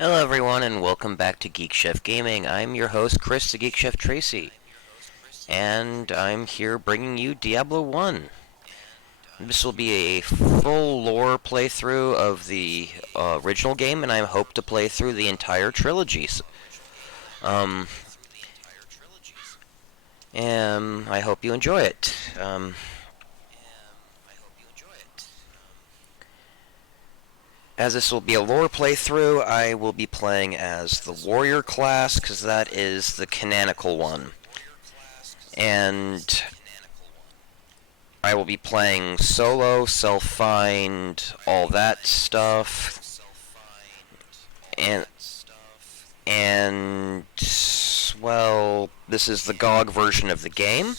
Hello everyone and welcome back to Geek Chef Gaming. I'm your host Chris the Geek Chef Tracy, and I'm here bringing you Diablo 1. This will be a full lore playthrough of the original game, and I hope to play through the entire trilogy. Um, and I hope you enjoy it. As this will be a lore playthrough, I will be playing as the warrior class, because that is the canonical one. And I will be playing solo, self-find, all that stuff. And well, this is the GOG version of the game.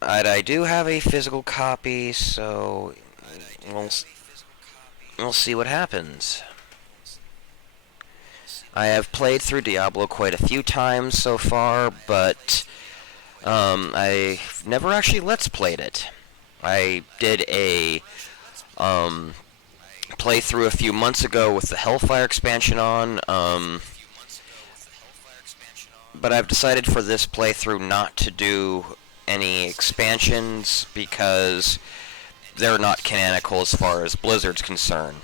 I do have a physical copy, so we'll see what happens. I have played through Diablo quite a few times so far, but I've never actually Let's Played it. I did a playthrough a few months ago with the Hellfire expansion on, but I've decided for this playthrough not to do any expansions because they're not canonical as far as Blizzard's concerned.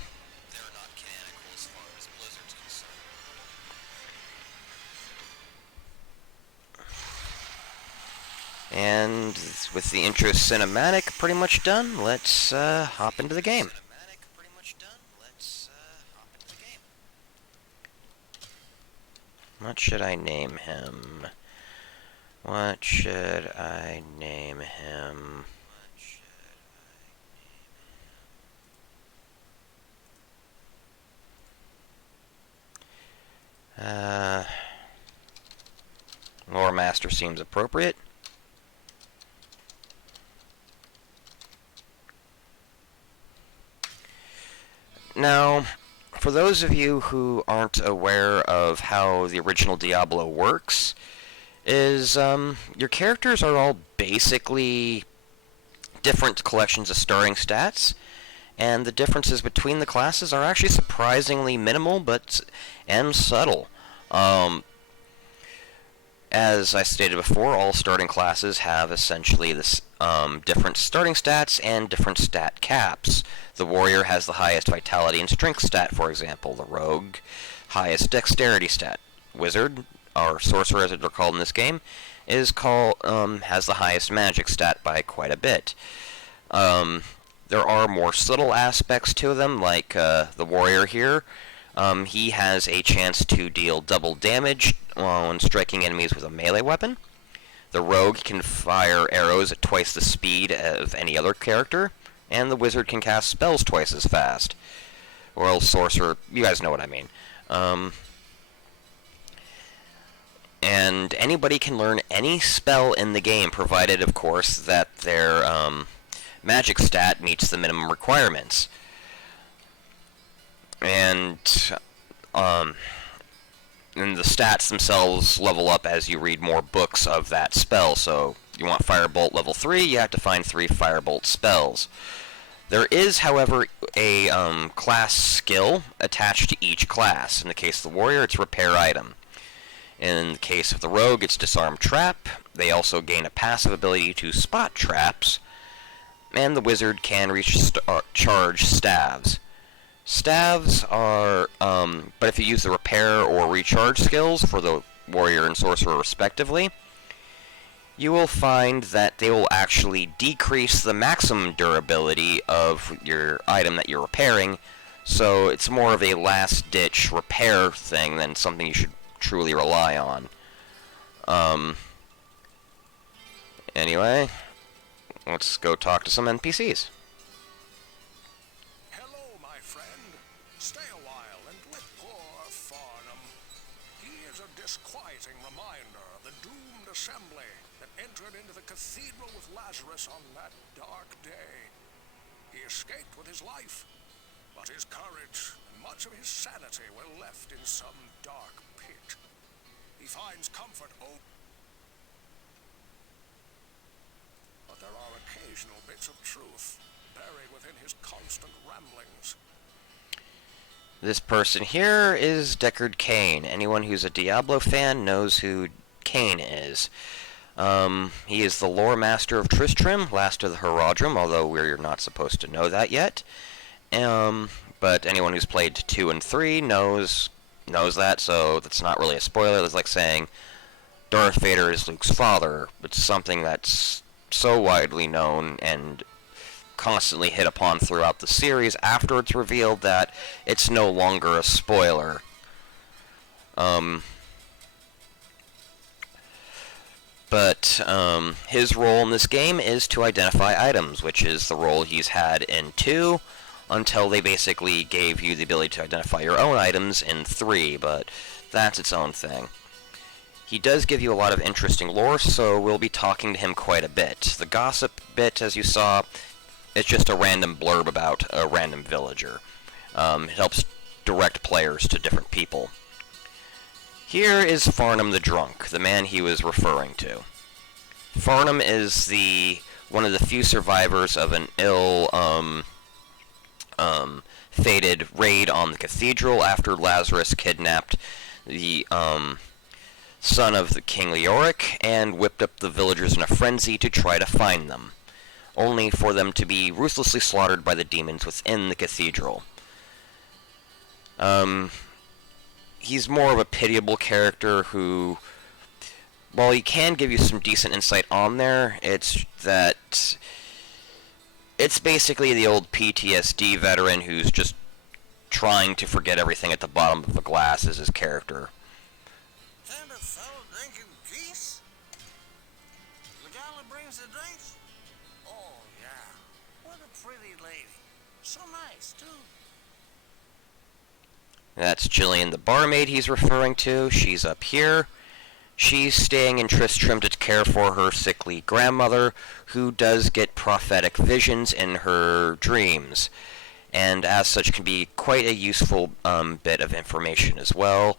And with the intro cinematic pretty much done, let's hop into the game. What should I name him? What should I name him? Lore Master seems appropriate. Now, for those of you who aren't aware of how the original Diablo works, is your characters are all basically different collections of starting stats, and the differences between the classes are actually surprisingly minimal and subtle. As I stated before, all starting classes have essentially this different starting stats and different stat caps. The warrior has the highest vitality and strength stat, for example. The rogue, highest dexterity stat. Wizard, or sorcerer as they're called in this game, has the highest magic stat by quite a bit. There are more subtle aspects to them, like the warrior here. He has a chance to deal double damage when striking enemies with a melee weapon. The rogue can fire arrows at twice the speed of any other character, and the wizard can cast spells twice as fast. Or else sorcerer, you guys know what I mean. And anybody can learn any spell in the game, provided, of course, that their magic stat meets the minimum requirements. And the stats themselves level up as you read more books of that spell. So you want Firebolt level 3, you have to find 3 Firebolt spells. There is, however, a class skill attached to each class. In the case of the warrior, it's repair item. In the case of the rogue, it's disarm trap. They also gain a passive ability to spot traps. And the wizard can charge staves. Staves are, but if you use the repair or recharge skills for the warrior and sorcerer respectively, you will find that they will actually decrease the maximum durability of your item that you're repairing, so it's more of a last-ditch repair thing than something you should truly rely on. Anyway, let's go talk to some NPCs. Stay a while and with poor Farnham. He is a disquieting reminder of the doomed assembly that entered into the Cathedral with Lazarus on that dark day. He escaped with his life, but his courage and much of his sanity were left in some dark pit. He finds comfort, but there are occasional bits of truth buried within his constant ramblings. This person here is Deckard Cain. Anyone who's a Diablo fan knows who Cain is. He is the lore master of Tristram, last of the Herodrum, although we're not supposed to know that yet. But anyone who's played 2 and 3 knows that, so that's not really a spoiler. It's like saying Darth Vader is Luke's father. It's something that's so widely known and constantly hit upon throughout the series after it's revealed that it's no longer a spoiler. But his role in this game is to identify items, which is the role he's had in 2, until they basically gave you the ability to identify your own items in 3, but that's its own thing. He does give you a lot of interesting lore, so we'll be talking to him quite a bit. The gossip bit, as you saw, it's just a random blurb about a random villager. It helps direct players to different people. Here is Farnham the Drunk, the man he was referring to. Farnham is one of the few survivors of an fated raid on the Cathedral after Lazarus kidnapped the son of the King Leoric and whipped up the villagers in a frenzy to try to find them, only for them to be ruthlessly slaughtered by the demons within the Cathedral. He's more of a pitiable character who, while he can give you some decent insight on there, it's basically the old PTSD veteran who's just trying to forget everything at the bottom of a glass as his character. And a fellow drinking geese? The gal that brings the drinks? Oh, yeah. What a pretty lady. So nice, too. That's Jillian the barmaid he's referring to. She's up here. She's staying in Tristram to care for her sickly grandmother, who does get prophetic visions in her dreams, and as such can be quite a useful bit of information as well,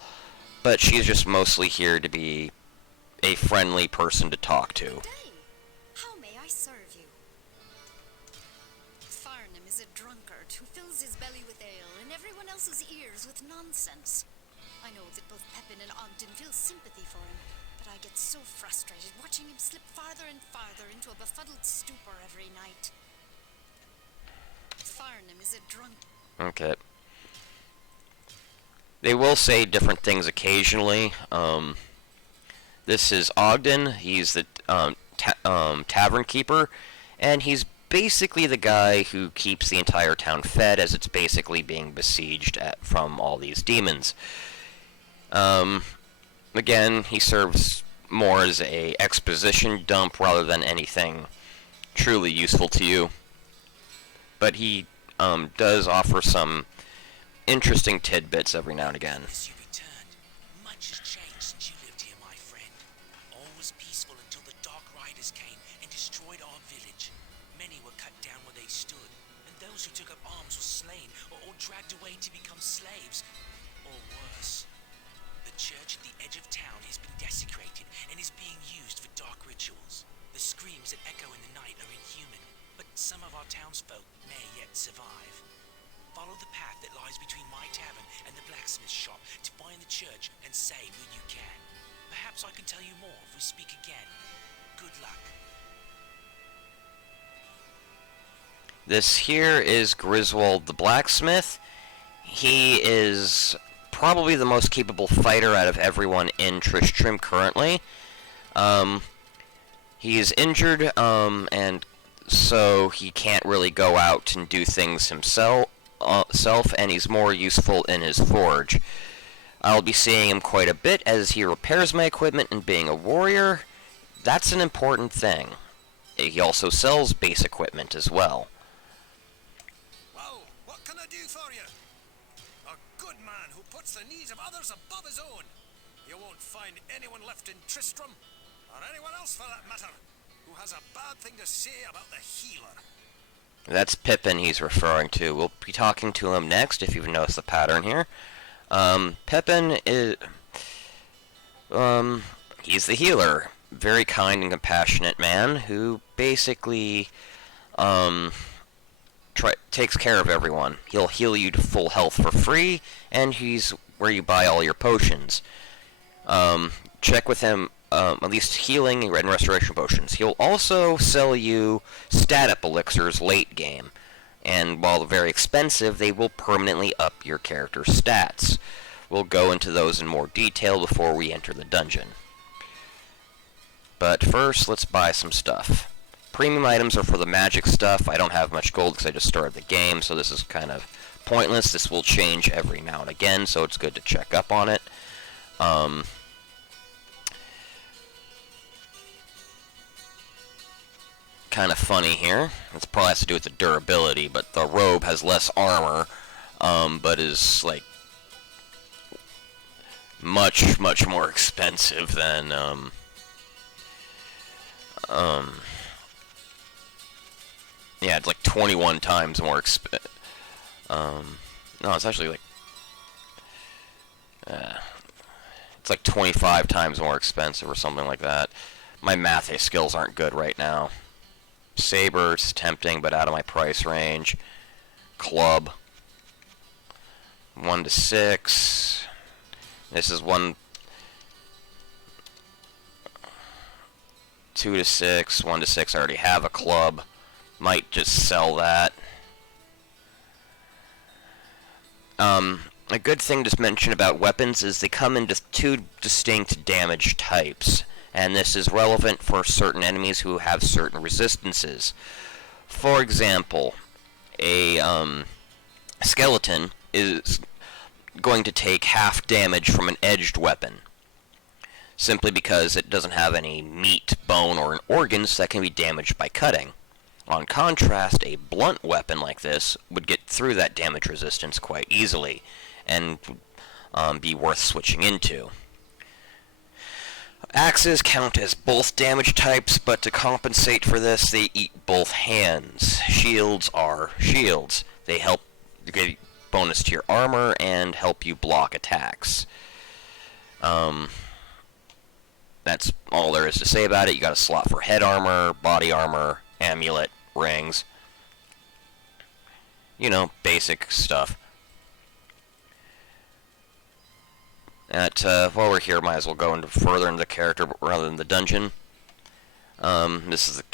but she's just mostly here to be a friendly person to talk to. Good day. How may I serve you? Farnham is a drunkard who fills his belly with ale and everyone else's ears with nonsense. I know that both Pepin and Ogden feel sympathy for him, but I get so frustrated watching him slip farther and farther into a befuddled stupor every night. Farnham is a drunk. Okay. They will say different things occasionally. This is Ogden. He's the tavern keeper, and he's basically the guy who keeps the entire town fed as it's basically being besieged from all these demons. Again, he serves more as a exposition dump rather than anything truly useful to you. But he does offer some interesting tidbits every now and again. As you returned, much has changed since you lived here, my friend. All was peaceful until the Dark Riders came and destroyed our village. Many were cut down where they stood, and those who took up arms were slain or dragged away to become slaves. Or worse. The church at the edge of town has been desecrated and is being used for dark rituals. The screams that echo in the night are inhuman, but some of our townsfolk may yet survive. Follow the path that lies between my tavern and the blacksmith shop to find the church and save what you can. Perhaps I can tell you more if we speak again. Good luck. This here is Griswold the blacksmith. He is probably the most capable fighter out of everyone in Tristram currently. He is injured, and so he can't really go out and do things himself, and he's more useful in his forge. I'll be seeing him quite a bit as he repairs my equipment, and being a warrior, that's an important thing. He also sells base equipment as well. Well, what can I do for you? A good man who puts the needs of others above his own. You won't find anyone left in Tristram, or anyone else for that matter, who has a bad thing to say about the healer. That's Pippin he's referring to. We'll be talking to him next, if you've noticed the pattern here. Pippin is... he's the healer. Very kind and compassionate man who basically, takes care of everyone. He'll heal you to full health for free, and he's where you buy all your potions. Check with him, at least healing and restoration potions. He'll also sell you stat up elixirs late game, and while very expensive, they will permanently up your character's stats. We'll go into those in more detail before we enter the dungeon. But first, let's buy some stuff. Premium items are for the magic stuff. I don't have much gold because I just started the game, so this is kind of pointless. This will change every now and again, so it's good to check up on it. Kind of funny here. This probably has to do with the durability, but the robe has less armor, but is like much more expensive than yeah, it's like 21 times more no, it's actually like it's like 25 times more expensive or something like that. My math skills aren't good right now. Saber, it's tempting, but out of my price range. Club, 1 to 6. This is 2 to 6, 1 to 6. I already have a club. Might just sell that. A good thing to mention about weapons is they come in two distinct damage types, and this is relevant for certain enemies who have certain resistances. For example, a skeleton is going to take half damage from an edged weapon, simply because it doesn't have any meat, bone, or organs that can be damaged by cutting. On contrast, a blunt weapon like this would get through that damage resistance quite easily, and be worth switching into. Axes count as both damage types, but to compensate for this, they eat both hands. Shields are shields. They help give bonus to your armor and help you block attacks. That's all there is to say about it. You got a slot for head armor, body armor, amulet, rings. You know, basic stuff. While we're here, might as well go further into the character rather than the dungeon. This is the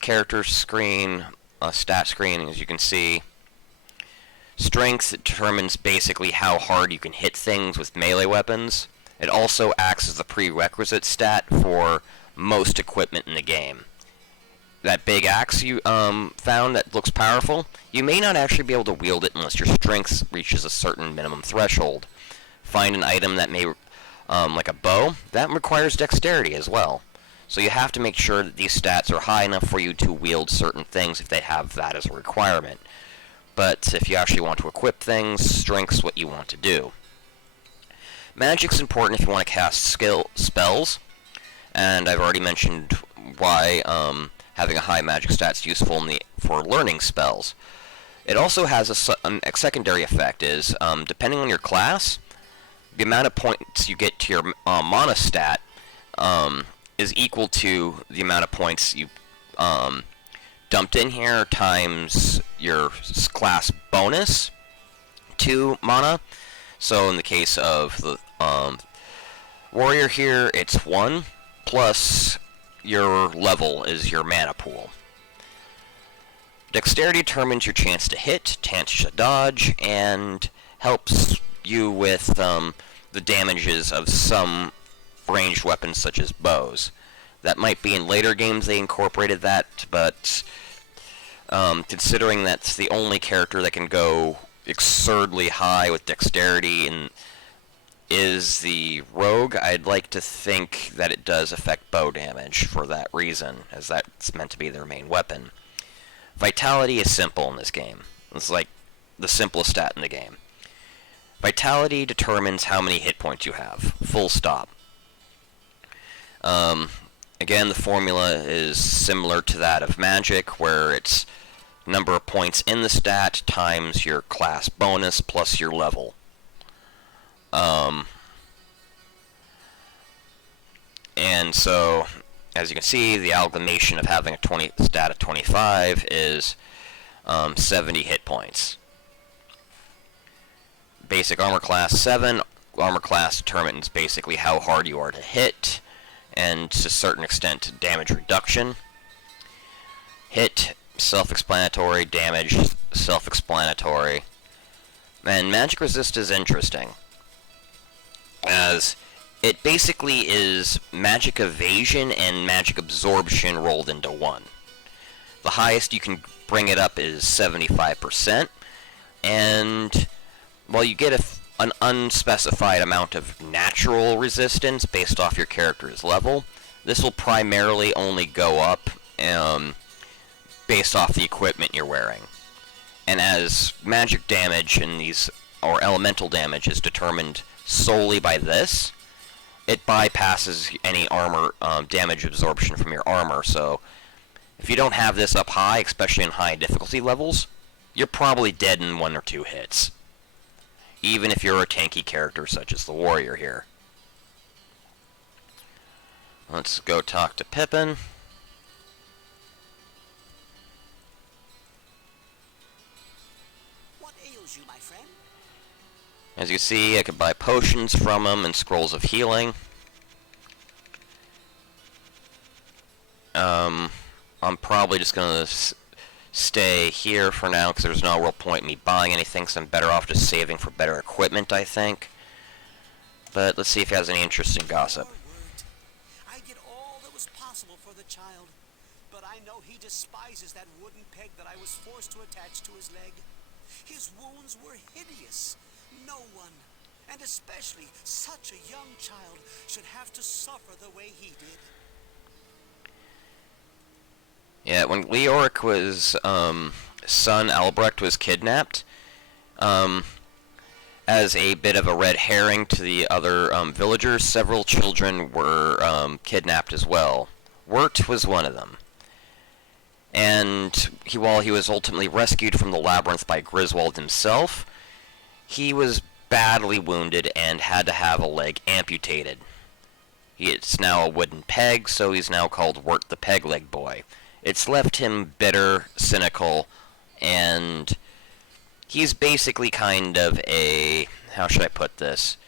character screen, stat screen, as you can see. Strength determines basically how hard you can hit things with melee weapons. It also acts as the prerequisite stat for most equipment in the game. That big axe you found that looks powerful, you may not actually be able to wield it unless your strength reaches a certain minimum threshold. Find an item that may, like a bow, that requires dexterity as well. So you have to make sure that these stats are high enough for you to wield certain things if they have that as a requirement. But if you actually want to equip things, strength's what you want to do. Magic's important if you want to cast spells, and I've already mentioned why having a high magic stat's useful for learning spells. It also has a secondary effect is, depending on your class, the amount of points you get to your mana stat is equal to the amount of points you dumped in here times your class bonus to mana. So in the case of the warrior here, it's 1 plus your level is your mana pool. Dexterity determines your chance to hit, chance to dodge, and helps you with the damages of some ranged weapons such as bows. That might be in later games they incorporated that, but considering that's the only character that can go absurdly high with dexterity and is the rogue, I'd like to think that it does affect bow damage for that reason, as that's meant to be their main weapon. Vitality is simple in this game. It's like the simplest stat in the game. Vitality determines how many hit points you have. Full stop. Again, the formula is similar to that of magic, where it's number of points in the stat times your class bonus plus your level. And so, as you can see, the amalgamation of having a stat of 25 is 70 hit points. Basic armor class 7. Armor class determines basically how hard you are to hit, and to a certain extent damage reduction. Hit, self-explanatory. Damage, self-explanatory. And magic resist is interesting, as it basically is magic evasion and magic absorption rolled into one. The highest you can bring it up is 75%, and while you get an unspecified amount of natural resistance based off your character's level, this will primarily only go up based off the equipment you're wearing. And as magic damage in these, or elemental damage, is determined solely by this, it bypasses any armor damage absorption from your armor. So if you don't have this up high, especially in high difficulty levels, you're probably dead in 1 or 2 hits, even if you're a tanky character such as the warrior here. Let's go talk to Pippin. What ails you, my friend? As you see, I could buy potions from him and scrolls of healing. I'm probably just going to stay here for now, because there's no real point in me buying anything, so I'm better off just saving for better equipment, I think. But let's see if he has any interesting gossip. I did all that was possible for the child, but I know he despises that wooden peg that I was forced to attach to his leg. His wounds were hideous. No one, and especially such a young child, should have to suffer the way he did. Yeah, when Leoric was, son Albrecht was kidnapped, as a bit of a red herring to the other villagers, several children were kidnapped as well. Wirt was one of them. And while he was ultimately rescued from the labyrinth by Griswold himself, he was badly wounded and had to have a leg amputated. It's now a wooden peg, so he's now called Wirt the Peg Leg Boy. It's left him bitter, cynical, and he's basically kind of a... how should I put this?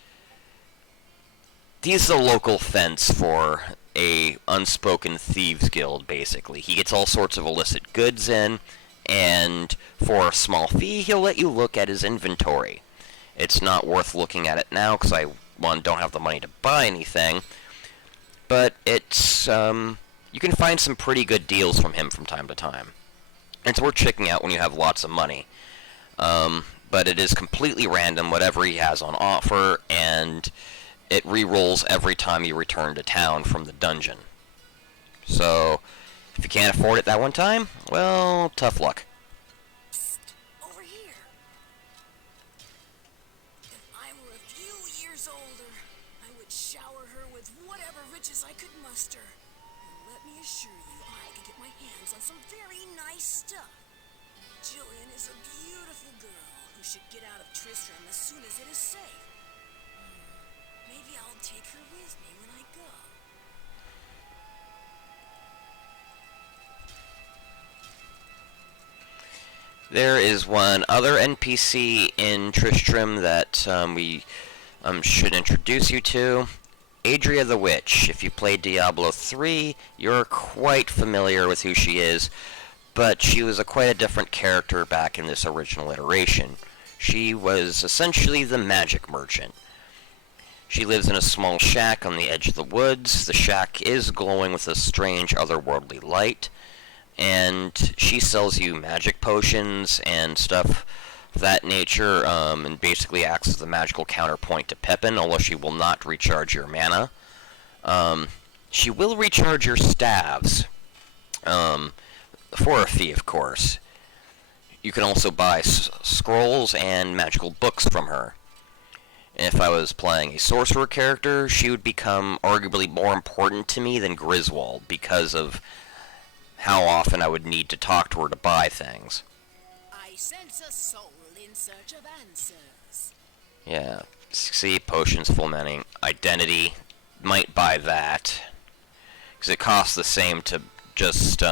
He's the local fence for a unspoken thieves guild, basically. He gets all sorts of illicit goods in, and for a small fee, he'll let you look at his inventory. It's not worth looking at it now, because I, one, don't have the money to buy anything, but it's, you can find some pretty good deals from him from time to time. It's worth checking out when you have lots of money. But it is completely random, whatever he has on offer, and it re-rolls every time you return to town from the dungeon. So, if you can't afford it that one time, well, tough luck. Psst, over here. If I were a few years older, I would shower her with whatever riches I could muster. And let me assure you, I could get my hands on some very nice stuff. Jillian is a beautiful girl who should get out of Tristram as soon as it is safe. Maybe I'll take her with me when I go. There is one other NPC in Tristram that we should introduce you to. Adria the Witch. If you played Diablo 3, you're quite familiar with who she is, but she was quite a different character back in this original iteration. She was essentially the magic merchant. She lives in a small shack on the edge of the woods. The shack is glowing with a strange otherworldly light, and she sells you magic potions and stuff of that nature, and basically acts as the magical counterpoint to Pippin, although she will not recharge your mana. She will recharge your staves, for a fee, of course. You can also buy scrolls and magical books from her. If I was playing a sorcerer character, she would become arguably more important to me than Griswold, because of how often I would need to talk to her to buy things. I sense a soul in search of answers. Yeah, see, potions, full meaning, identity, might buy that, because it costs the same to just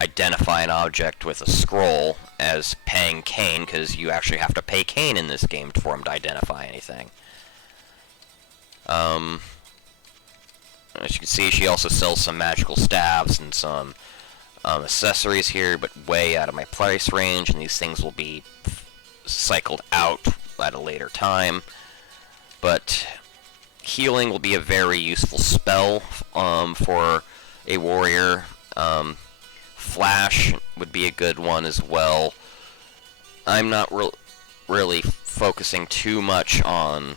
identify an object with a scroll as paying Cain, because you actually have to pay Cain in this game for him to identify anything. As you can see, she also sells some magical staves and some accessories here, but way out of my price range, and these things will be cycled out at a later time. But healing will be a very useful spell for a warrior. Flash would be a good one as well. I'm not really focusing too much on,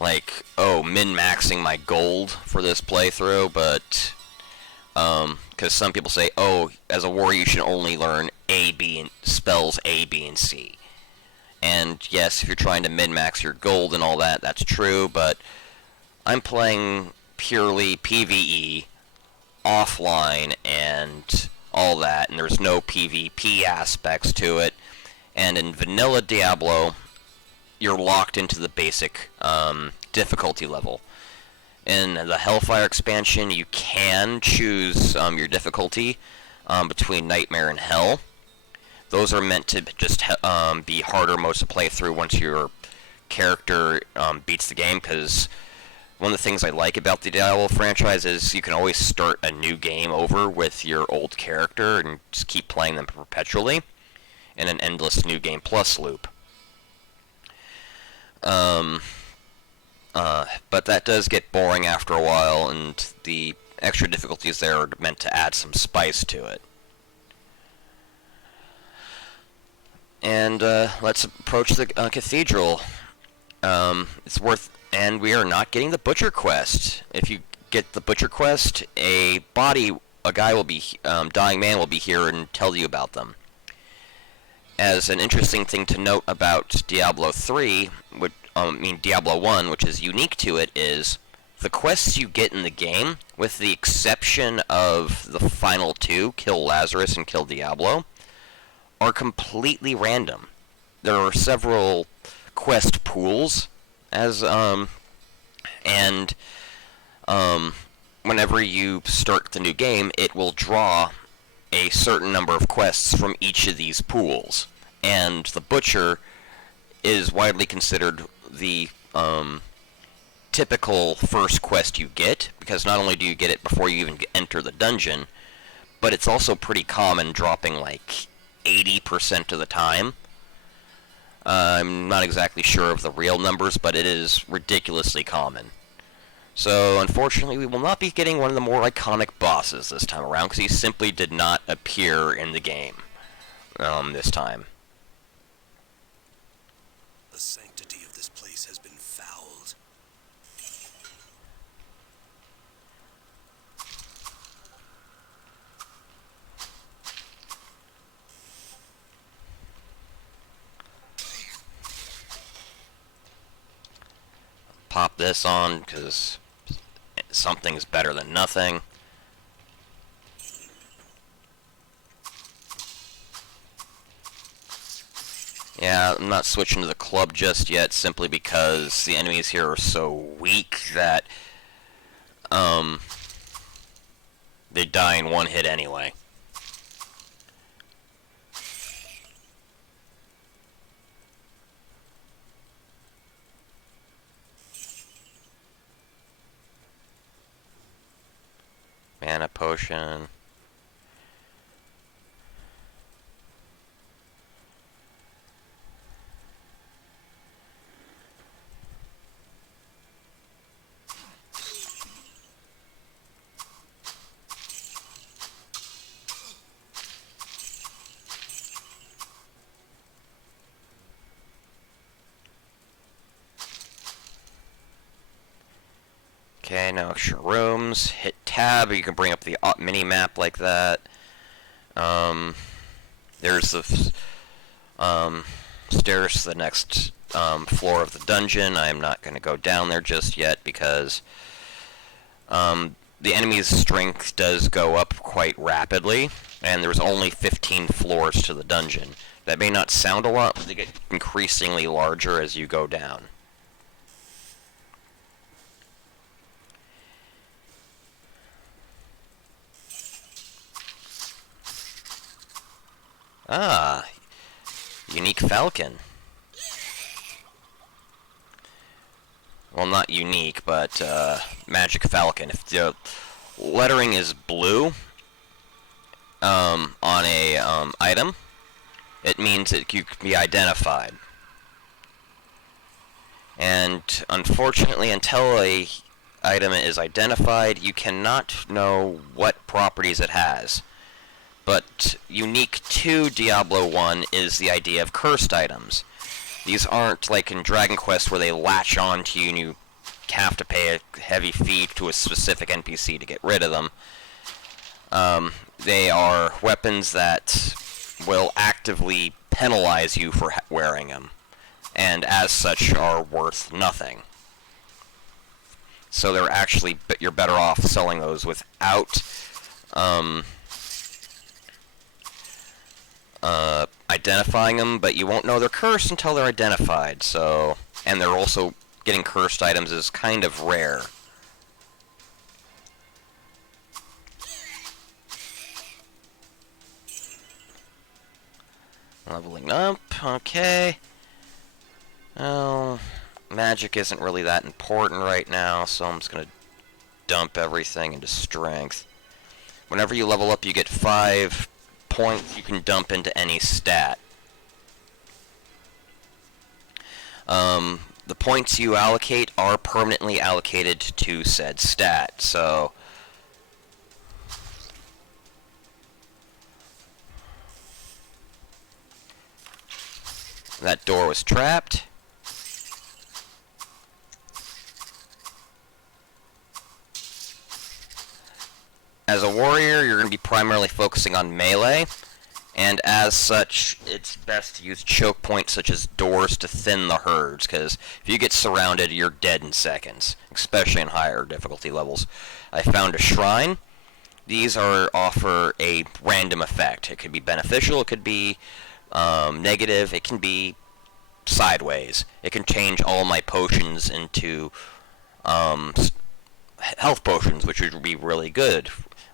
like, min-maxing my gold for this playthrough, but because some people say, as a warrior you should only learn spells A, B, and C. And yes, if you're trying to min-max your gold and all that, that's true, but I'm playing purely PvE, offline, and all that, and there's no PvP aspects to it. And in vanilla Diablo, you're locked into the basic difficulty level. In the Hellfire expansion, you can choose your difficulty between Nightmare and Hell. Those are meant to just be harder modes to play through once your character beats the game, because one of the things I like about the Diablo franchise is you can always start a new game over with your old character and just keep playing them perpetually in an endless New Game Plus loop. But that does get boring after a while, and the extra difficulties there are meant to add some spice to it. And let's approach the Cathedral. It's worth... And we are not getting the Butcher quest. If you get the Butcher quest, a guy will be... dying man will be here and tell you about them. As an interesting thing to note about Diablo 3, Diablo 1, which is unique to it, is the quests you get in the game, with the exception of the final two, kill Lazarus and kill Diablo, are completely random. There are several quest pools, whenever you start the new game, it will draw a certain number of quests from each of these pools. And the Butcher is widely considered the typical first quest you get, because not only do you get it before you even enter the dungeon, but it's also pretty common, dropping like 80% of the time. I'm not exactly sure of the real numbers, but it is ridiculously common. So, unfortunately, we will not be getting one of the more iconic bosses this time around, because he simply did not appear in the game this time. The sanctity of this place has been fouled. Pop this on, because something's better than nothing. Yeah, I'm not switching to the club just yet, simply because the enemies here are so weak that they die in one hit anyway. Mana potion. Okay, no extra rooms. Hit tab, you can bring up the mini-map like that. There's the stairs to the next floor of the dungeon. I'm not going to go down there just yet, because the enemy's strength does go up quite rapidly, and there's only 15 floors to the dungeon. That may not sound a lot, but they get increasingly larger as you go down. Ah, unique falcon. Well, not unique, but magic falcon. If the lettering is blue on a item, it means that you can be identified. And unfortunately, until a item is identified, you cannot know what properties it has. But unique to Diablo 1 is the idea of cursed items. These aren't like in Dragon Quest where they latch on to you and you have to pay a heavy fee to a specific NPC to get rid of them. They are weapons that will actively penalize you for wearing them, and as such are worth nothing. So they're actually, you're better off selling those without identifying them, but you won't know they're cursed until they're identified. So, and they're also getting cursed items is kind of rare. Leveling up, okay. Oh, magic isn't really that important right now, so I'm just gonna dump everything into strength. Whenever you level up, you get 5 points you can dump into any stat. The points you allocate are permanently allocated to said stat, so that door was trapped. As a warrior, you're going to be primarily focusing on melee, and as such, it's best to use choke points such as doors to thin the herds, because if you get surrounded, you're dead in seconds, especially in higher difficulty levels. I found a shrine. These offer a random effect. It could be beneficial, it could be negative, it can be sideways. It can change all my potions into health potions, which would be really good,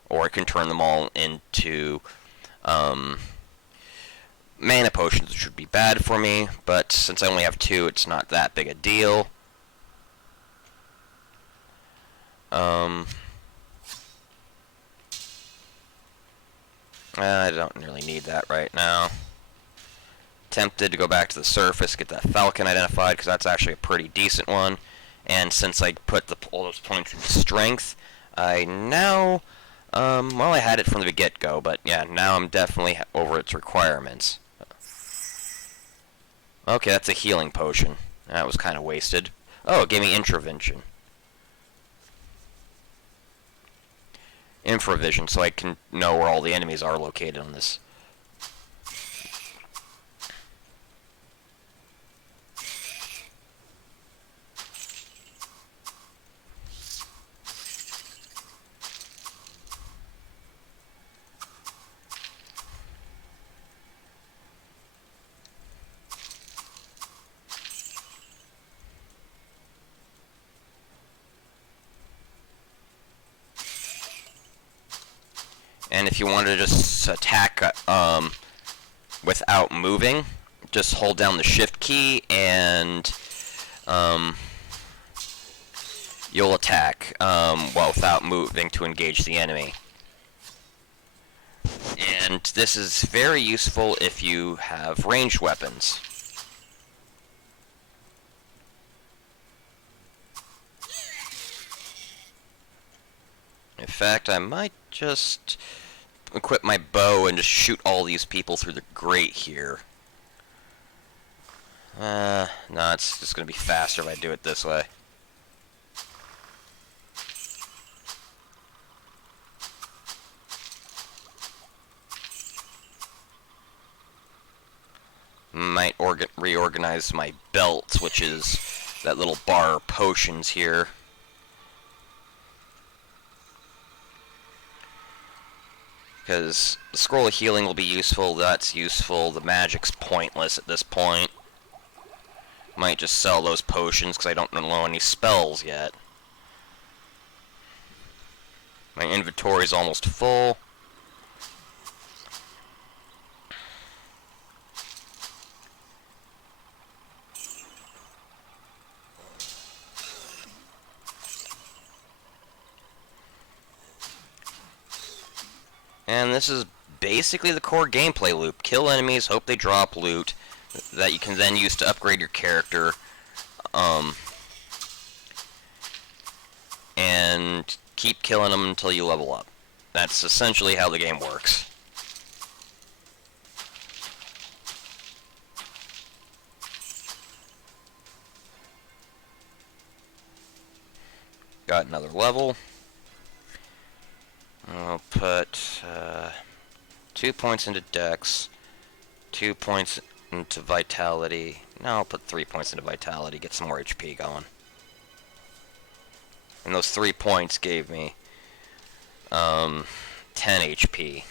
or it can turn them all into mana potions, which would be bad for me, but since I only have 2, it's not that big a deal. I don't really need that right now. Tempted to go back to the surface, get that falcon identified, because that's actually a pretty decent one. And since I put all those points in strength, I now, well, I had it from the get-go, but yeah, now I'm definitely over its requirements. Okay, that's a healing potion. That was kind of wasted. Oh, it gave me Intravision. Infravision, so I can know where all the enemies are located on this. And if you want to just attack without moving, just hold down the shift key and you'll attack well, without moving to engage the enemy. And this is very useful if you have ranged weapons. In fact, I might just equip my bow and just shoot all these people through the grate here. No, it's just going to be faster if I do it this way. Might reorganize my belt, which is that little bar of potions here. Because the scroll of healing will be useful, that's useful, the magic's pointless at this point. Might just sell those potions because I don't know any spells yet. My inventory's almost full. And this is basically the core gameplay loop. Kill enemies, hope they drop loot that you can then use to upgrade your character. And keep killing them until you level up. That's essentially how the game works. Got another level. I'll put 2 points into Dex, 2 points into Vitality. No, I'll put 3 points into Vitality, get some more HP going. And those 3 points gave me 10 HP.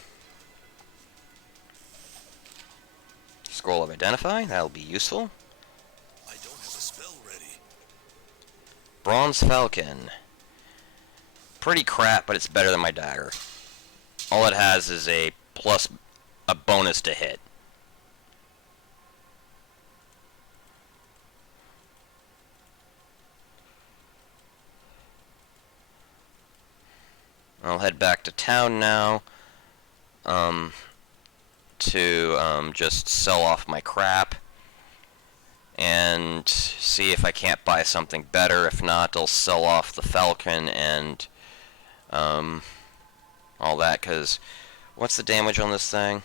Scroll of Identify, that'll be useful. I don't have a spell ready. Bronze Falcon. Pretty crap, but it's better than my dagger. All it has is a bonus to hit. I'll head back to town now to just sell off my crap and see if I can't buy something better. If not, I'll sell off the Falcon and all that, because what's the damage on this thing?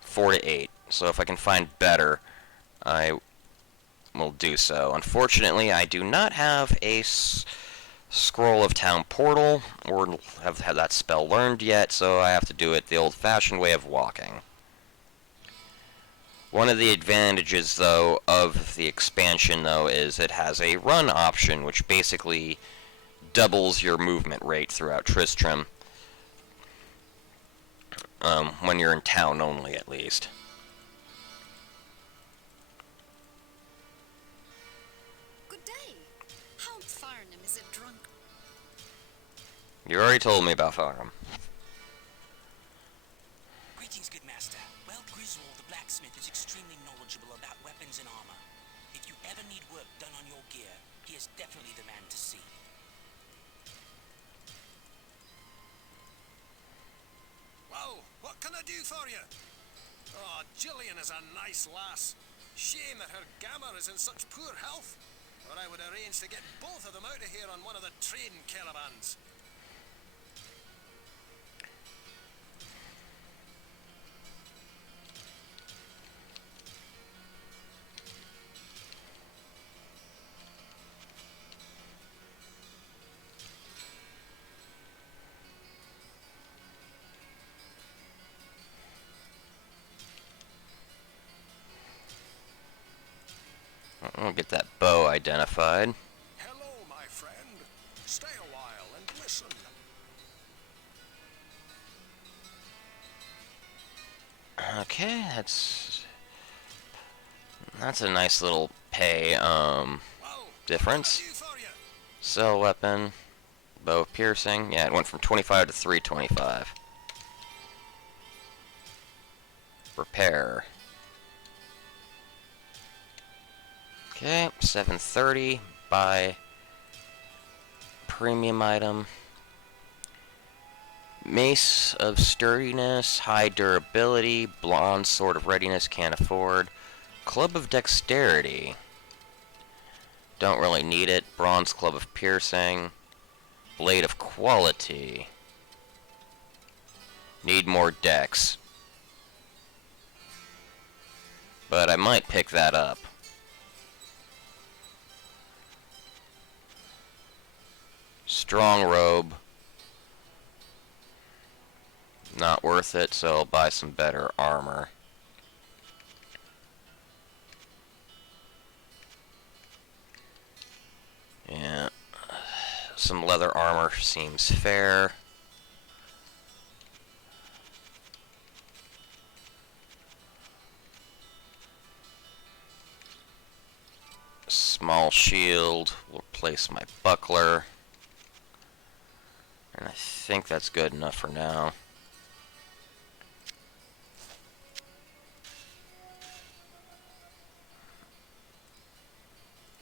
4 to 8. So if I can find better, I will do so. Unfortunately, I do not have a Scroll of Town Portal, or have had that spell learned yet, so I have to do it the old-fashioned way of walking. One of the advantages, though, of the expansion, though, is it has a run option, which basically doubles your movement rate throughout Tristram. When you're in town only, at least. Good day. How Farnham is a drunk? You already told me about Farnham. Greetings, good master. Well, Griswold, the blacksmith, is extremely knowledgeable about weapons and armor. If you ever need work done on your gear, he is definitely the man to see. Well, what can I do for you? Oh, Gillian is a nice lass. Shame that her Gamma is in such poor health, or I would arrange to get both of them out of here on one of the trading caravans. I'll get that bow identified. Hello, my friend. Stay a while and listen. Okay, that's a nice little pay Well, difference. what can I do for you? Sell weapon, bow piercing. Yeah, it went from 25 to 325. Repair. Okay, 730. Buy premium item. Mace of sturdiness, high durability, blonde sword of readiness, can't afford. Club of dexterity. Don't really need it. Bronze club of piercing. Blade of quality. Need more dex. But I might pick that up. Strong robe. Not worth it, so I'll buy some better armor. Yeah. Some leather armor seems fair. Small shield. We'll replace my buckler. And I think that's good enough for now.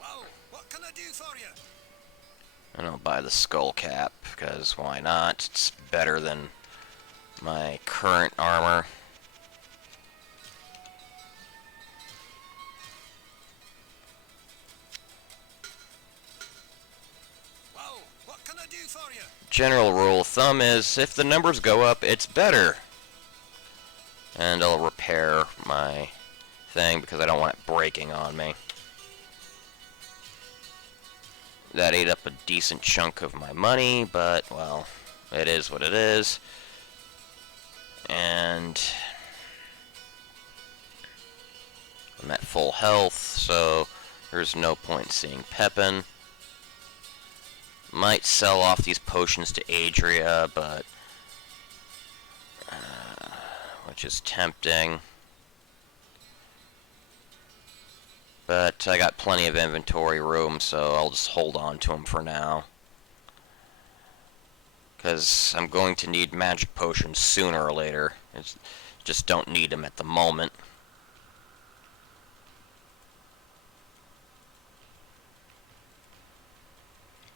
Well, what can I do for you? And I'll buy the skull cap, because why not? It's better than my current armor. Well, what can I do for you? General rule of thumb is if the numbers go up, it's better. And I'll repair my thing because I don't want it breaking on me. That ate up a decent chunk of my money, but, well, it is what it is. And I'm at full health, so there's no point seeing Pepin. Might sell off these potions to Adria, but which is tempting. But I got plenty of inventory room, so I'll just hold on to them for now. Because I'm going to need magic potions sooner or later. Just don't need them at the moment.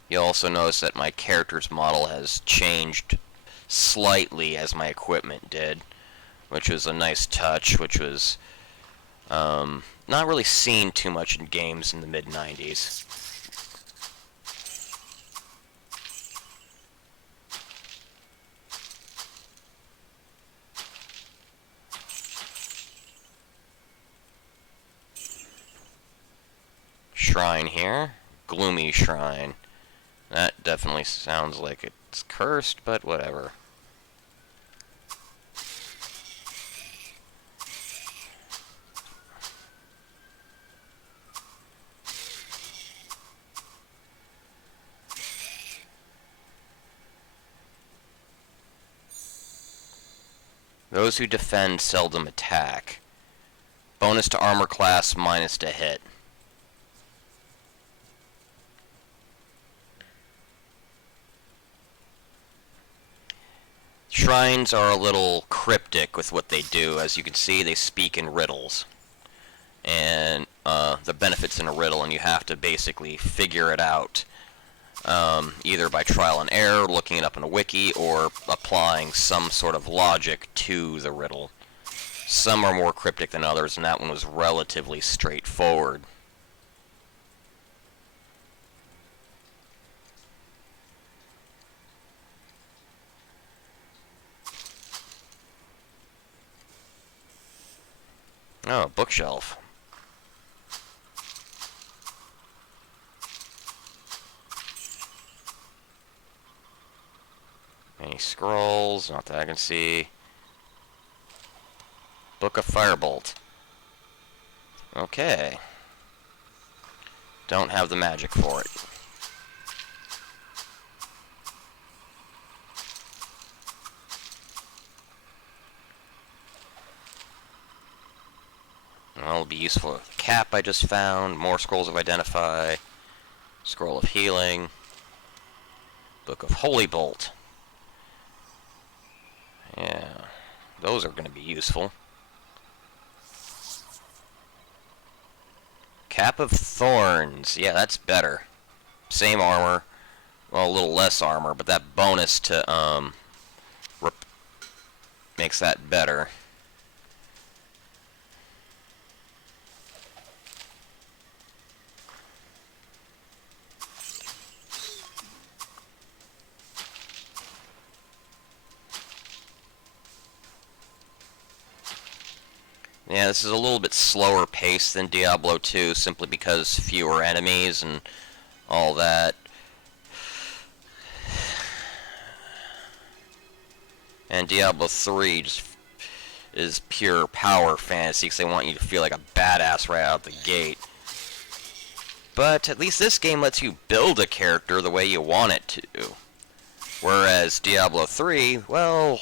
You'll also notice that my character's model has changed slightly as my equipment did, which was a nice touch, which was not really seen too much in games in the mid-90s. Shrine here. Gloomy shrine. That definitely sounds like it's cursed, but whatever. Those who defend seldom attack. Bonus to armor class, minus to hit. Shrines are a little cryptic with what they do. As you can see, they speak in riddles. And the benefits in a riddle, and you have to basically figure it out. Either by trial and error, looking it up in a wiki, or applying some sort of logic to the riddle. Some are more cryptic than others, and that one was relatively straightforward. Oh, bookshelf. Any scrolls? Not that I can see. Book of Firebolt. Okay. Don't have the magic for it. Well, it'll be useful. Cap I just found. More scrolls of identify. Scroll of healing. Book of Holy Bolt. Yeah, those are going to be useful. Cap of Thorns. Yeah, that's better. Same armor. Well, a little less armor, but that bonus to makes that better. Yeah, this is a little bit slower paced than Diablo 2, simply because fewer enemies and all that. And Diablo 3 just is pure power fantasy, because they want you to feel like a badass right out the gate. But at least this game lets you build a character the way you want it to. Whereas Diablo 3, well...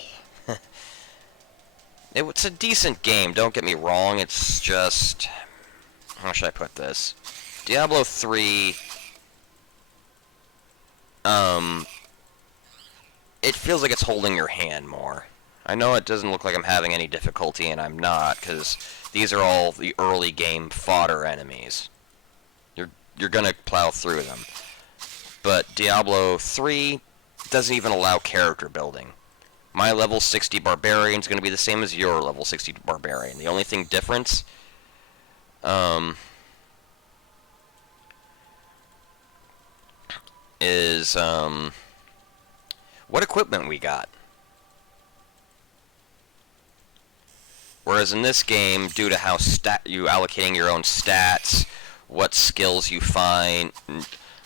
It's a decent game, don't get me wrong, it's just... How should I put this? Diablo 3... It feels like it's holding your hand more. I know it doesn't look like I'm having any difficulty, and I'm not, because these are all the early game fodder enemies. You're gonna plow through them. But Diablo 3 doesn't even allow character building. My level 60 barbarian is going to be the same as your level 60 barbarian. The only thing difference, is what equipment we got. Whereas in this game, due to how you allocating your own stats, what skills you find,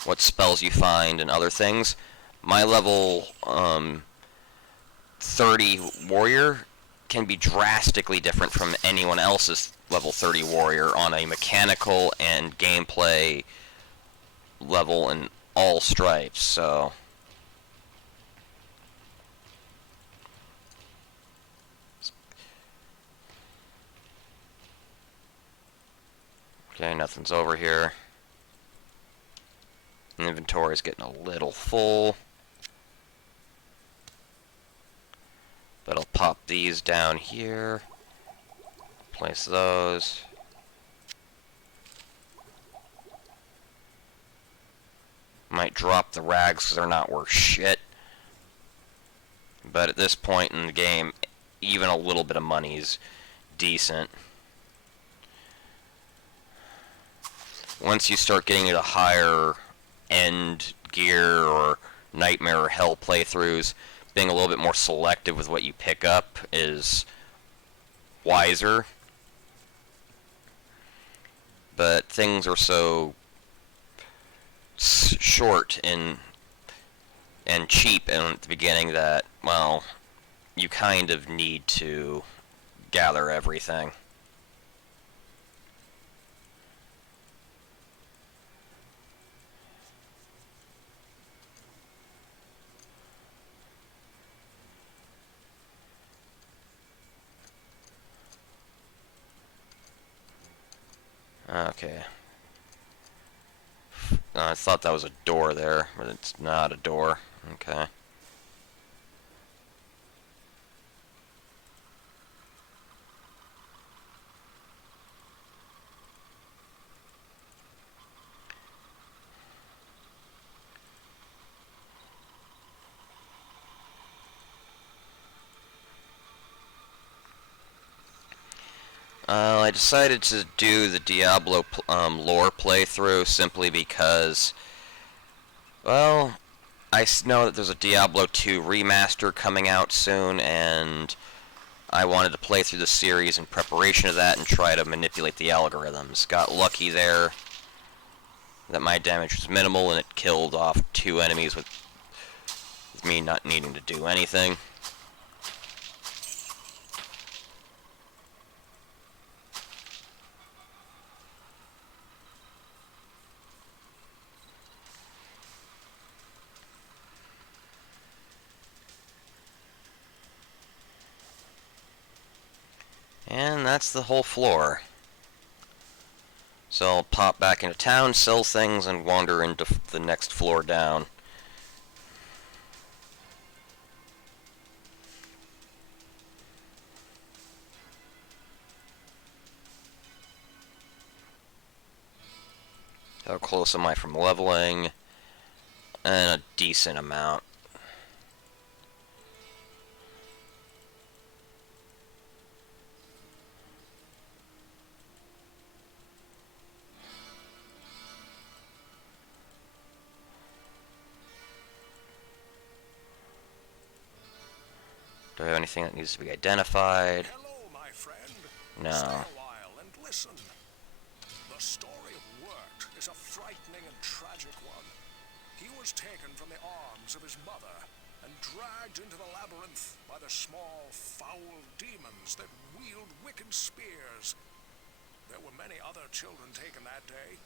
what spells you find, and other things, my level 30 warrior can be drastically different from anyone else's level 30 warrior on a mechanical and gameplay level in all stripes. So okay, nothing's over here. Inventory's getting a little full. But I'll pop these down here. Place those. Might drop the rags because they're not worth shit. But at this point in the game, even a little bit of money is decent. Once you start getting into higher end gear or nightmare or hell playthroughs, being a little bit more selective with what you pick up is wiser. But things are so short and cheap at the beginning that, well, you kind of need to gather everything. Okay. I thought that was a door there, but it's not a door. Okay. I decided to do the Diablo lore playthrough simply because, well, I know that there's a Diablo 2 remaster coming out soon, and I wanted to play through the series in preparation of that and try to manipulate the algorithms. Got lucky there that my damage was minimal and it killed off 2 enemies with me not needing to do anything. And that's the whole floor. So I'll pop back into town, sell things, and wander into the next floor down. How close am I from leveling? And a decent amount. Do I have anything that needs to be identified? Hello, my friend. No. Stay a while and listen. The story of Wirt is a frightening and tragic one. He was taken from the arms of his mother and dragged into the labyrinth by the small, foul demons that wield wicked spears. There were many other children taken that day,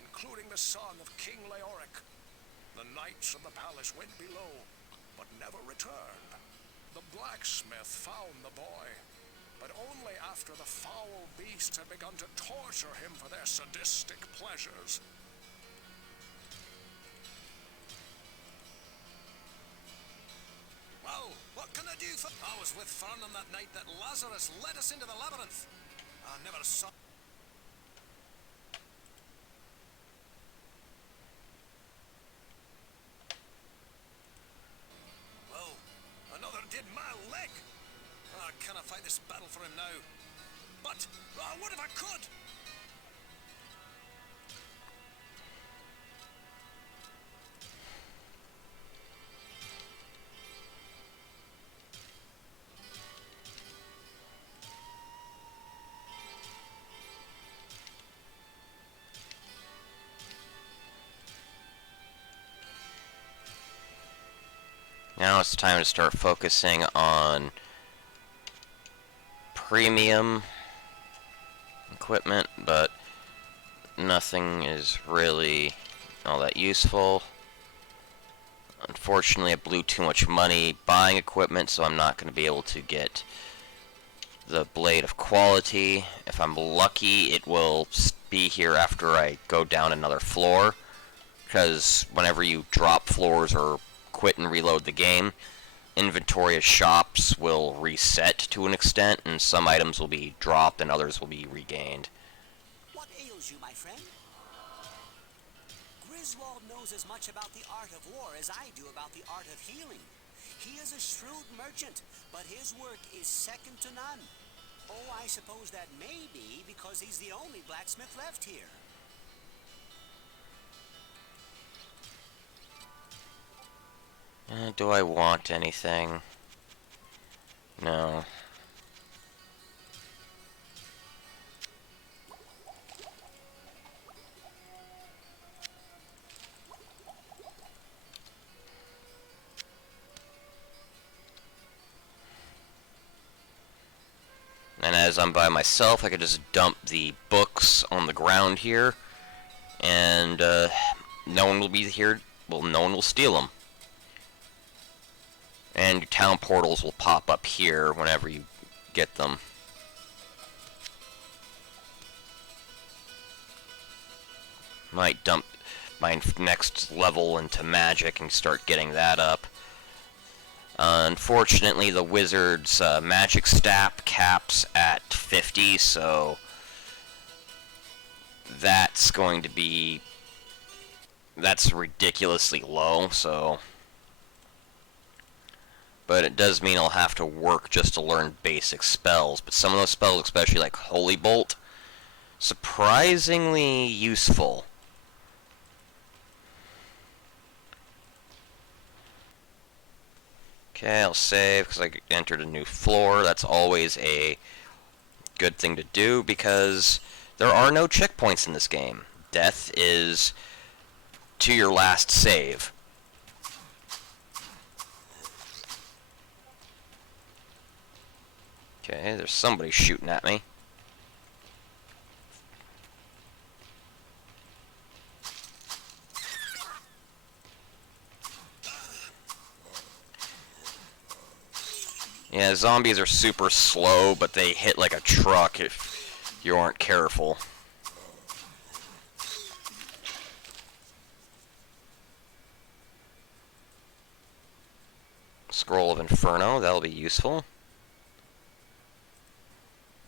including the son of King Leoric. The knights of the palace went below, but never returned. The blacksmith found the boy, but only after the foul beasts had begun to torture him for their sadistic pleasures. Well, what can I do for... I was with Fern on that night that Lazarus led us into the labyrinth. I never saw... Well, another did mal I cannot fight this battle for him now. But, what if I could? Now it's time to start focusing on premium equipment, but nothing is really all that useful. Unfortunately, I blew too much money buying equipment, so I'm not going to be able to get the blade of quality. If I'm lucky, it will be here after I go down another floor, because whenever you drop floors or quit and reload the game, inventory of shops will reset to an extent, and some items will be dropped and others will be regained. What ails you, my friend? Griswold knows as much about the art of war as I do about the art of healing. He is a shrewd merchant, but his work is second to none. Oh, I suppose that may be because he's the only blacksmith left here. Do I want anything? No. And as I'm by myself, I could just dump the books on the ground here, and no one will be here. Well, no one will steal them. And your town portals will pop up here whenever you get them. Might dump my next level into magic and start getting that up. Unfortunately, the wizard's magic stat caps at 50, so that's going to be... that's ridiculously low, so... but it does mean I'll have to work just to learn basic spells. But some of those spells, especially like Holy Bolt, surprisingly useful. Okay, I'll save because I entered a new floor. That's always a good thing to do because there are no checkpoints in this game. Death is to your last save. Okay, there's somebody shooting at me. Yeah, zombies are super slow, but they hit like a truck if you aren't careful. Scroll of Inferno, that'll be useful.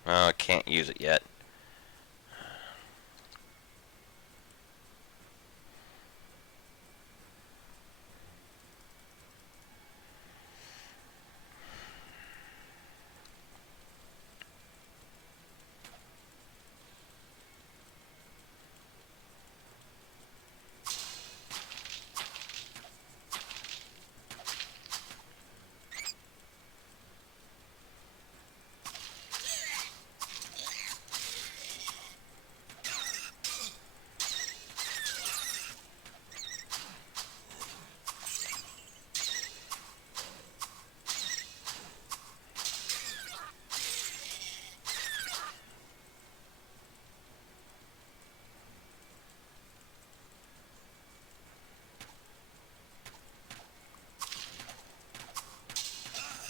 Oh, I can't use it yet.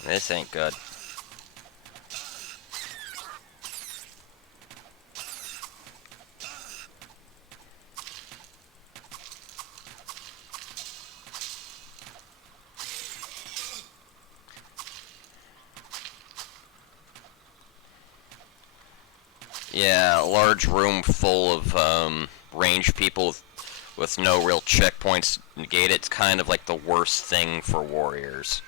This ain't good. Yeah, a large room full of ranged people with no real checkpoints to negate it. It's kind of like the worst thing for warriors.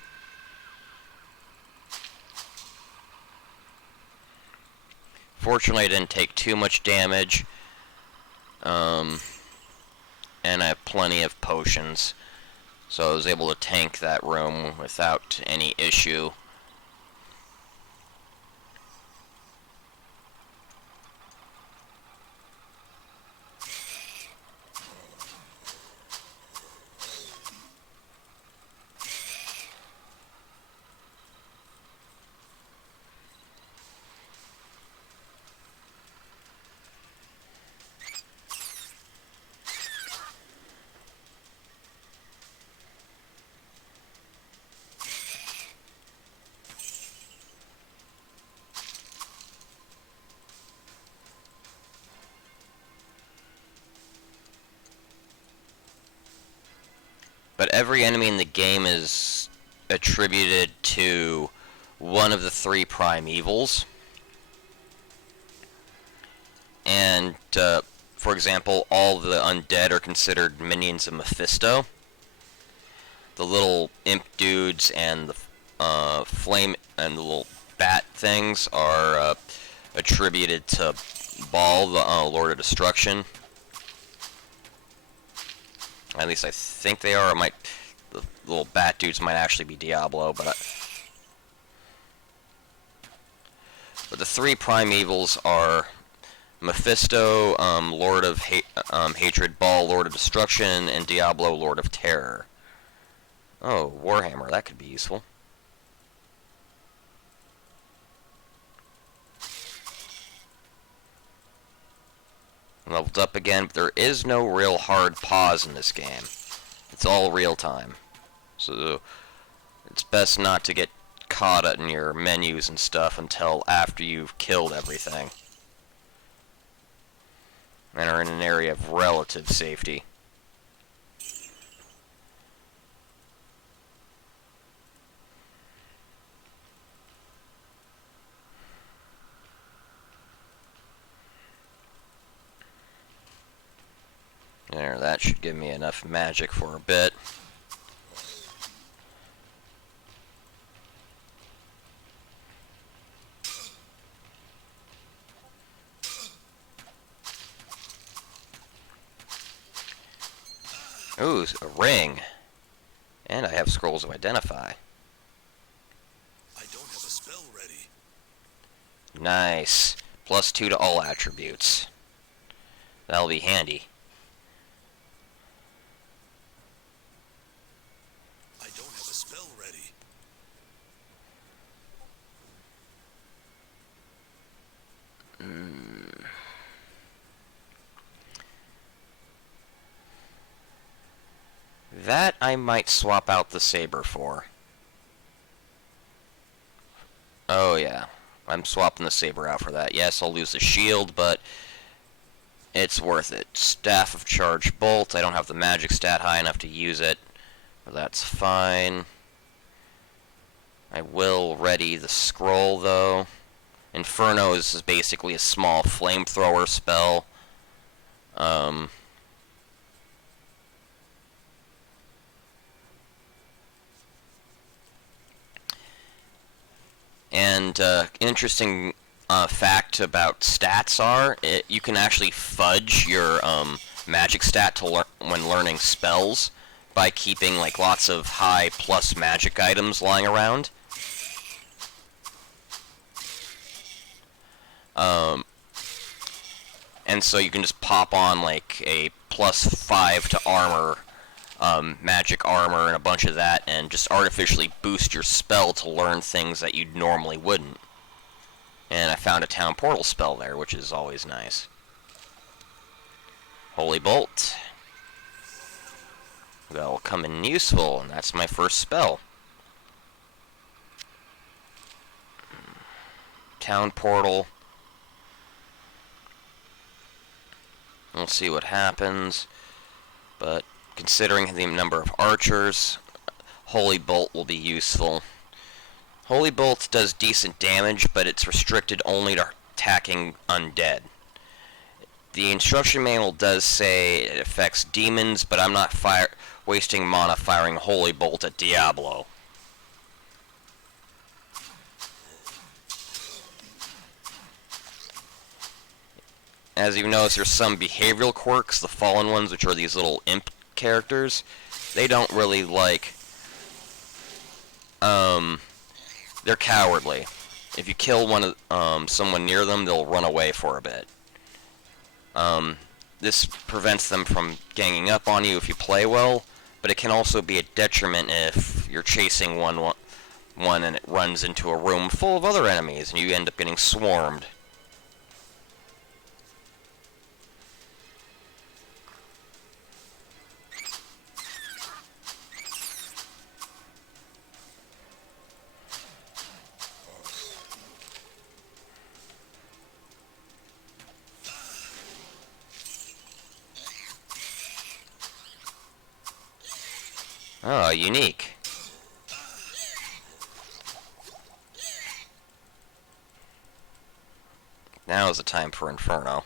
Fortunately, I didn't take too much damage. And I have plenty of potions. So I was able to tank that room without any issue. But every enemy in the game is attributed to one of the three primevals. And, for example, all the undead are considered minions of Mephisto. The little imp dudes and the flame and the little bat things are attributed to Baal, the Lord of Destruction. At least I think they are. It might, the little bat dudes might actually be Diablo, but the three primevals are Mephisto, Lord of Hatred, Baal, Lord of Destruction, and Diablo, Lord of Terror. Oh, Warhammer, that could be useful. Leveled up again, but there is no real hard pause in this game. It's all real time. So it's best not to get caught in your menus and stuff until after you've killed everything. And are in an area of relative safety. There, that should give me enough magic for a bit. Ooh, a ring. And I have scrolls of identify. I don't have a spell ready. Nice. +2 to all attributes. That'll be handy. I don't have a spell ready. That I might swap out the saber for. Oh yeah, I'm swapping the saber out for that. Yes, I'll lose the shield, but it's worth it. Staff of Charge Bolt. I don't have the magic stat high enough to use it, but that's fine. I will ready the scroll, though. Inferno is basically a small flamethrower spell. And interesting fact about stats are, you can actually fudge your magic stat to when learning spells by keeping like lots of high plus magic items lying around. And so you can just pop on like a +5 to armor, magic armor and a bunch of that, and just artificially boost your spell to learn things that you normally wouldn't. And I found a town portal spell there, which is always nice. Holy Bolt. That will come in useful, and that's my first spell. Town portal. We'll see what happens, but considering the number of archers, Holy Bolt will be useful. Holy Bolt does decent damage, but it's restricted only to attacking undead. The instruction manual does say it affects demons, but I'm not wasting mana firing Holy Bolt at Diablo. as you notice, there's some behavioral quirks. The fallen ones, which are these little imp characters, they don't really like, they're cowardly. If you kill someone near them, they'll run away for a bit. This prevents them from ganging up on you if you play well, but it can also be a detriment if you're chasing one and it runs into a room full of other enemies and you end up getting swarmed. Oh, unique. Now is the time for Inferno.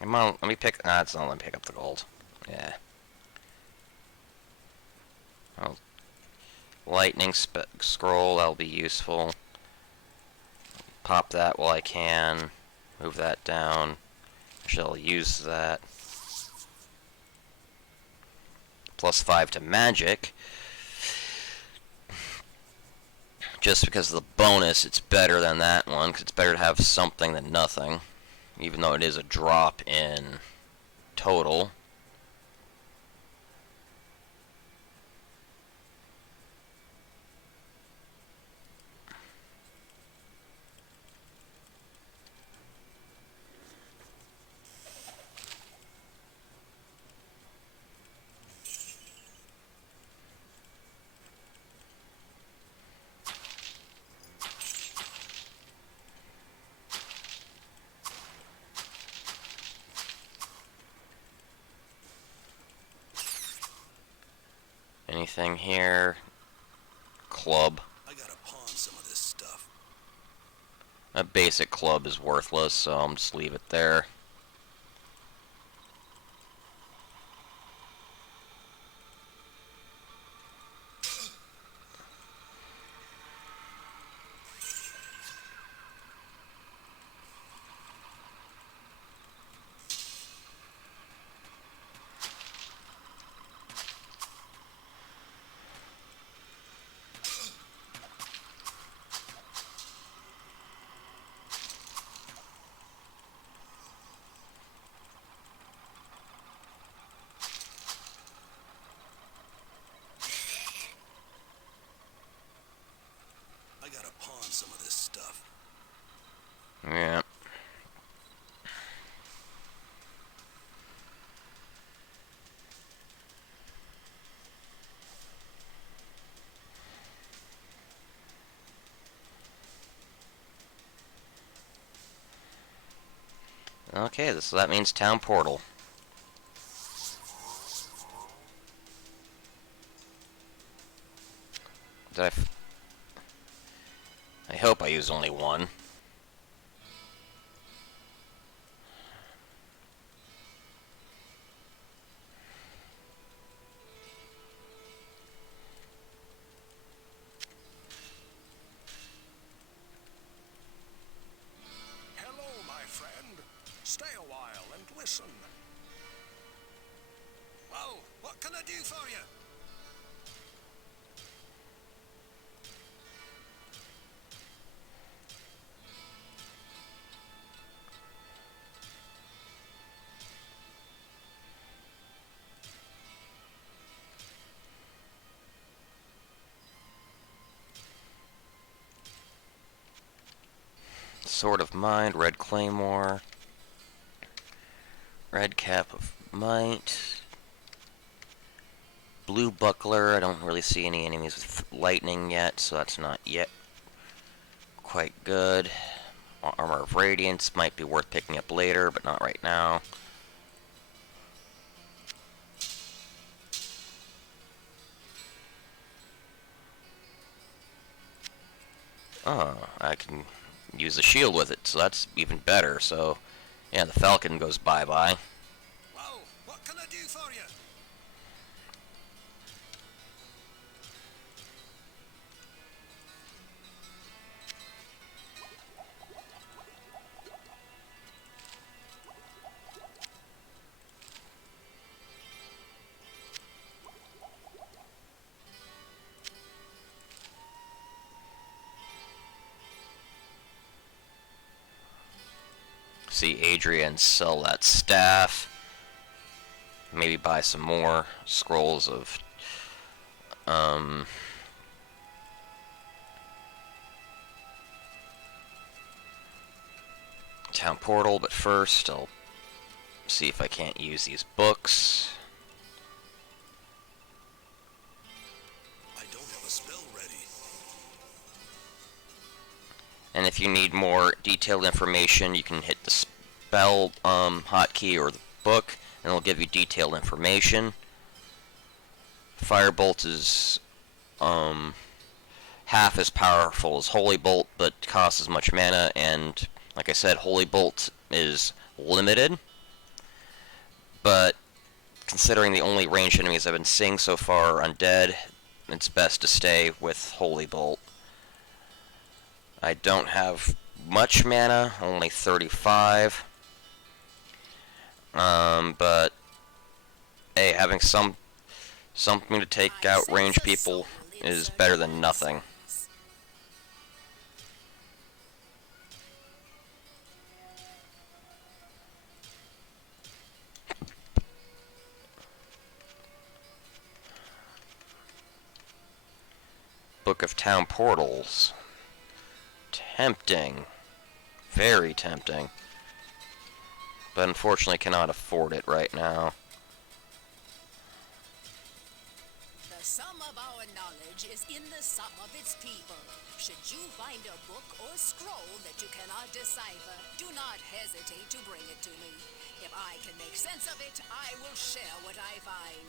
Come on, let me pick. It's not. Let me pick up the gold. Yeah. Oh, lightning scroll. That'll be useful. Pop that while I can. Move that down. I shall use that. +5 to magic. Just because of the bonus, it's better than that one, because it's better to have something than nothing. Even though it is a drop in total. Anything here? Club. I gotta pawn some of this stuff. A basic club is worthless, so I'll just leave it there. I gotta pawn some of this stuff. Yeah. Okay, so that means town portal. Did I hope I used only one. Sword of Mind, Red Claymore, Red Cap of Might, Blue Buckler. I don't really see any enemies with lightning yet, so that's not yet quite good. Armor of Radiance might be worth picking up later, but not right now. Oh, I can use the shield with it, so that's even better. So, yeah, the Falcon goes bye-bye. Well, what can I do for you? See Adrian sell that staff. Maybe buy some more scrolls of town portal, but first I'll see if I can't use these books. I don't have a spell ready. And if you need more detailed information, you can hit the spell hotkey or the book, and it'll give you detailed information. Firebolt is half as powerful as Holy Bolt, but costs as much mana, and like I said, Holy Bolt is limited. But considering the only ranged enemies I've been seeing so far are undead, it's best to stay with Holy Bolt. I don't have much mana, only 35. But hey, having something to take out ranged people is better than nothing. Book of Town Portals. Tempting. Very tempting. But unfortunately cannot afford it right now. The sum of our knowledge is in the sum of its people. Should you find a book or scroll that you cannot decipher, do not hesitate to bring it to me. If I can make sense of it, I will share what I find.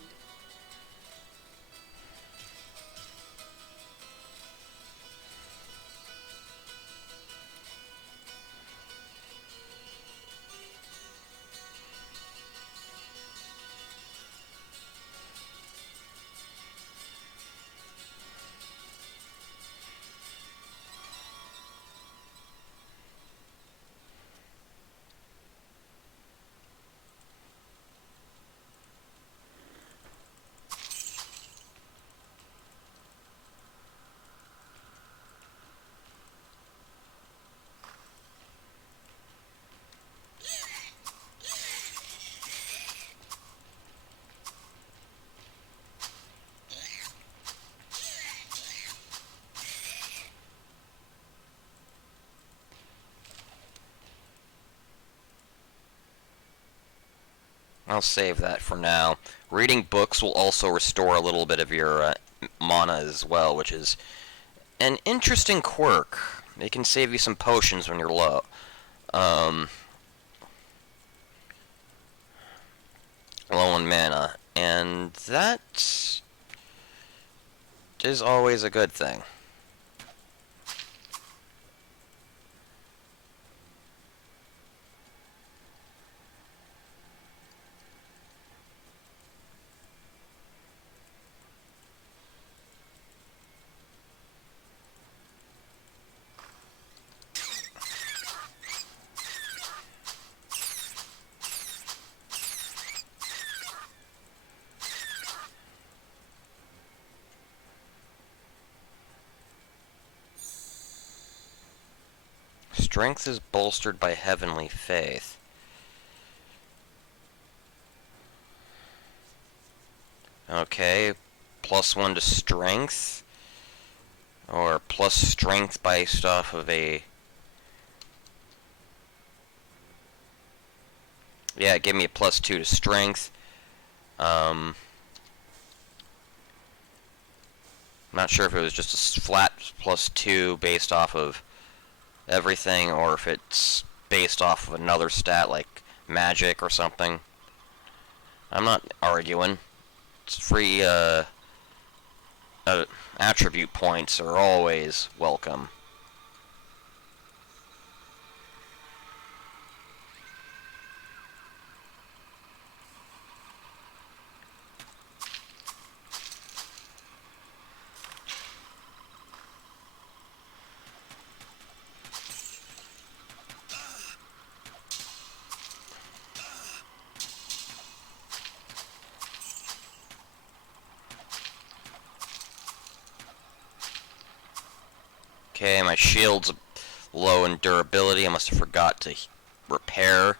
I'll save that for now. Reading books will also restore a little bit of your mana as well, which is an interesting quirk. It can save you some potions when you're low. Low on mana. And that is always a good thing. Strength is bolstered by heavenly faith. Okay, +1 to strength. Or plus strength based off of a Yeah, it gave me a +2 to strength. I'm not sure if it was just a flat +2 based off of everything, or if it's based off of another stat like magic or something. I'm not arguing. It's free, attribute points are always welcome. Okay, my shield's low in durability. I must have forgot to repair.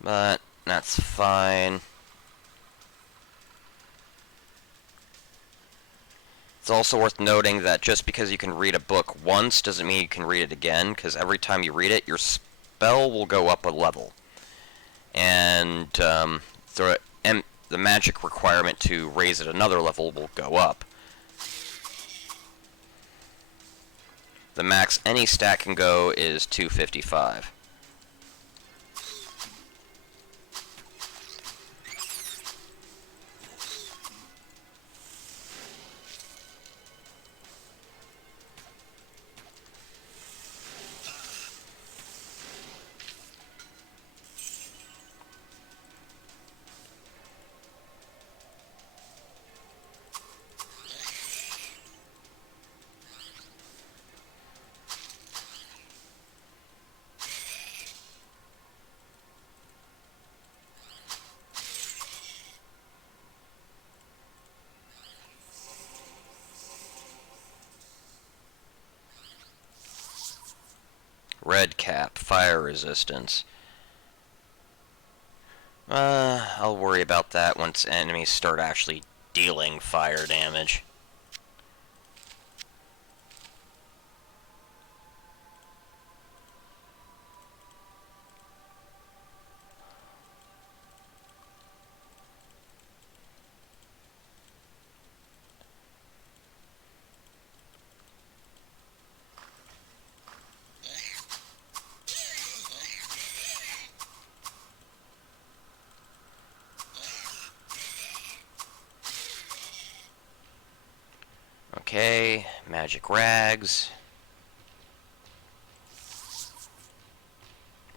But that's fine. It's also worth noting that just because you can read a book once doesn't mean you can read it again, because every time you read it, your spell will go up a level. And the magic requirement to raise it another level will go up. The max any stat can go is 255. Red cap, fire resistance. I'll worry about that once enemies start actually dealing fire damage. Okay, magic rags.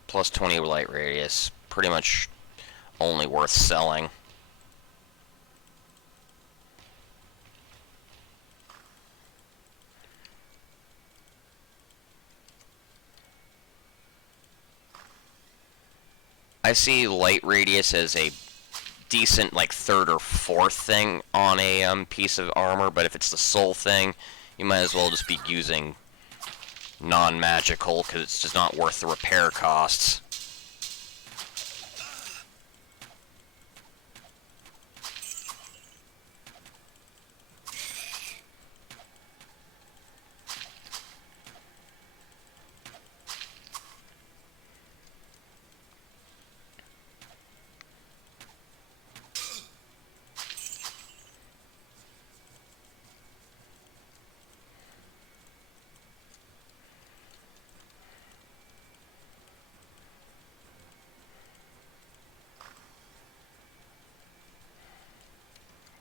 Plus 20 light radius. Pretty much only worth selling. I see light radius as a decent, like, third or fourth thing on a piece of armor, but if it's the sole thing, you might as well just be using non-magical, because it's just not worth the repair costs.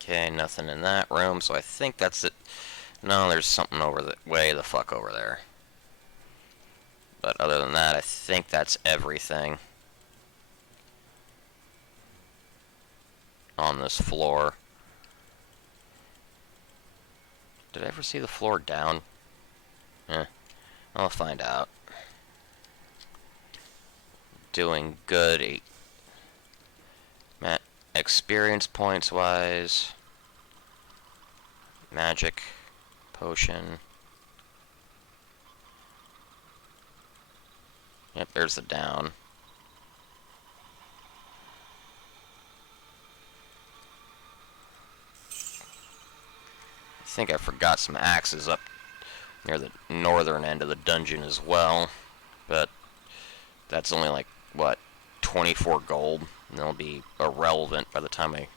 Okay, nothing in that room, so I think that's it. No, there's something over the way the fuck over there. But other than that, I think that's everything on this floor. Did I ever see the floor down? I'll find out. Doing good. Experience points wise. Magic potion. Yep, there's the down. I think I forgot some axes up near the northern end of the dungeon as well, but That's only like, what, 24 gold? And they'll be irrelevant by the time I...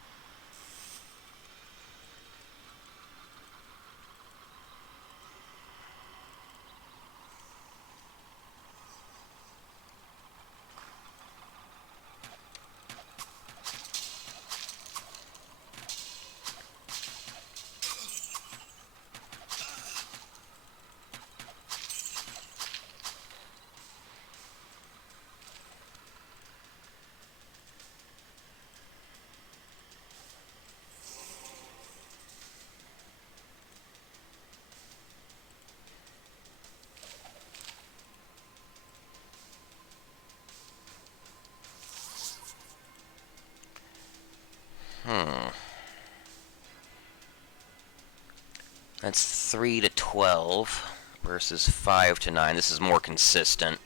That's 3 to 12 versus 5 to 9. This is more consistent.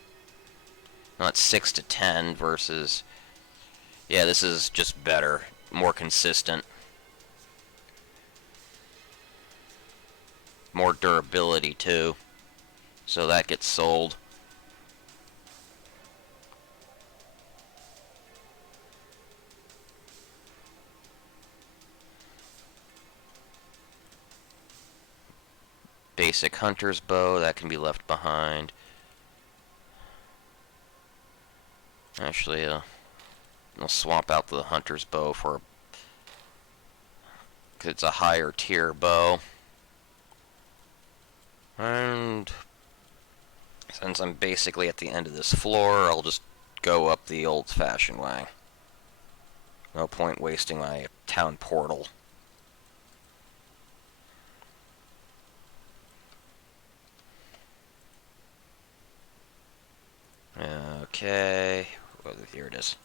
Not 6 to 10 versus... Yeah, this is just better. More consistent. More durability, too. So that gets sold. Basic hunter's bow, that can be left behind. Actually, I'll swap out the hunter's bow for... because it's a higher tier bow. And since I'm basically at the end of this floor, I'll just go up the old-fashioned way. No point wasting my town portal. Okay, well, here it is.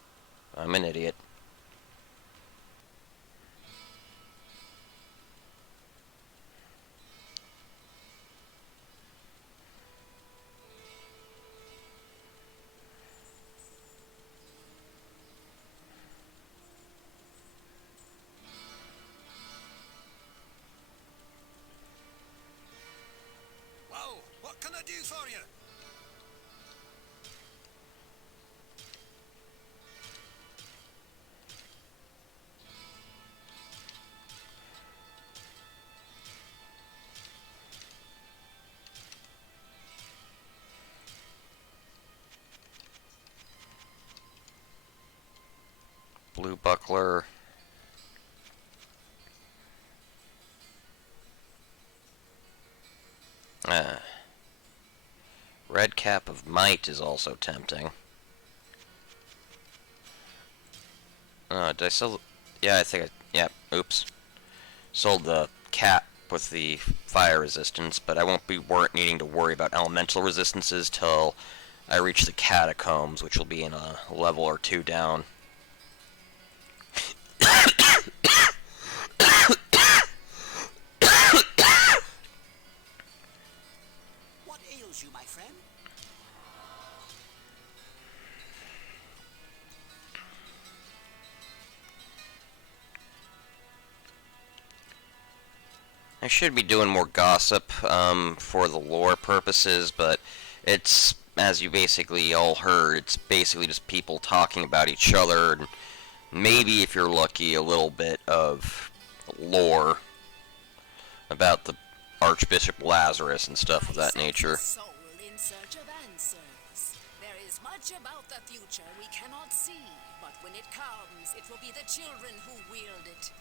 I'm an idiot. Well, what can I do for you? Blue buckler. Red cap of might is also tempting. Did I sell... Yeah, I think I... Yeah, oops. Sold the cap with the fire resistance, but I won't be needing to worry about elemental resistances till I reach the catacombs, which will be in a level or two down. What ails you, my friend? I should be doing more gossip for the lore purposes, but it's, as you basically all heard, it's basically just people talking about each other, and maybe, if you're lucky, a little bit of lore about the Archbishop Lazarus and stuff of that nature. Soul in search of answers. There is much about the future we cannot see, but when it comes, it will be the children who wield it.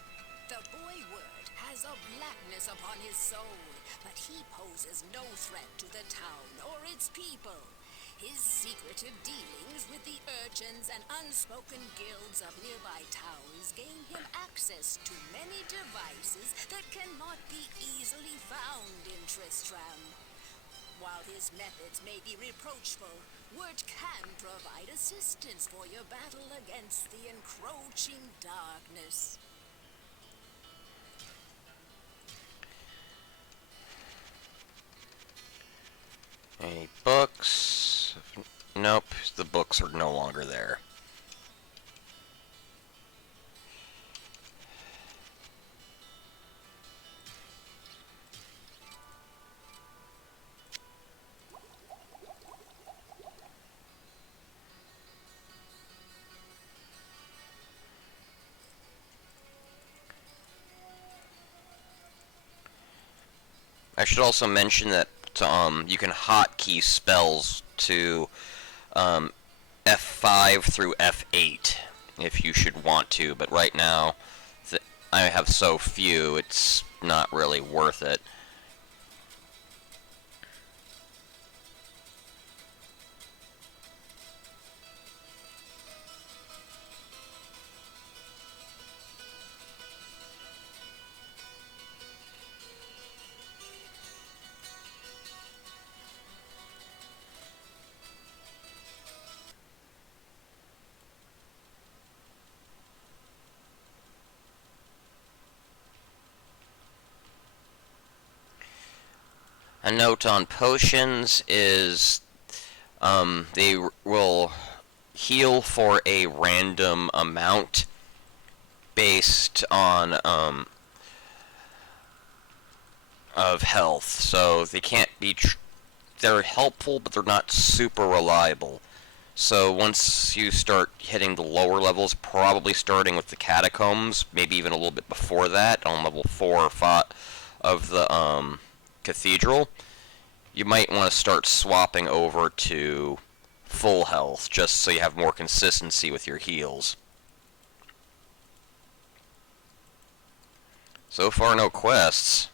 The boy word has a blackness upon his soul, but he poses no threat to the town or its people. His secretive dealings with the urchins and unspoken guilds of nearby towns gain him access to many devices that cannot be easily found in Tristram. While his methods may be reproachful, word can provide assistance for your battle against the encroaching darkness. Any books? Nope, the books are no longer there. I should also mention that you can hotkey spells to F5 through F8 if you should want to, but right now I have so few, it's not really worth it. A note on potions is they will heal for a random amount based on of health, so they can't be they're helpful, but they're not super reliable. So once you start hitting the lower levels, probably starting with the catacombs, maybe even a little bit before that, on level 4 or 5 of the cathedral, you might want to start swapping over to full health, just so you have more consistency with your heals. So far, no quests.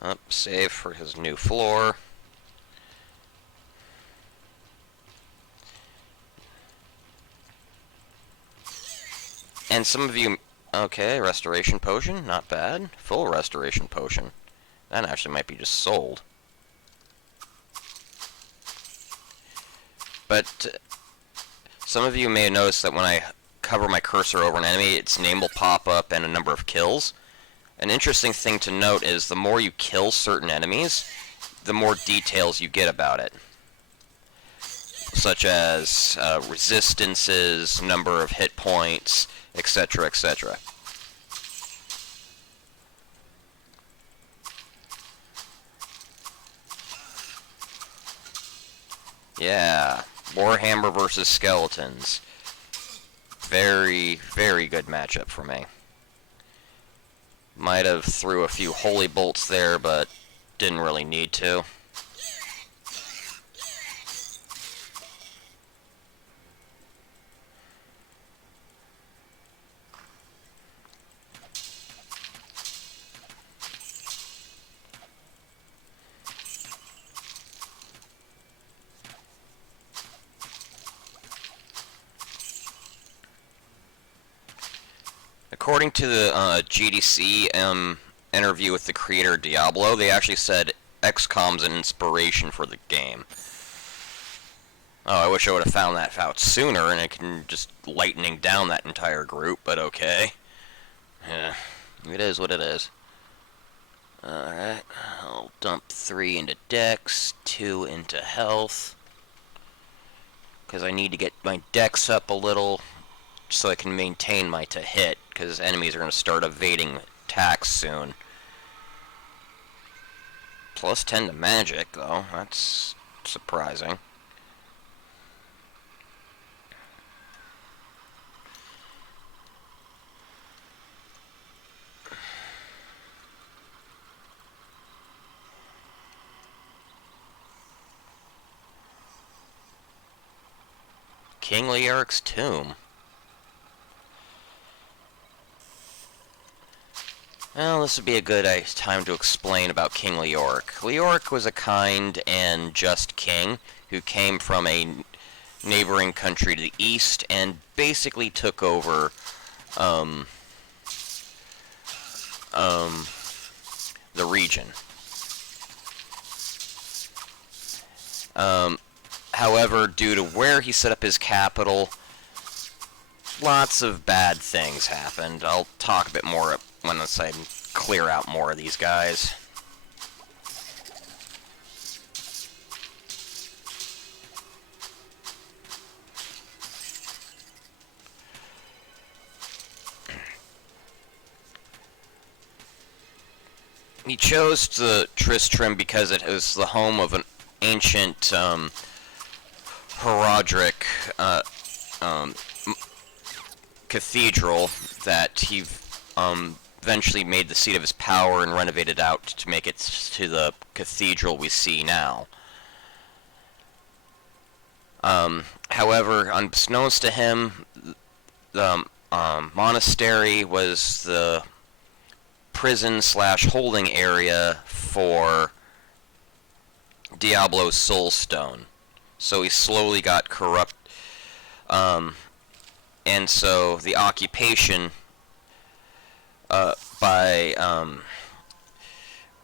Up, save for his new floor. And some of you... Okay, restoration potion, not bad. Full restoration potion. That actually might be just sold. But some of you may have noticed that when I cover my cursor over an enemy, its name will pop up and a number of kills. An interesting thing to note is the more you kill certain enemies, the more details you get about it. Such as resistances, number of hit points, etc., etc. Yeah, Warhammer versus Skeletons. Very, very good matchup for me. Might have threw a few holy bolts there, but didn't really need to. According to the GDC interview with the creator of Diablo, they actually said XCOM's an inspiration for the game. Oh, I wish I would have found that out sooner, and it can just lightning down that entire group, but okay. Yeah, it is what it is. Alright, I'll dump 3 into Dex, 2 into Health, because I need to get my Dex up a little, so I can maintain my to hit, because enemies are going to start evading attacks soon. Plus 10 to magic, though. That's surprising. King Leoric's tomb. Well, this would be a good time to explain about King Leoric. Leoric was a kind and just king who came from a neighboring country to the east and basically took over the region. However, due to where he set up his capital, lots of bad things happened. I'll talk a bit more once I clear out more of these guys. He chose the Tristram because it was the home of an ancient Herodric cathedral that he eventually made the seat of his power and renovated out to make it to the cathedral we see now. However, unbeknownst to him, the monastery was the prison/holding area for Diablo's soul stone. So he slowly got corrupt, and so the occupation by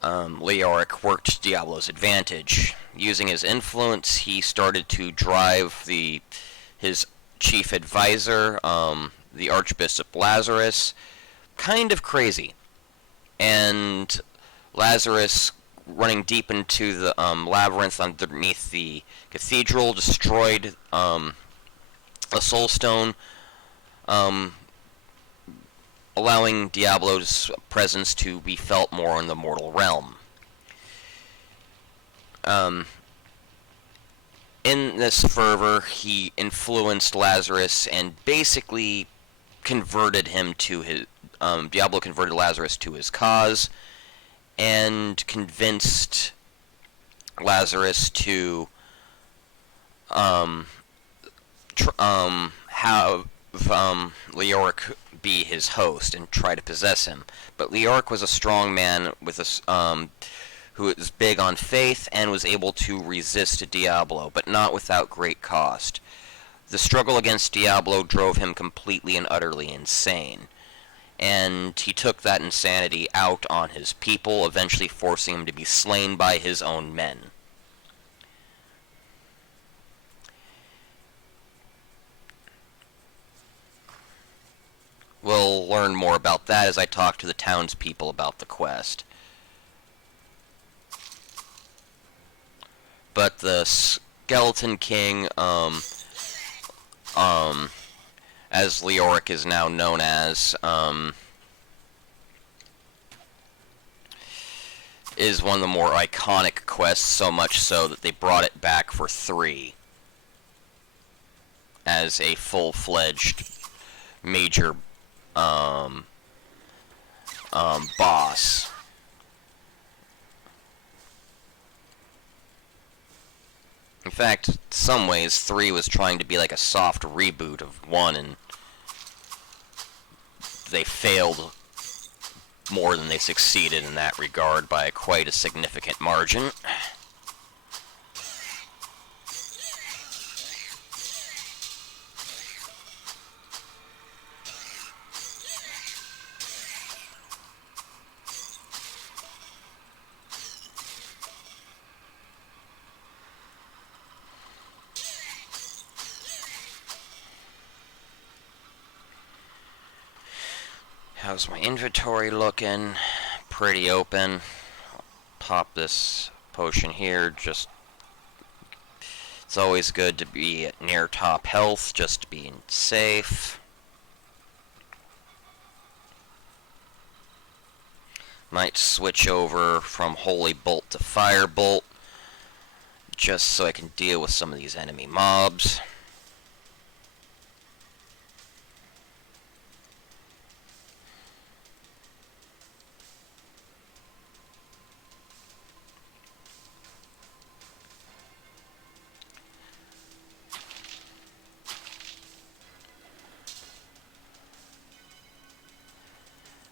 Leoric worked to Diablo's advantage. Using his influence, he started to drive his chief advisor, the Archbishop Lazarus, kind of crazy. And Lazarus, running deep into the labyrinth underneath the cathedral, destroyed a soul stone, allowing Diablo's presence to be felt more in the mortal realm. In this fervor, he influenced Lazarus and basically converted him to his. Diablo converted Lazarus to his cause and convinced Lazarus to have Leoric be his host and try to possess him. But Leoric was a strong man with who was big on faith and was able to resist Diablo, but not without great cost. The struggle against Diablo drove him completely and utterly insane, and he took that insanity out on his people, eventually forcing him to be slain by his own men. We'll learn more about that as I talk to the townspeople about the quest. But the Skeleton King, as Leoric is now known as, is one of the more iconic quests, so much so that they brought it back for 3 as a full-fledged major boss. In fact, in some ways, 3 was trying to be like a soft reboot of 1, and they failed more than they succeeded in that regard by quite a significant margin. How's my inventory looking? Pretty open. Pop this potion here. It's always good to be at near top health, just to be safe. Might switch over from Holy Bolt to Fire Bolt, just so I can deal with some of these enemy mobs.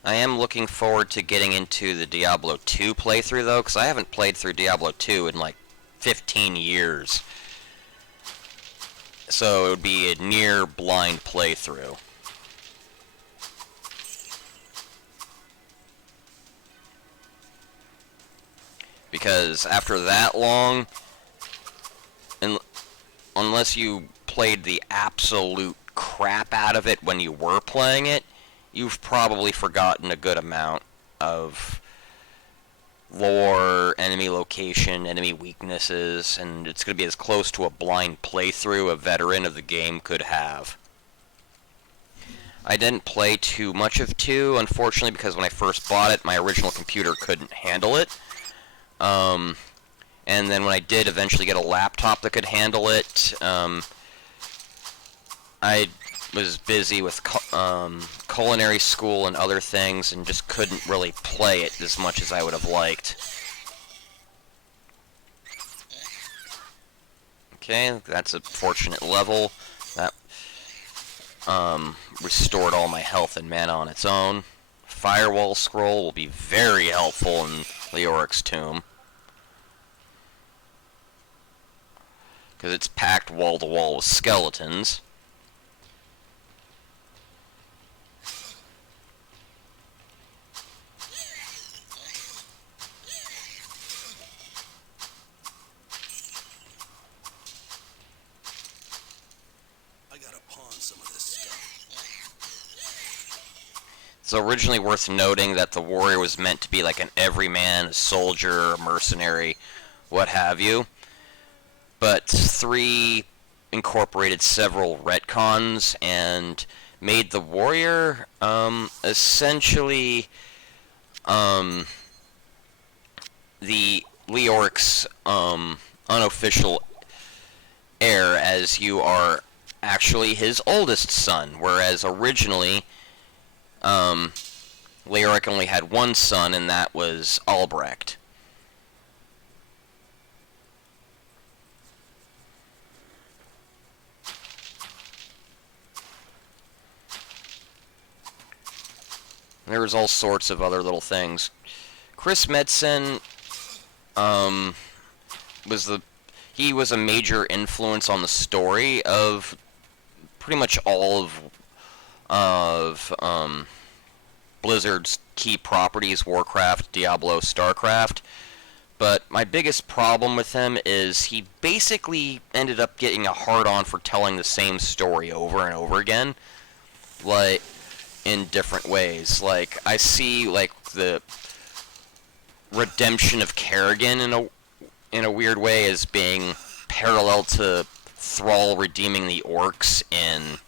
I am looking forward to getting into the Diablo 2 playthrough, though, because I haven't played through Diablo 2 in like 15 years. So it would be a near blind playthrough. Because after that long, unless you played the absolute crap out of it when you were playing it, you've probably forgotten a good amount of lore, enemy location, enemy weaknesses, and it's going to be as close to a blind playthrough a veteran of the game could have. I didn't play too much of 2, unfortunately, because when I first bought it, my original computer couldn't handle it. And then when I did eventually get a laptop that could handle it, I was busy with culinary school and other things, and just couldn't really play it as much as I would have liked. Okay, that's a fortunate level. That restored all my health and mana on its own. Firewall scroll will be very helpful in Leoric's tomb, because it's packed wall to wall with skeletons. It's originally worth noting that the warrior was meant to be like an everyman, a soldier, a mercenary, what have you. But 3 incorporated several retcons and made the warrior essentially the Leoric's unofficial heir, as you are actually his oldest son, whereas originally Leoric only had one son, and that was Albrecht. There was all sorts of other little things. Chris Metzen he was a major influence on the story of pretty much all of Blizzard's key properties: Warcraft, Diablo, StarCraft. But my biggest problem with him is he basically ended up getting a hard-on for telling the same story over and over again, like, in different ways. Like, I see, like, the redemption of Kerrigan in a weird way as being parallel to Thrall redeeming the orcs in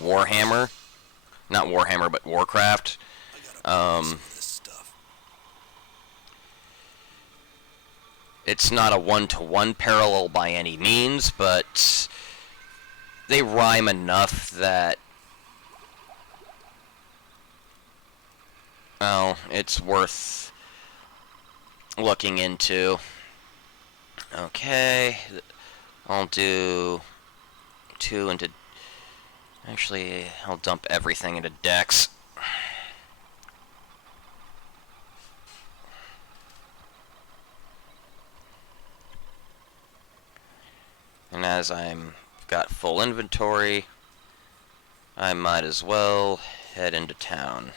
Warhammer. Not Warhammer, but Warcraft. It's not a one-to-one parallel by any means, but they rhyme enough that, well, it's worth looking into. Okay, I'll do 2 into... Actually, I'll dump everything into Dex. And as I'm got full inventory, I might as well head into town.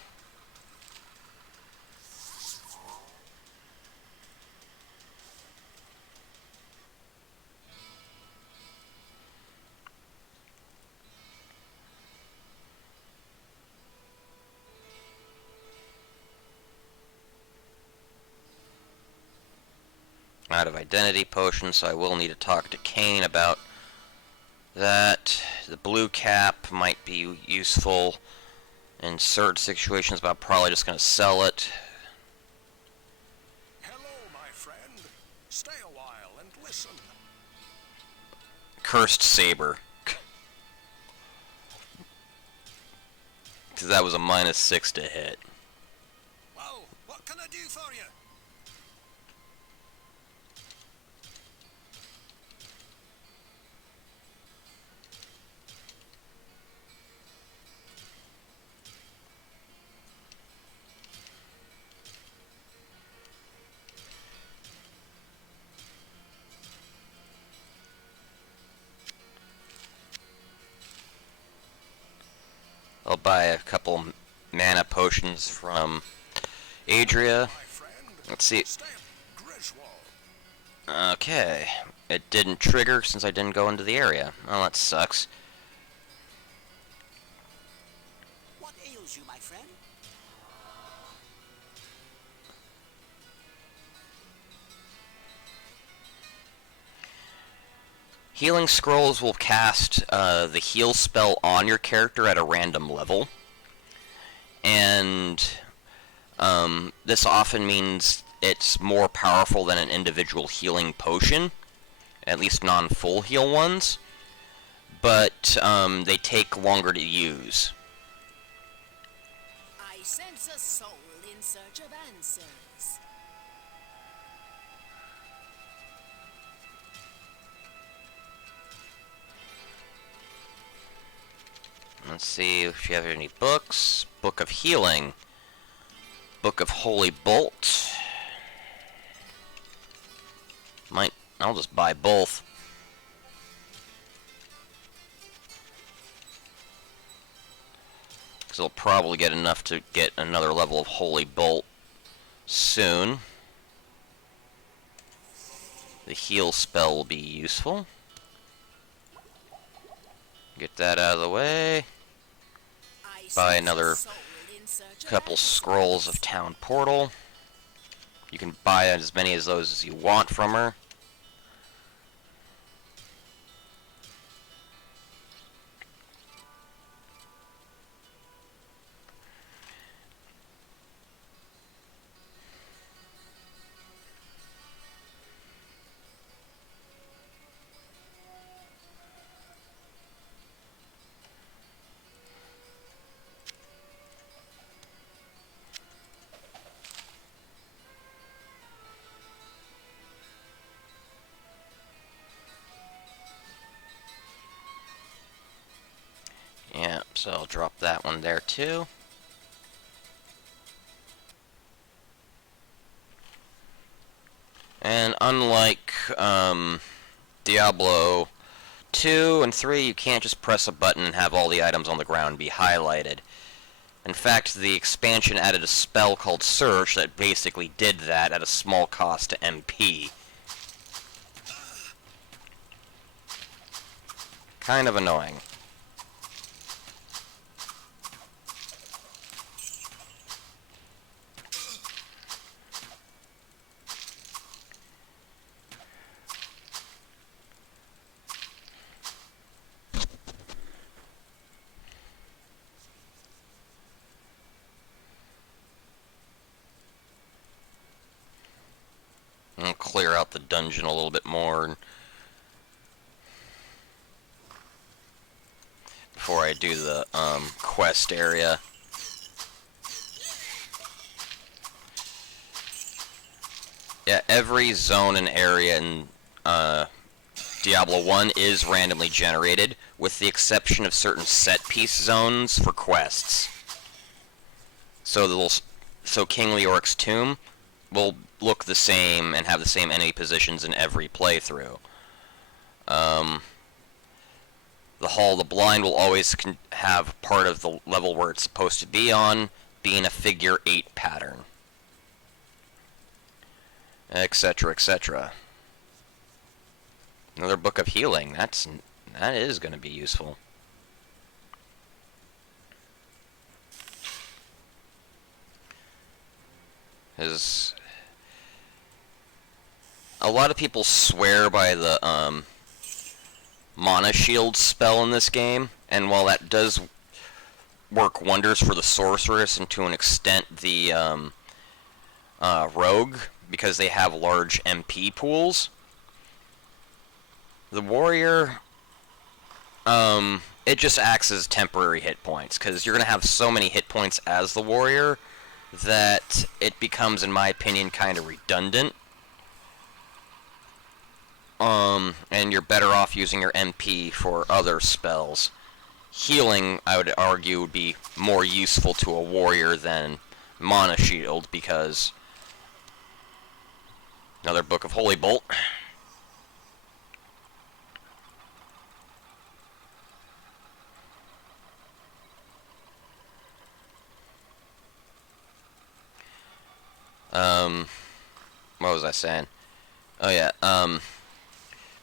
Out of identity potion, so I will need to talk to Kane about that. The blue cap might be useful in certain situations, but I'm probably just going to sell it. Hello, my friend. Stay a while and listen. Cursed Saber. Because that was a -6 to hit. Well, what can I do for you? I'll buy a couple mana potions from Adria. Let's see. Okay. It didn't trigger since I didn't go into the area. Oh, that sucks. What ails you, my friend? Healing scrolls will cast the heal spell on your character at a random level. And this often means it's more powerful than an individual healing potion, at least non-full heal ones. but they take longer to use. I sense a soul in search of answers. Let's see if you have any books. Book of Healing. Book of Holy Bolt. I'll just buy both. Because I'll probably get enough to get another level of Holy Bolt soon. The heal spell will be useful. Get that out of the way. Buy another couple scrolls of Town Portal. You can buy as many of those as you want from her. Yeah, so I'll drop that one there too. And unlike Diablo 2 and 3, you can't just press a button and have all the items on the ground be highlighted. In fact, the expansion added a spell called Search that basically did that at a small cost to MP. Kind of annoying. I'll clear out the dungeon a little bit more before I do the quest area. Yeah, every zone and area in Diablo 1 is randomly generated, with the exception of certain set-piece zones for quests. So King Leoric's Tomb will look the same and have the same enemy positions in every playthrough. The Hall of the Blind will always have part of the level where it's supposed to be on being a figure 8 pattern, etc., etc. Another Book of Healing. That is going to be useful. A lot of people swear by the Mana Shield spell in this game, and while that does work wonders for the Sorceress and to an extent the Rogue, because they have large MP pools, the Warrior, it just acts as temporary hit points, because you're going to have so many hit points as the Warrior that it becomes, in my opinion, kind of redundant. And you're better off using your MP for other spells. Healing, I would argue, would be more useful to a warrior than Mana Shield, because another Book of Holy Bolt. What was I saying? Oh yeah,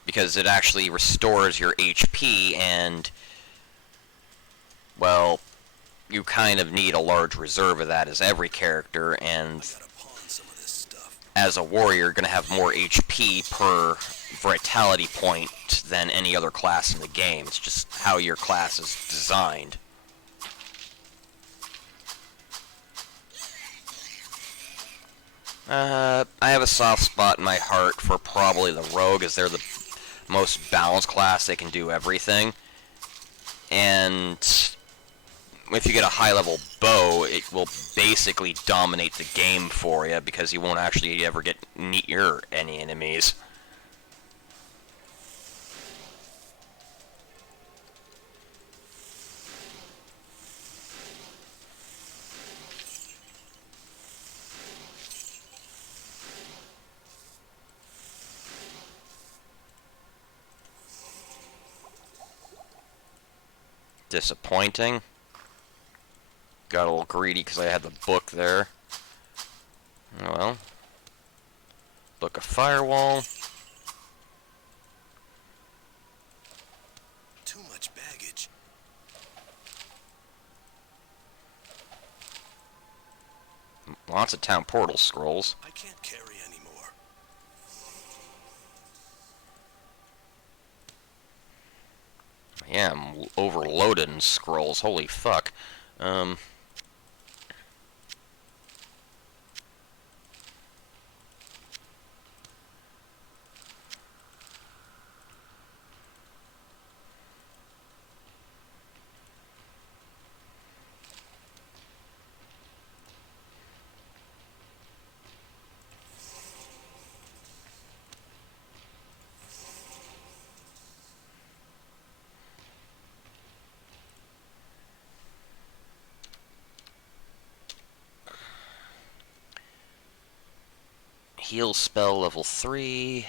because it actually restores your HP, and, well, you kind of need a large reserve of that as every character, and as a warrior, you're going to have more HP per vitality point than any other class in the game. It's just how your class is designed. I have a soft spot in my heart for probably the Rogue, as they're the most balanced class. They can do everything. And if you get a high-level bow, it will basically dominate the game for you because you won't actually ever get near any enemies. Disappointing. Got a little greedy because I had the book there. Well, Book of Firewall. Too much baggage. Lots of town portal scrolls. I can't carry anymore. Yeah, I'm overloaded in scrolls. Holy fuck. Heal spell level 3.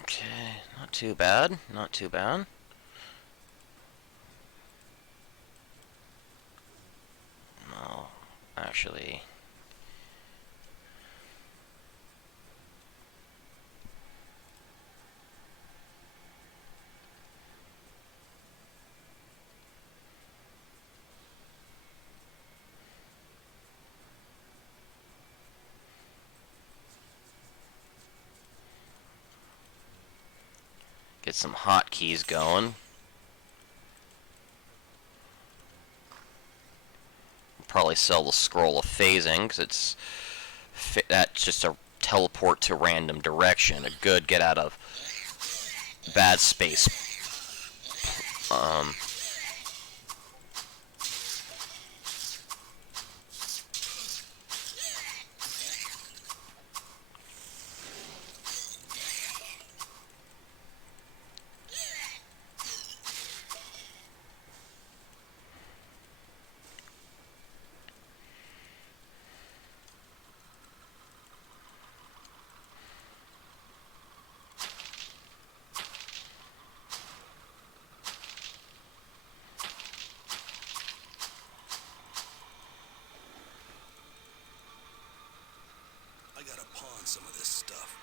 Okay, not too bad. Not too bad. No, actually. Get some hotkeys going. Probably sell the scroll of phasing, because that's just a teleport to random direction. A good get out of bad space. I gotta pawn some of this stuff.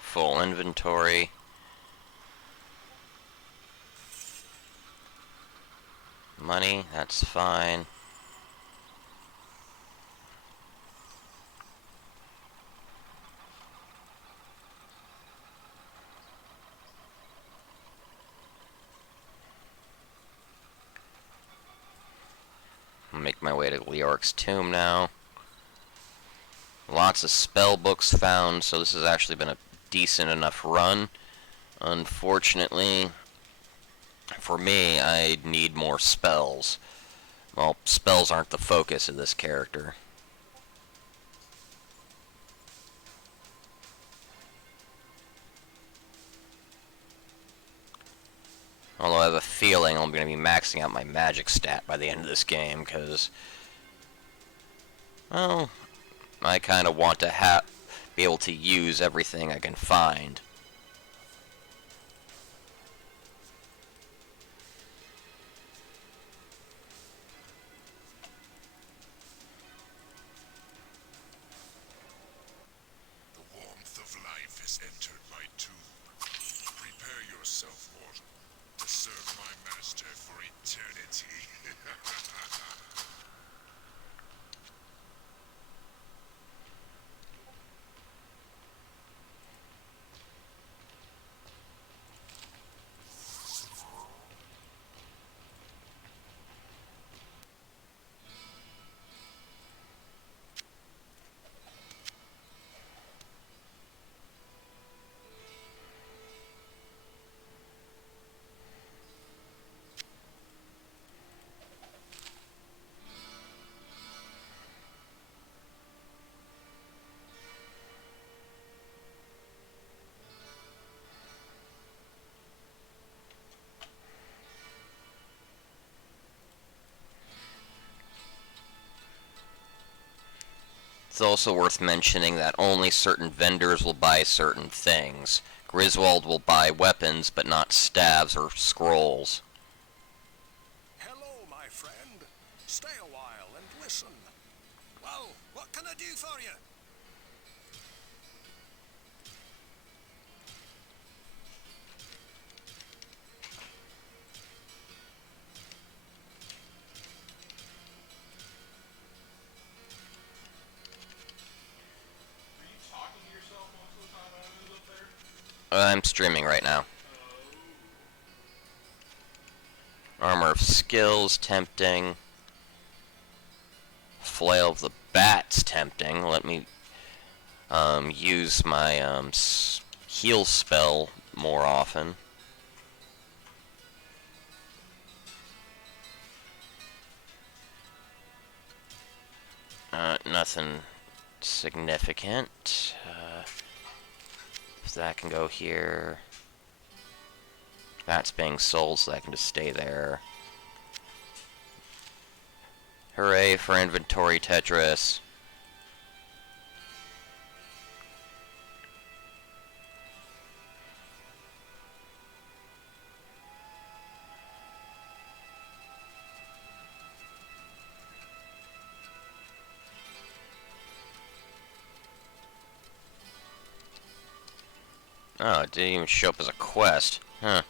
Full inventory. Money, that's fine. I'll make my way to Leoric's tomb now. Lots of spell books found, so this has actually been a decent enough run. Unfortunately, for me, I need more spells. Well, spells aren't the focus of this character. Although I have a feeling I'm going to be maxing out my magic stat by the end of this game, because, well, I kind of want to be able to use everything I can find. The warmth of life has entered my tomb. Prepare yourself, mortal, to serve my master for eternity. It's also worth mentioning that only certain vendors will buy certain things. Griswold will buy weapons, but not staves or scrolls. Hello, my friend. Stay a while and listen. Well, what can I do for you? I'm streaming right now. Armor of Skills, tempting. Flail of the Bat's tempting. Let me use my heal spell more often. Nothing significant. So that can go here. That's being sold, so that can just stay there. Hooray for inventory Tetris. Oh, it didn't even show up as a quest. Huh.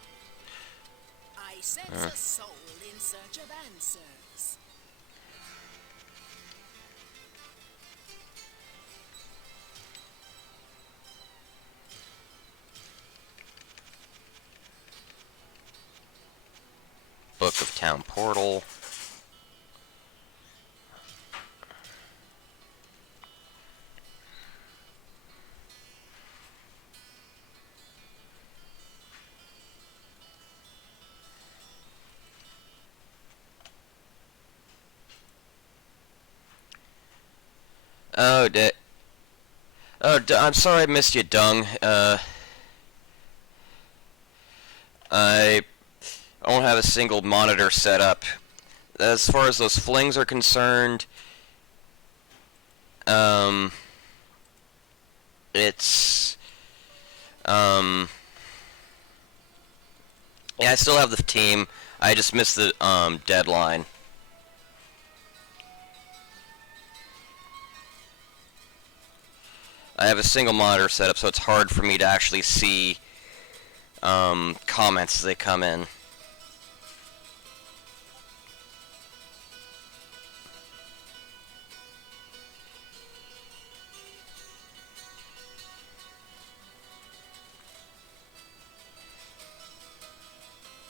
I sense a soul in search of answers. Book of Town Portal. Oh, I'm sorry I missed you, Dung. I don't have a single monitor set up. As far as those flings are concerned, it's, yeah, I still have the team. I just missed the, deadline. I have a single monitor set up, so it's hard for me to actually see, comments as they come in.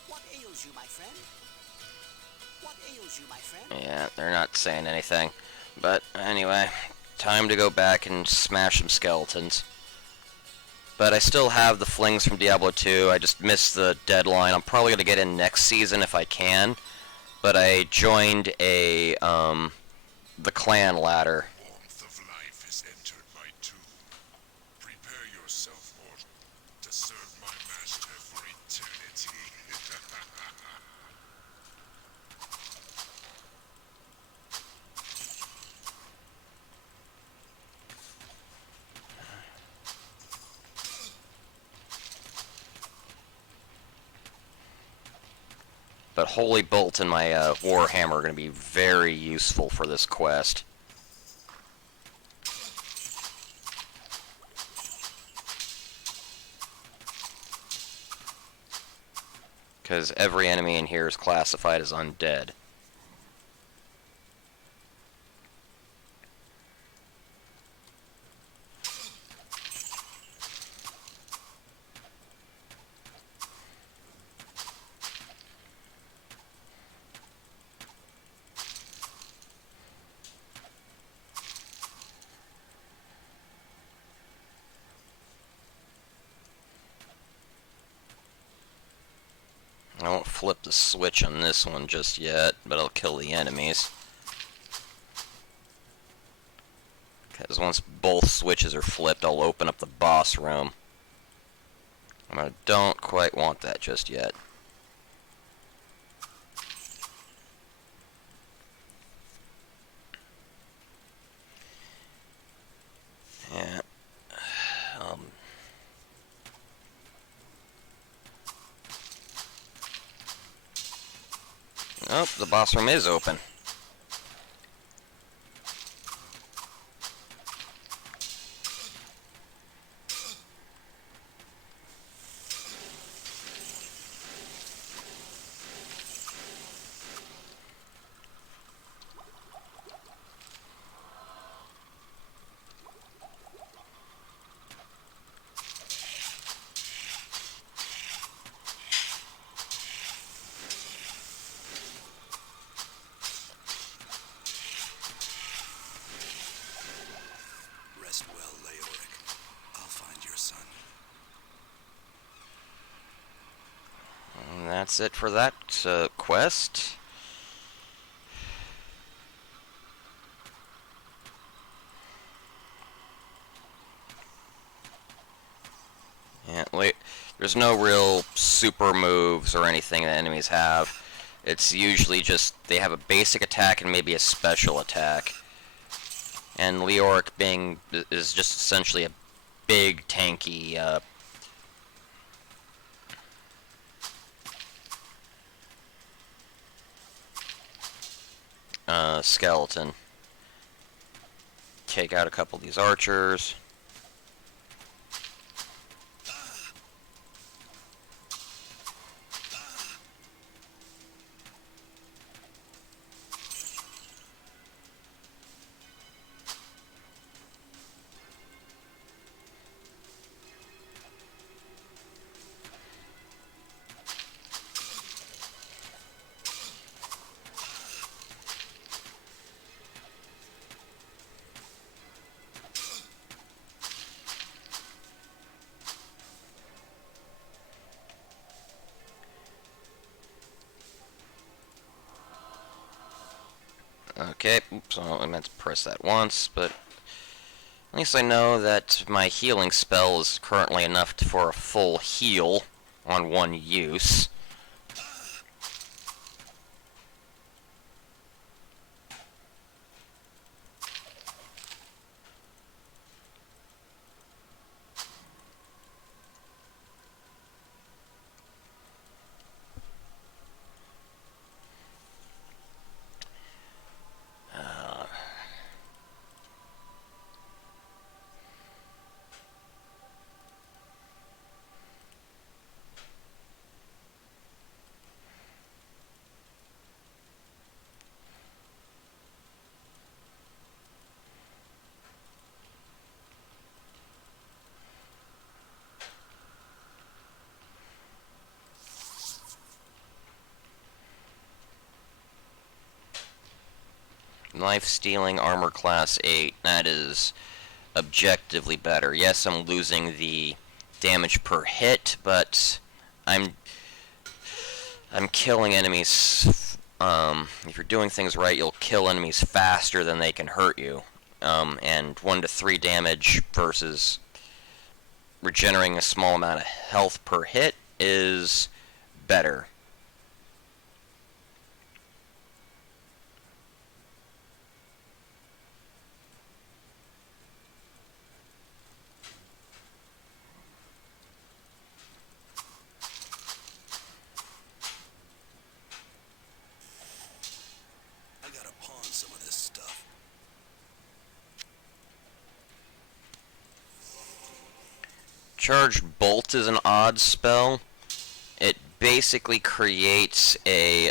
What ails you, my friend? What ails you, my friend? Yeah, they're not saying anything. But anyway, time to go back and smash some skeletons. But I still have the flings from Diablo 2. I just missed the deadline. I'm probably going to get in next season if I can. But I joined the clan ladder. Warmth of life has entered my tomb. Prepare yourself, mortal, to serve my master for eternity. But Holy Bolt and my Warhammer are going to be very useful for this quest. Because every enemy in here is classified as undead. I won't flip the switch on this one just yet, but I'll kill the enemies. Because once both switches are flipped, I'll open up the boss room. And I don't quite want that just yet. Oh, the boss room is open. Rest well, Leoric. I'll find your son. And that's it for that quest. Yeah, wait. There's no real super moves or anything that enemies have. It's usually just they have a basic attack and maybe a special attack. And Leoric being is just essentially a big tanky skeleton. Take out a couple of these archers. Okay, oops, I meant to press that once, but at least I know that my healing spell is currently enough for a full heal on one use. Life stealing armor class 8. That is objectively better. Yes, I'm losing the damage per hit, but I'm killing enemies. If you're doing things right, you'll kill enemies faster than they can hurt you. And 1 to 3 damage versus regenerating a small amount of health per hit is better. I gotta pawn some of this stuff. Charged Bolt is an odd spell. It basically creates a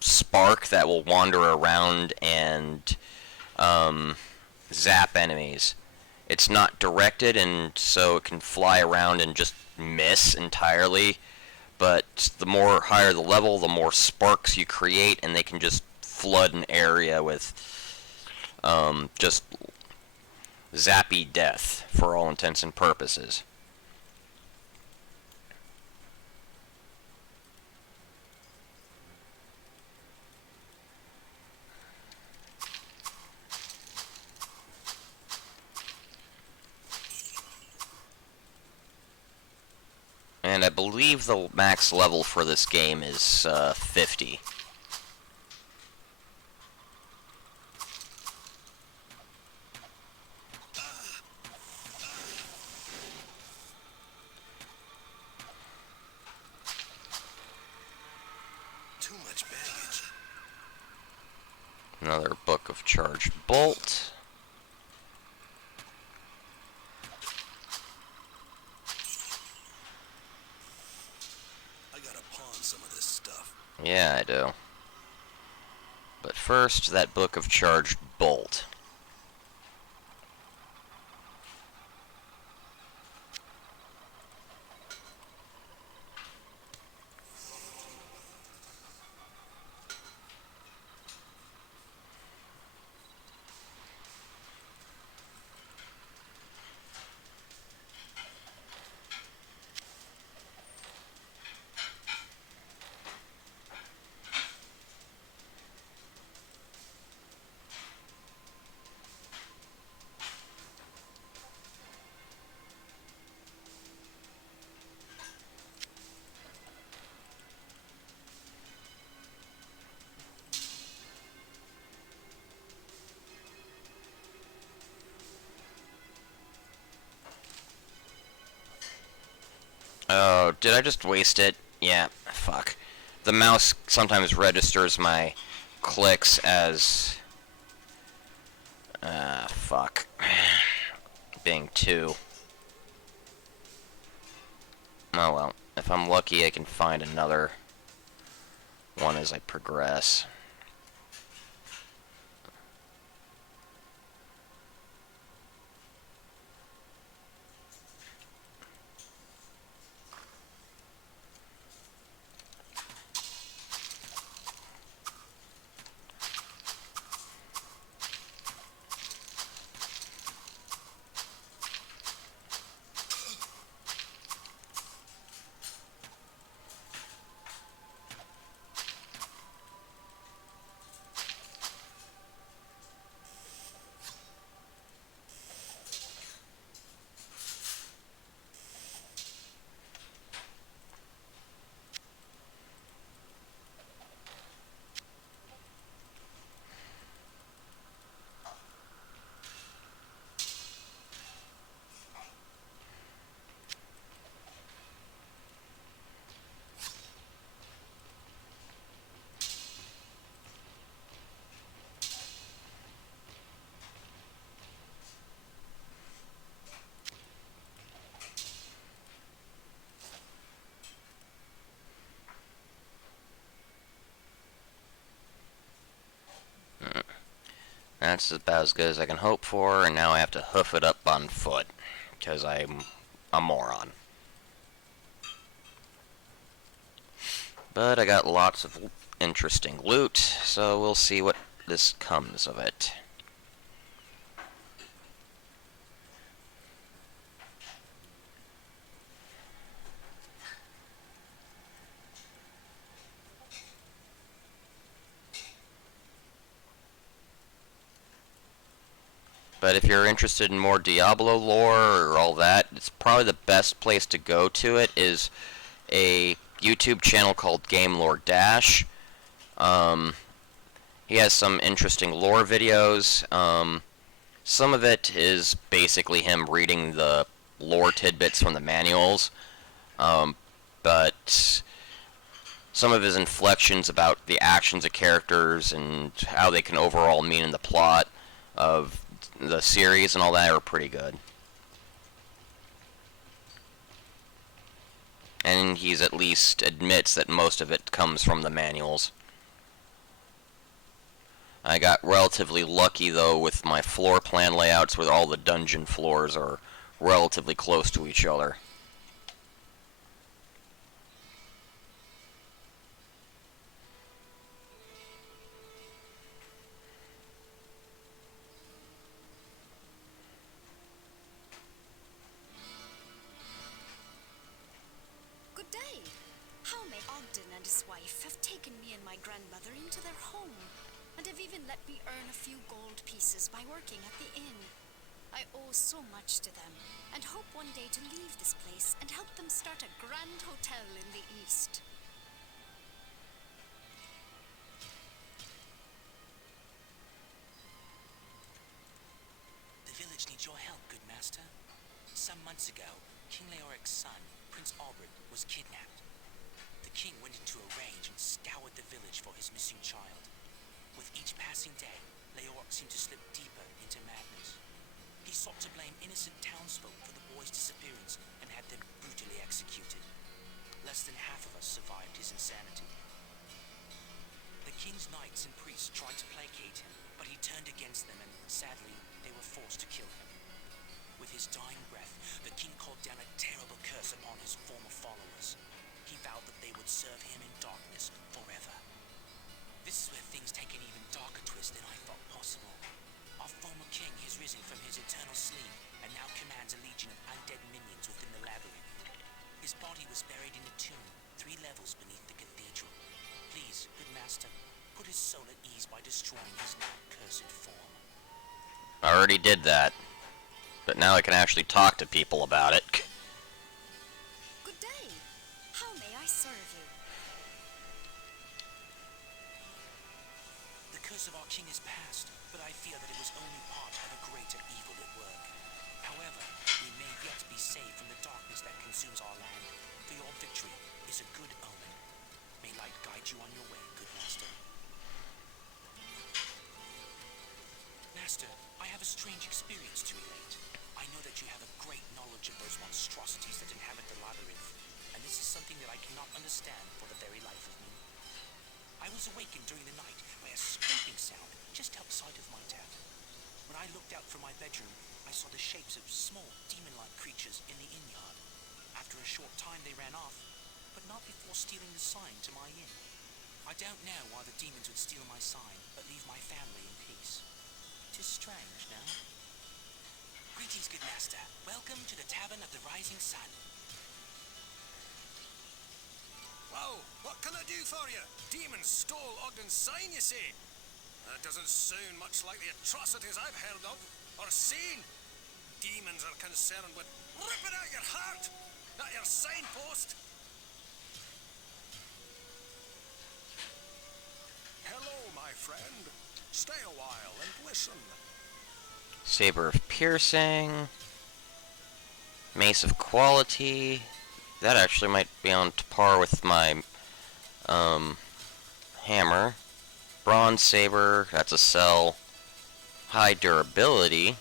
spark that will wander around and zap enemies. It's not directed, and so it can fly around and just miss entirely. But the more higher the level, the more sparks you create, and they can just flood an area with just zappy death for all intents and purposes. And I believe the max level for this game is 50. Too much bad Another book of charged bolt. I gotta pawn some of this stuff. Yeah, I do. But first, that book of charged bolt. Oh, did I just waste it? Yeah, fuck. The mouse sometimes registers my clicks as... fuck. Being 2. Oh well. If I'm lucky, I can find another one as I progress. That's about as good as I can hope for, and now I have to hoof it up on foot, because I'm a moron. But I got lots of interesting loot, so we'll see what this comes of it. But if you're interested in more Diablo lore or all that, it's probably the best place to go to it is a YouTube channel called Game Lore Dash. He has some interesting lore videos. Some of it is basically him reading the lore tidbits from the manuals. But some of his inflections about the actions of characters and how they can overall mean in the plot of the series and all that are pretty good. And he's at least admits that most of it comes from the manuals. I got relatively lucky though with my floor plan layouts where all the dungeon floors are relatively close to each other. Good day. How may Ogden and his wife have taken me and my grandmother into their home, and have even let me earn a few gold pieces by working at the inn. I owe so much to them, and hope one day to leave this place and help them start a grand hotel in the east. The village needs your help, good master. Some months ago, King Leoric's son, Prince Albert, was kidnapped. The king went into a rage and scoured the village for his missing child. With each passing day, Leoric seemed to slip deeper into madness. He sought to blame innocent townsfolk for the boy's disappearance and had them brutally executed. Less than half of us survived his insanity. The king's knights and priests tried to placate him, but he turned against them and, sadly, they were forced to kill him. With his dying breath, the king called down a terrible curse upon his former followers. He vowed that they would serve him in darkness forever. This is where things take an even darker twist than I thought possible. Our former king has risen from his eternal sleep and now commands a legion of undead minions within the labyrinth. His body was buried in a tomb 3 levels beneath the cathedral. Please, good master, put his soul at ease by destroying his now cursed form. I already did that, but now I can actually talk to people about it. Good day. How may I serve you? The curse of our king is past, but I fear that it was only part of a greater evil at work. However, we may yet be saved from the darkness that consumes our land, for your victory is a good omen. May light guide you on your way, good master. Master, I have a strange experience to relate. I know that you have a great knowledge of those monstrosities that inhabit the labyrinth, and this is something that I cannot understand for the very life of me. I was awakened during the night by a scraping sound just outside of my tavern. When I looked out from my bedroom, I saw the shapes of small, demon-like creatures in the inn yard. After a short time, they ran off, but not before stealing the sign to my inn. I don't know why the demons would steal my sign, but leave my family in peace. 'Tis strange, no? Greetings, good master. Welcome to the Tavern of the Rising Sun. Well, what can I do for you? Demons stole Ogden's sign, you say? That doesn't sound much like the atrocities I've heard of, or seen. Demons are concerned with ripping out your heart, not your signpost. Hello, my friend. Stay a while and listen. Saber of Piercing, Mace of Quality. That actually might be on par with my hammer. Bronze Saber, that's a sell. High Durability.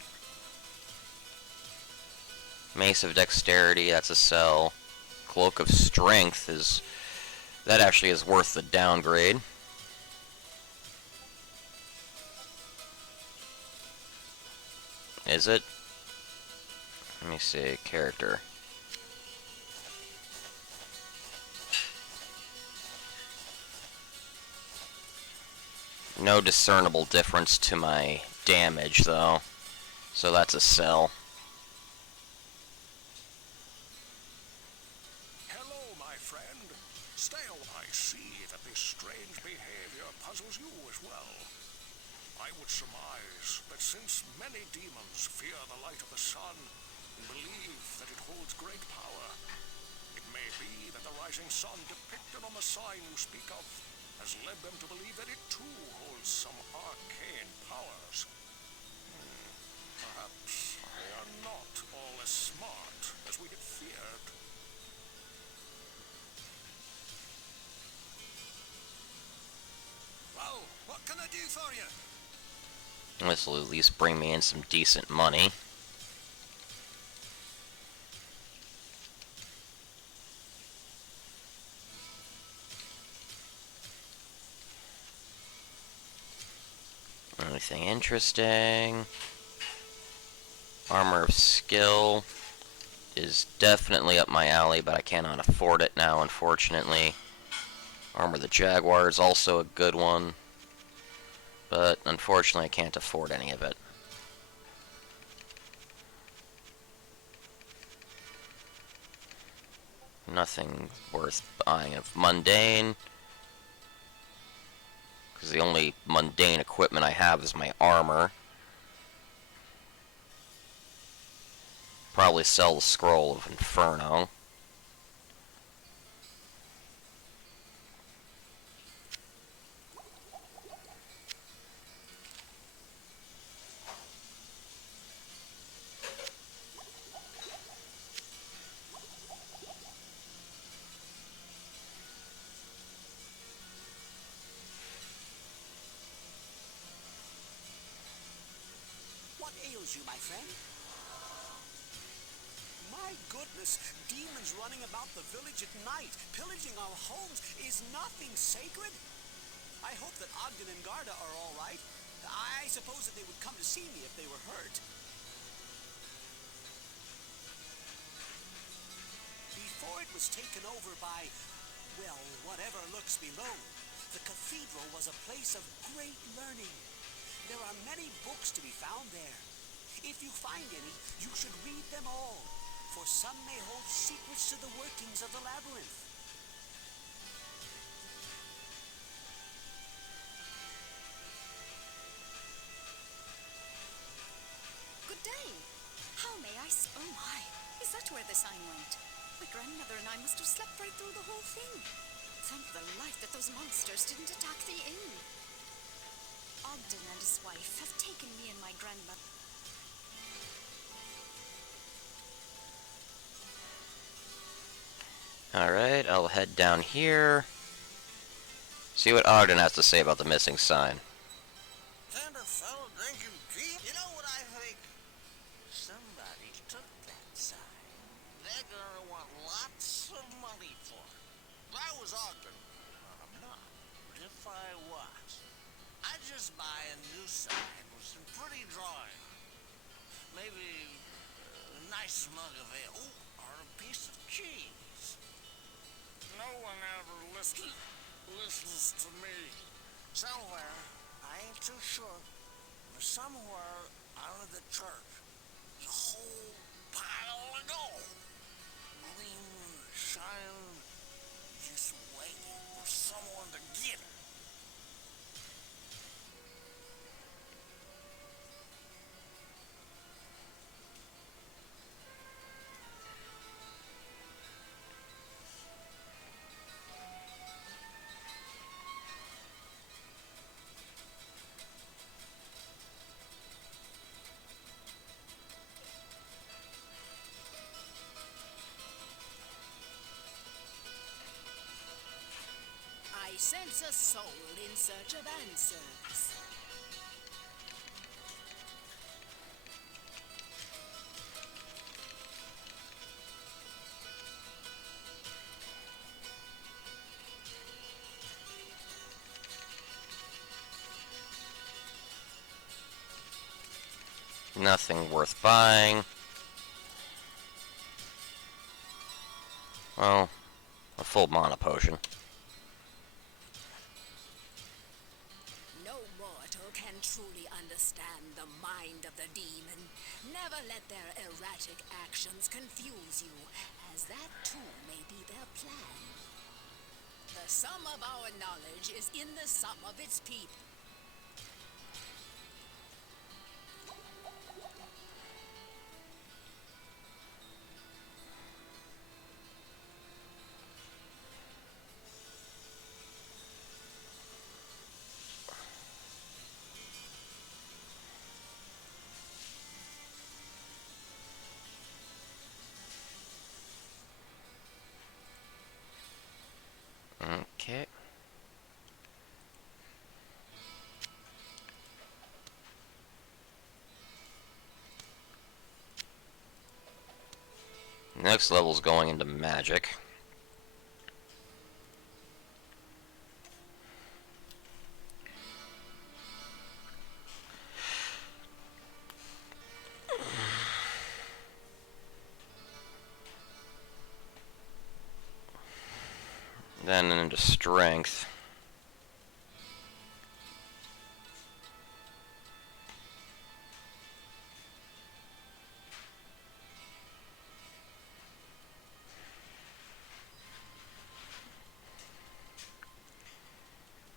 Mace of Dexterity, that's a sell. Cloak of Strength that actually is worth the downgrade. Is it? Let me see, character. No discernible difference to my damage, though. So that's a sell. Hello, my friend. Stay a while. I see that this strange behavior puzzles you as well. I would surmise that since many demons fear the light of the sun and believe that it holds great power, it may be that the rising sun depicted on the sign you speak of has led them to believe that it too holds some arcane powers. Perhaps they are not all as smart as we had feared. Well, what can I do for you? This will at least bring me in some decent money. Anything interesting? Armor of Skill is definitely up my alley, but I cannot afford it now, unfortunately. Armor of the Jaguar is also a good one, but unfortunately I can't afford any of it. Nothing worth buying of mundane, because the only mundane equipment I have is my armor. Probably sell the Scroll of Inferno. ails you, my friend? My goodness, demons running about the village at night, pillaging our homes. Is nothing sacred? I hope that Ogden and Garda are all right. I suppose that they would come to see me if they were hurt. Before it was taken over by, well, whatever lurks below, the cathedral was a place of great learning. There are many books to be found there. If you find any, you should read them all, for some may hold secrets to the workings of the labyrinth. Good day. How may I oh my, is that where the sign went? My grandmother and I must have slept right through the whole thing. Thank the light that those monsters didn't attack the inn. Ogden and his wife have taken me and my grandmother. Alright, I'll head down here. See what Ogden has to say about the missing sign. Tender fellow drinking tea? You know what I think? Somebody took that sign. They're gonna want lots of money for it. I was Ogden. But I'm not. But if I was, I'd just buy a new sign with some pretty drawing. Maybe a nice mug of ale or a piece of cheese. No one ever listens to me. Somewhere, I ain't too sure, but somewhere out of the church, a whole pile of gold. Gleaming, shining, just waiting for someone to get it. I sense a soul in search of answers. Nothing worth buying. Well, a full mana potion. No mortal can truly understand the mind of the demon. Never let their erratic actions confuse you, as that too may be their plan. The sum of our knowledge is in the sum of its people. Okay. Next level's going into magic. Then into strength.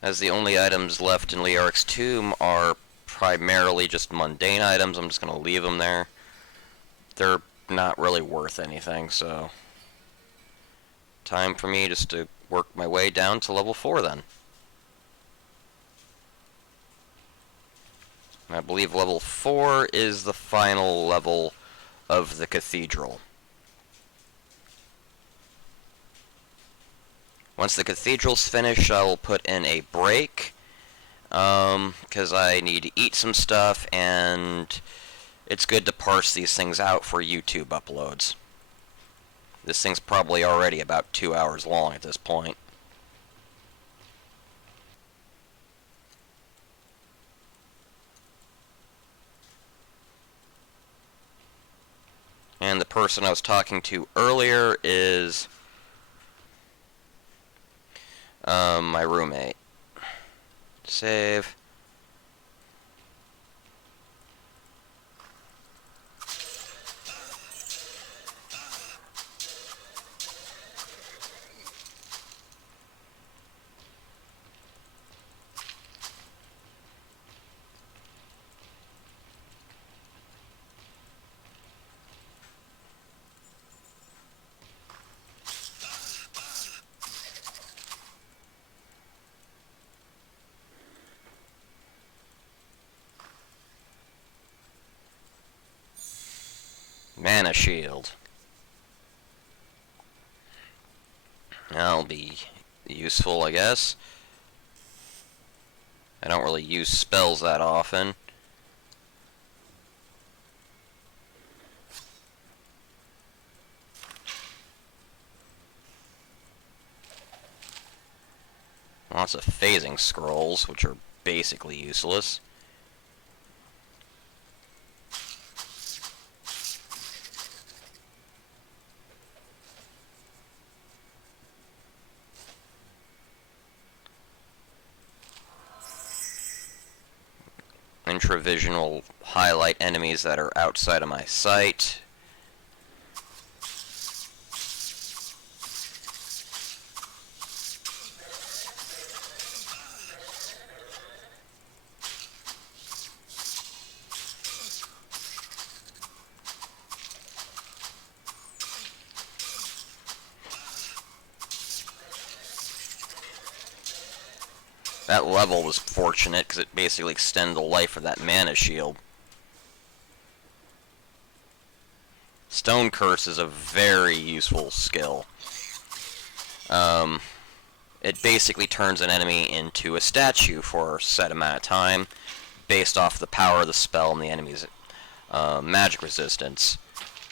As the only items left in Leoric's tomb are primarily just mundane items, I'm just going to leave them there. They're not really worth anything, so time for me just to work my way down to level 4 then. I believe level 4 is the final level of the Cathedral. Once the Cathedral's finished, I will put in a break, because I need to eat some stuff and it's good to parse these things out for YouTube uploads. This thing's probably already about 2 hours long at this point. And the person I was talking to earlier is my roommate. Save. Mana shield. That'll be useful, I guess. I don't really use spells that often. Lots of phasing scrolls, which are basically useless. Intravision will highlight enemies that are outside of my sight. That level was fortunate because it basically extended the life of that mana shield. Stone Curse is a very useful skill. It basically turns an enemy into a statue for a set amount of time based off the power of the spell and the enemy's magic resistance.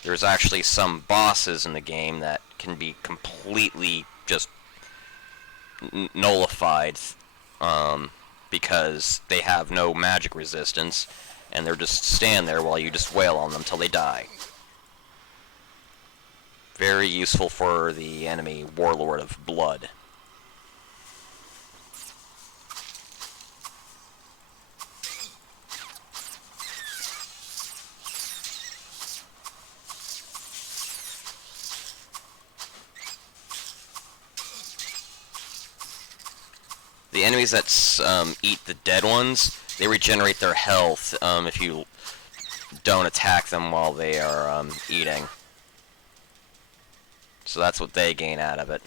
There's actually some bosses in the game that can be completely just nullified because they have no magic resistance, and they're just stand there while you just wail on them till they die. Very useful for the enemy Warlord of Blood. The enemies that eat the dead ones, they regenerate their health if you don't attack them while they are eating. So that's what they gain out of it.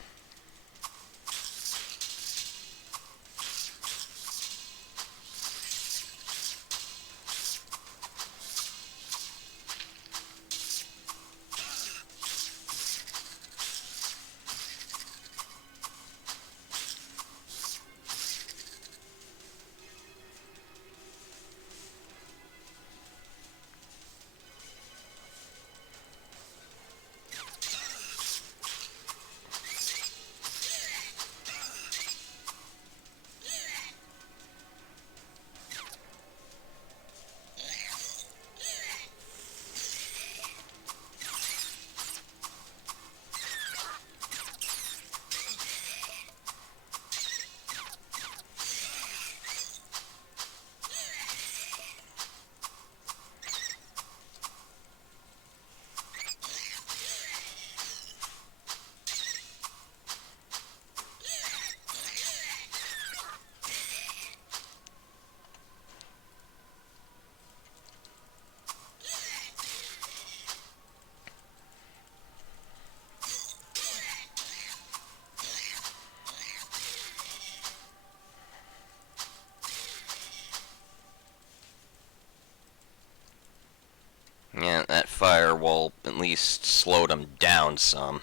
Yeah, that fire will at least slowed them down some.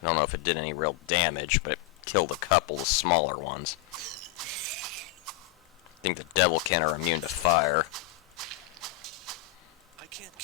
I don't know if it did any real damage, but it killed a couple of smaller ones. I think the Devilkin are immune to fire. I can't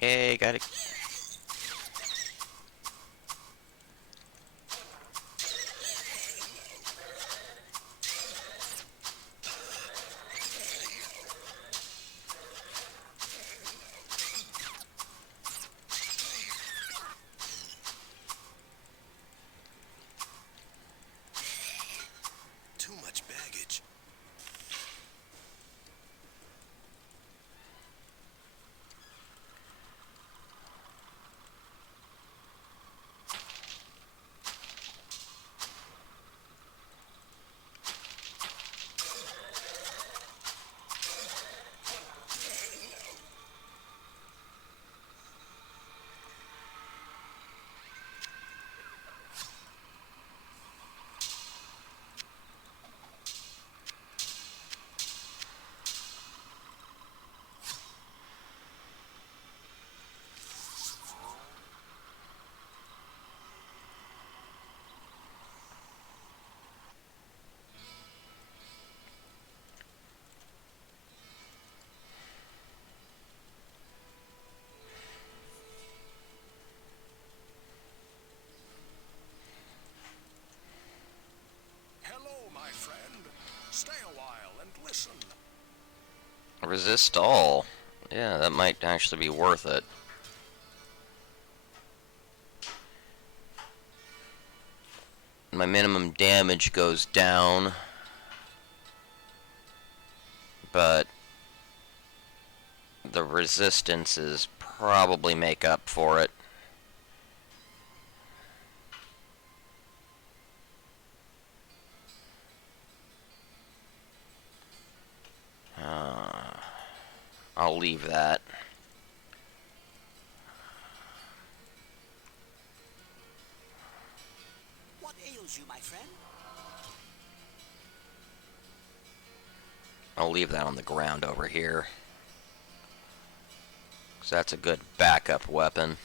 Yay, got it. Too much baggage. Hello, my friend. Stay a while and listen. Resist all. Yeah, that might actually be worth it. My minimum damage goes down, but the resistances probably make up for it. I'll leave that. What ails you, my friend? I'll leave that on the ground over here, 'cause that's a good backup weapon.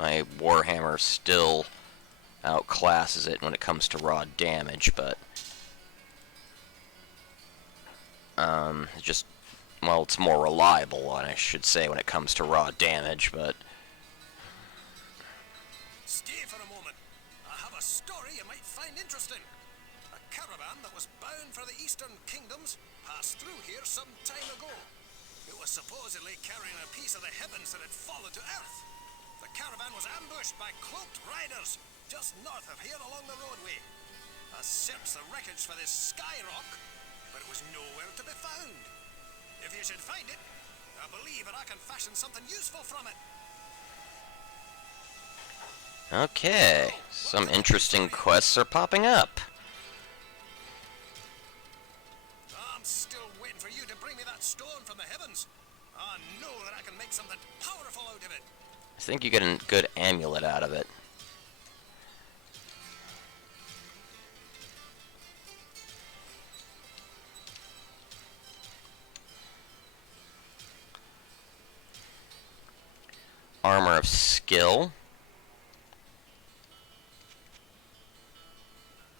My Warhammer still outclasses it when it comes to raw damage, but it's just, well, it's more reliable, I should say, when it comes to raw damage, but Stay for a moment. I have a story you might find interesting. A caravan that was bound for the Eastern Kingdoms passed through here some time ago. It was supposedly carrying a piece of the heavens that had fallen to earth. The caravan was ambushed by cloaked riders just north of here along the roadway. I searched the wreckage for this sky rock, but it was nowhere to be found. If you should find it, I believe that I can fashion something useful from it. okay, some interesting quests are popping up. I'm still waiting for you to bring me that stone from the heavens. I know that I can make something powerful out of it. I think you get a good amulet out of it. Armor of skill.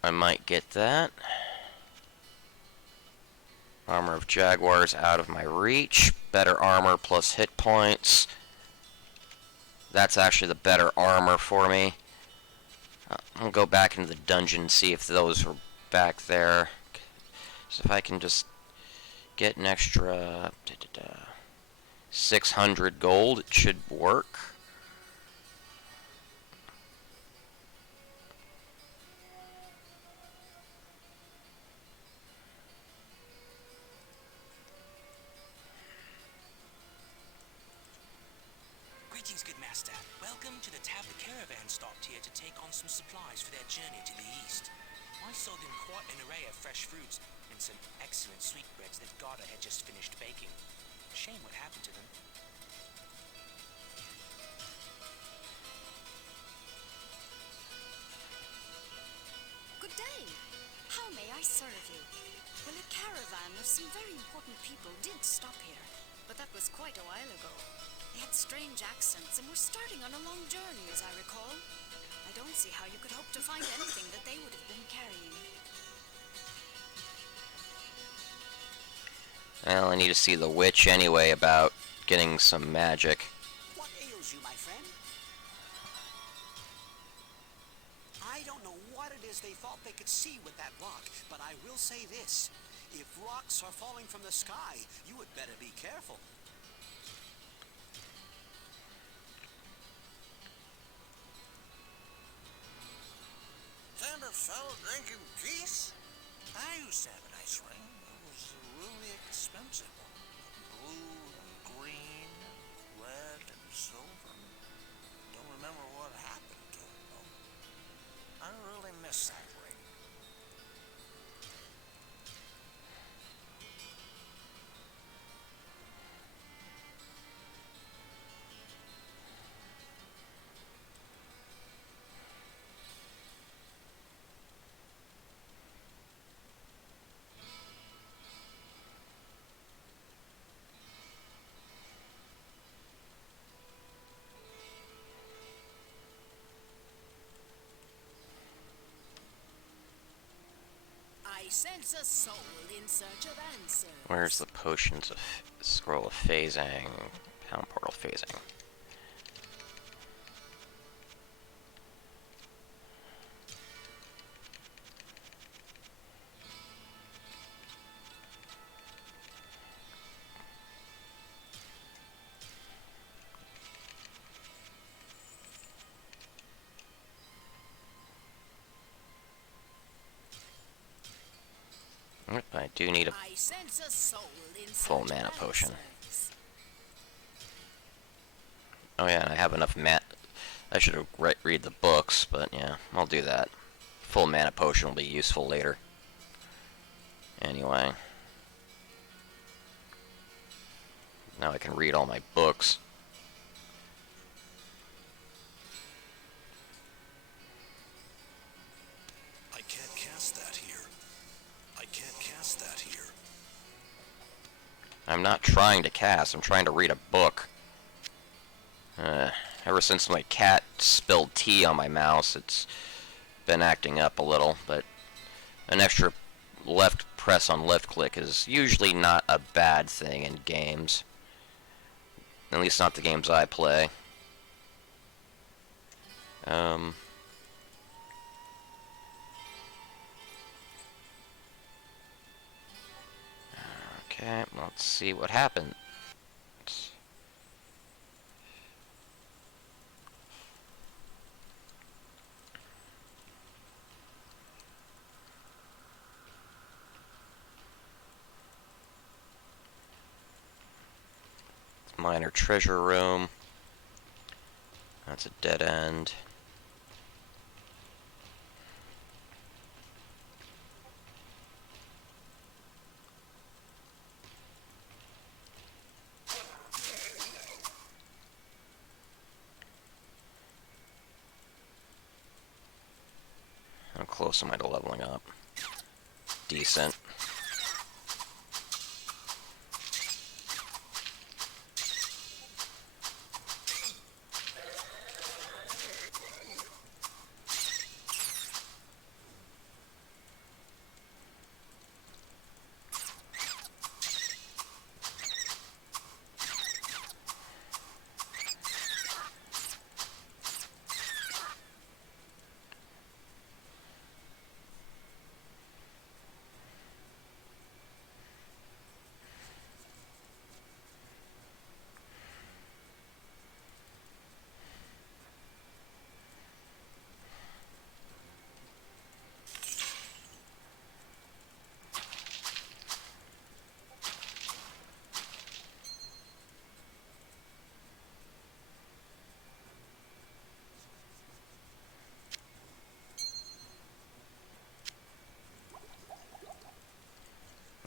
I might get that. Armor of jaguars out of my reach. Better armor plus hit points. That's actually the better armor for me. I'll go back into the dungeon and see if those were back there. So if I can just get an extra 600 gold, it should work. Greetings, good master. Welcome to the tavern. The caravan stopped here to take on some supplies for their journey to the east. I sold them quite an array of fresh fruits and some excellent sweetbreads that Garda had just finished baking. Shame what happened to them. Good day. How may I serve you? Well, a caravan of some very important people did stop here, but that was quite a while ago. They had strange accents and were starting on a long journey, as I recall. I don't see how you could hope to find anything that they would have been carrying. Well, I need to see the witch anyway about getting some magic. What ails you, my friend? I don't know what it is they thought they could see with that rock, but I will say this. If rocks are falling from the sky, you had better be careful. And a fellow drinking peace? I used to have an ice ring. It was really expensive. Blue and green, red and silver. Don't remember what happened to it, though. I really miss that ring. I sense a soul in search of answers. Where's the potions of scroll of phasing? Pound portal phasing. Yep, I do need a I sense a soul in full search of mana potion. answers. Oh yeah, and I have enough I should have read the books, but yeah, I'll do that. Full mana potion will be useful later. Anyway. Now I can read all my books. I can't cast that here. I can't cast that here. I'm not trying to cast, I'm trying to read a book. Ever since my cat spilled tea on my mouse, it's been acting up a little, but an extra left press on left click is usually not a bad thing in games. At least not the games I play. Okay, let's see what happens. Minor treasure room. That's a dead end. How close am I to leveling up? Decent.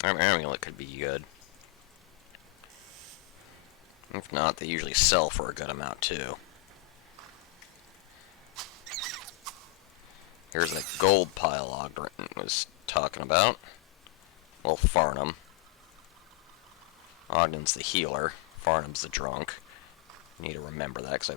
Amulet could be good. If not, they usually sell for a good amount too. Here's the gold pile Ogden was talking about. Well, Farnham. Ogden's the healer. Farnham's the drunk. Need to remember that because I...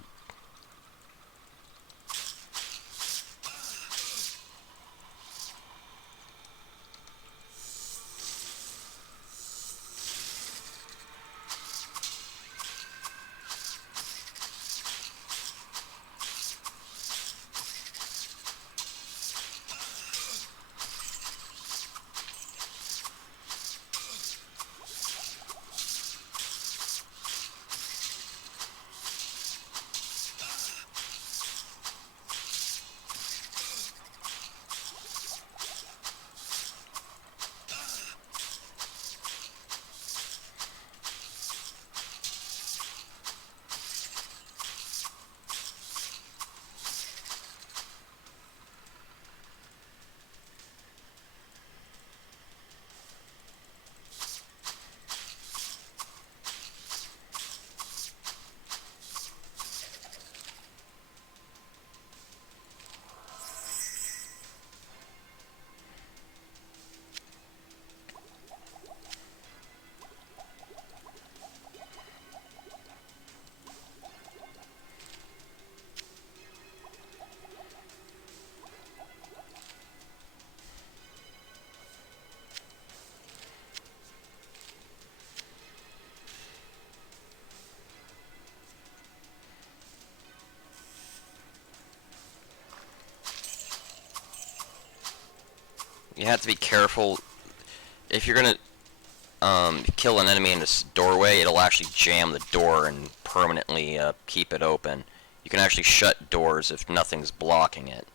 You have to be careful. If you're gonna kill an enemy in this doorway, it'll actually jam the door and permanently keep it open. You can actually shut doors if nothing's blocking it.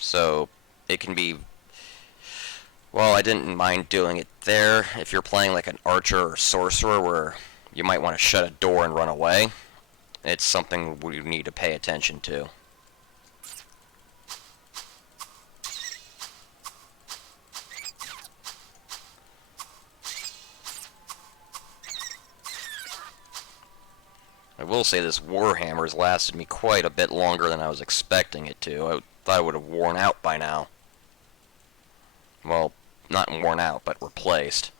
So it can be... Well, I didn't mind doing it there. If you're playing like an archer or sorcerer where you might want to shut a door and run away, it's something we need to pay attention to. I will say this Warhammer's lasted me quite a bit longer than I was expecting it to. I thought it would have worn out by now. Well, not worn out, but replaced.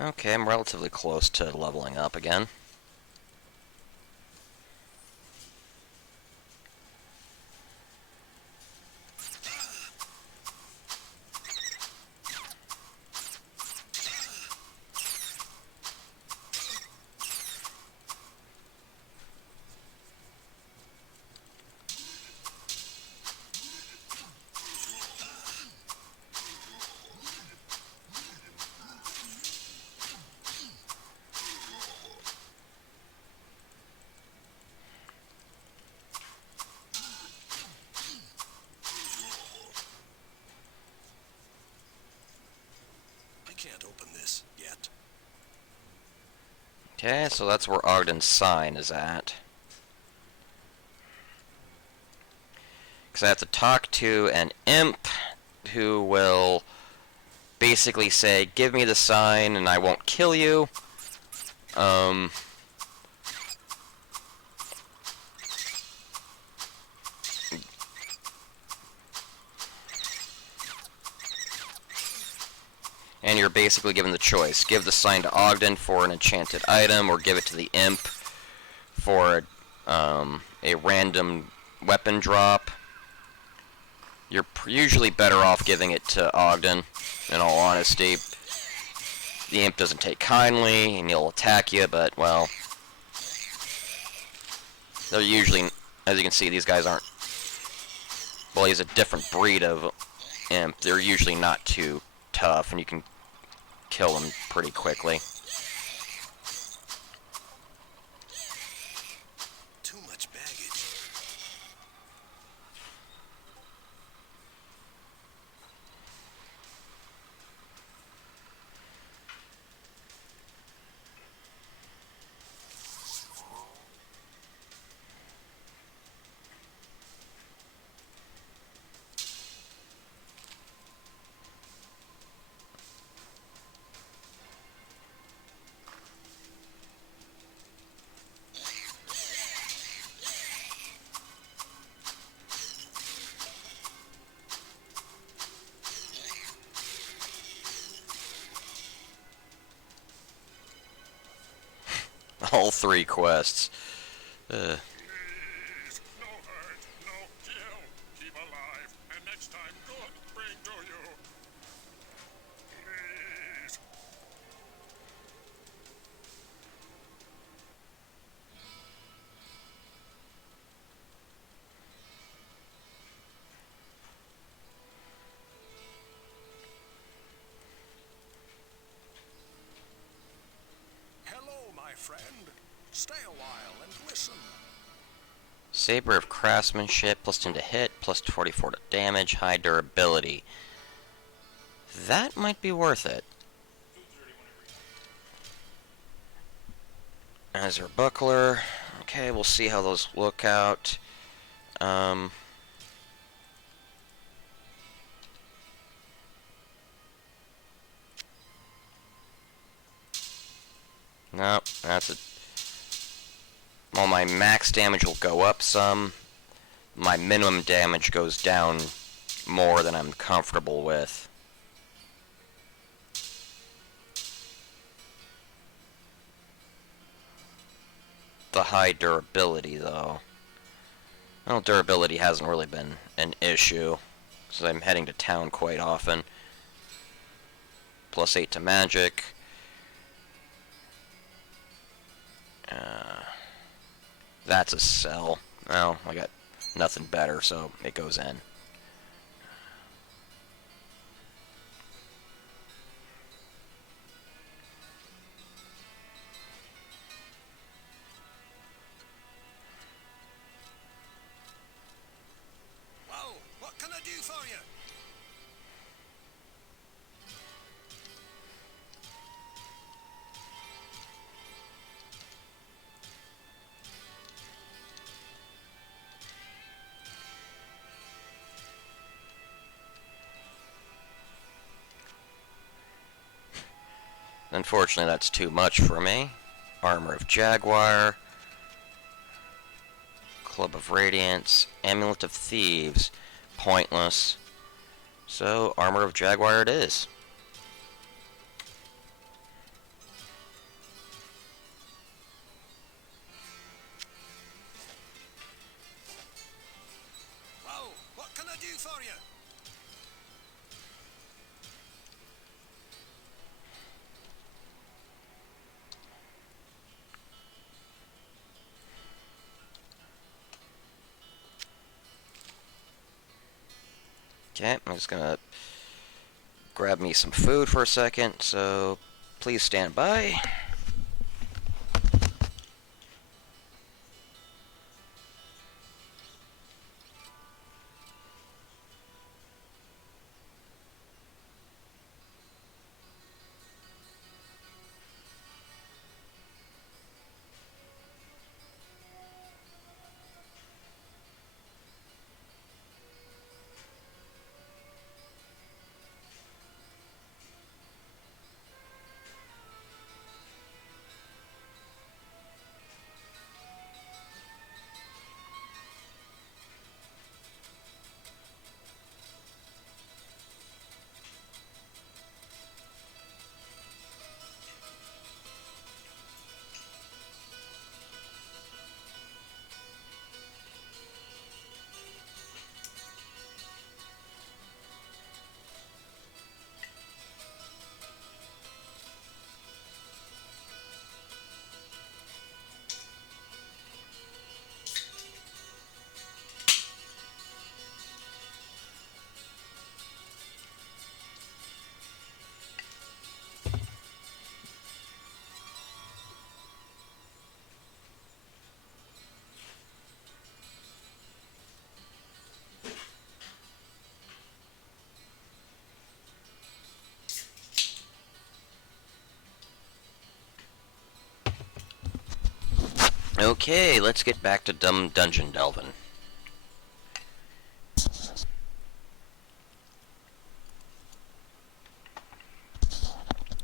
Okay, I'm relatively close to leveling up again. Can't open this yet. Okay, so that's where Ogden's sign is at. Because I have to talk to an imp who will basically say, give me the sign and I won't kill you. And you're basically given the choice. Give the sign to Ogden for an enchanted item, or give it to the imp for a random weapon drop. You're usually better off giving it to Ogden, in all honesty. The imp doesn't take kindly, and he'll attack you, but, well... They're usually, as you can see, these guys aren't... Well, he's a different breed of imp. They're usually not too tough, and you can kill them pretty quickly. Too much baggage. All 3 quests. Please, no hurt, no kill. Keep alive, and next time good bring to you. Please. Hello, my friend. Stay a while and listen. Saber of Craftsmanship, plus 10 to hit, plus 44 to damage, high durability. That might be worth it. Azure Buckler. Okay, we'll see how those look out. Nope, that's it. Well, my max damage will go up some. My minimum damage goes down more than I'm comfortable with. The high durability, though. Well, durability hasn't really been an issue, because I'm heading to town quite often. +8 to magic. That's a sell. Well, I got nothing better, so it goes in. Well, what can I do for you? Unfortunately, that's too much for me. Armor of Jaguar. Club of Radiance. Amulet of Thieves. Pointless. So, Armor of Jaguar it is. Well, what can I do for you? Okay, I'm just gonna grab me some food for a second, so please stand by. Okay, let's get back to dumb dungeon delving.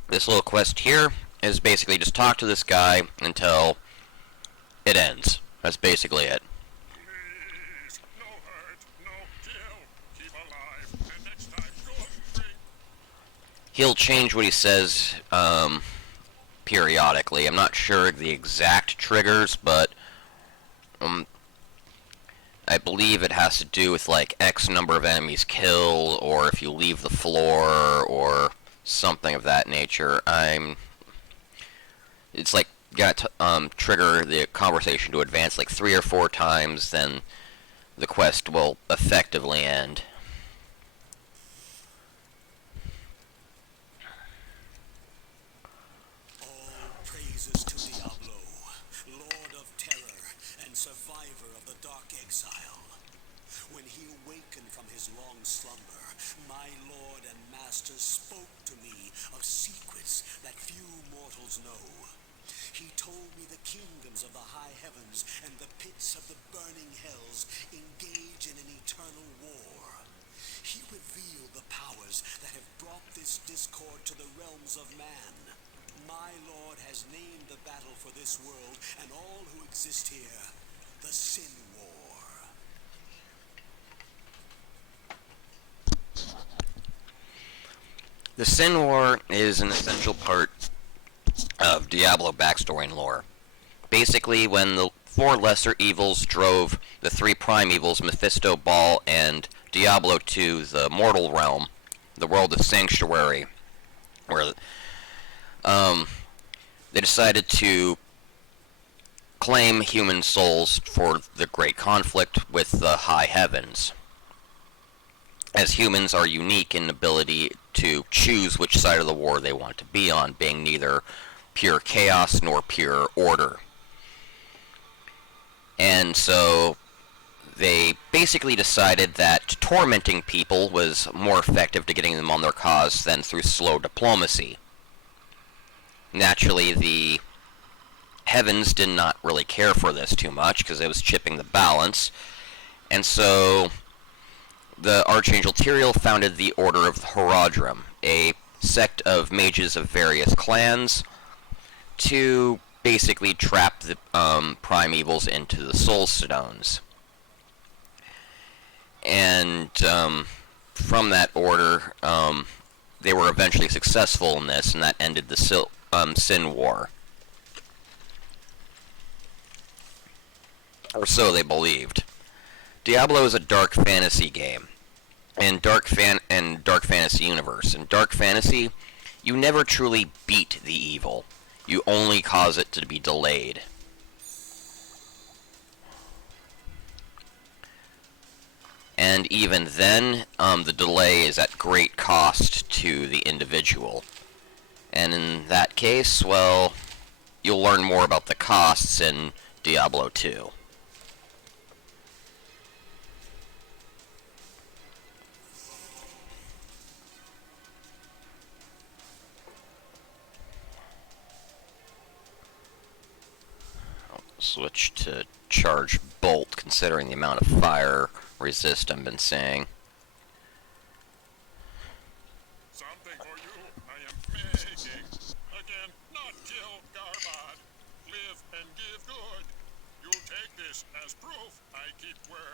This little quest here is basically just talk to this guy until it ends. That's basically it. Please, no hurt, no kill. Keep alive, and next time go and drink. He'll change what he says periodically. I'm not sure the exact triggers, but I believe it has to do with like X number of enemies killed, or if you leave the floor, or something of that nature. It's like gotta trigger the conversation to advance like 3 or 4 times, then the quest will effectively end. All praises to Diablo, Lord of Terror and survivor of the Dark Exile. When he awakened from his long slumber, my Lord and Master spoke to me of secrets that few mortals know. He told me the kingdoms of the high heavens and the pits of the burning hells engage in an eternal war. He revealed the powers that have brought this discord to the realms of man. My Lord has named the battle for this world and all who exist here the Sin War. The Sin War is an essential part of Diablo backstory and lore. Basically, when the four lesser evils drove the three prime evils, Mephisto, Baal, and Diablo, to the mortal realm, the world of Sanctuary, where they decided to claim human souls for the great conflict with the high heavens. As humans are unique in ability to choose which side of the war they want to be on, being neither pure chaos nor pure order. And so they basically decided that tormenting people was more effective to getting them on their cause than through slow diplomacy. Naturally, the heavens did not really care for this too much because it was chipping the balance, and so the Archangel Tyrael founded the Order of the Horadrim, a sect of mages of various clans to basically trap the prime evils into the soul stones. And from that order, they were eventually successful in this, and that ended the Sin War. Or so they believed. Diablo is a dark fantasy game, and dark fantasy universe. In dark fantasy, you never truly beat the evil. You only cause it to be delayed. And even then, the delay is at great cost to the individual. And in that case, well, you'll learn more about the costs in Diablo 2. Switch to charge bolt, considering the amount of fire resist I've been seeing. Something for you I am making. Again, not kill Garbad. Live and give good. You take this as proof I keep word.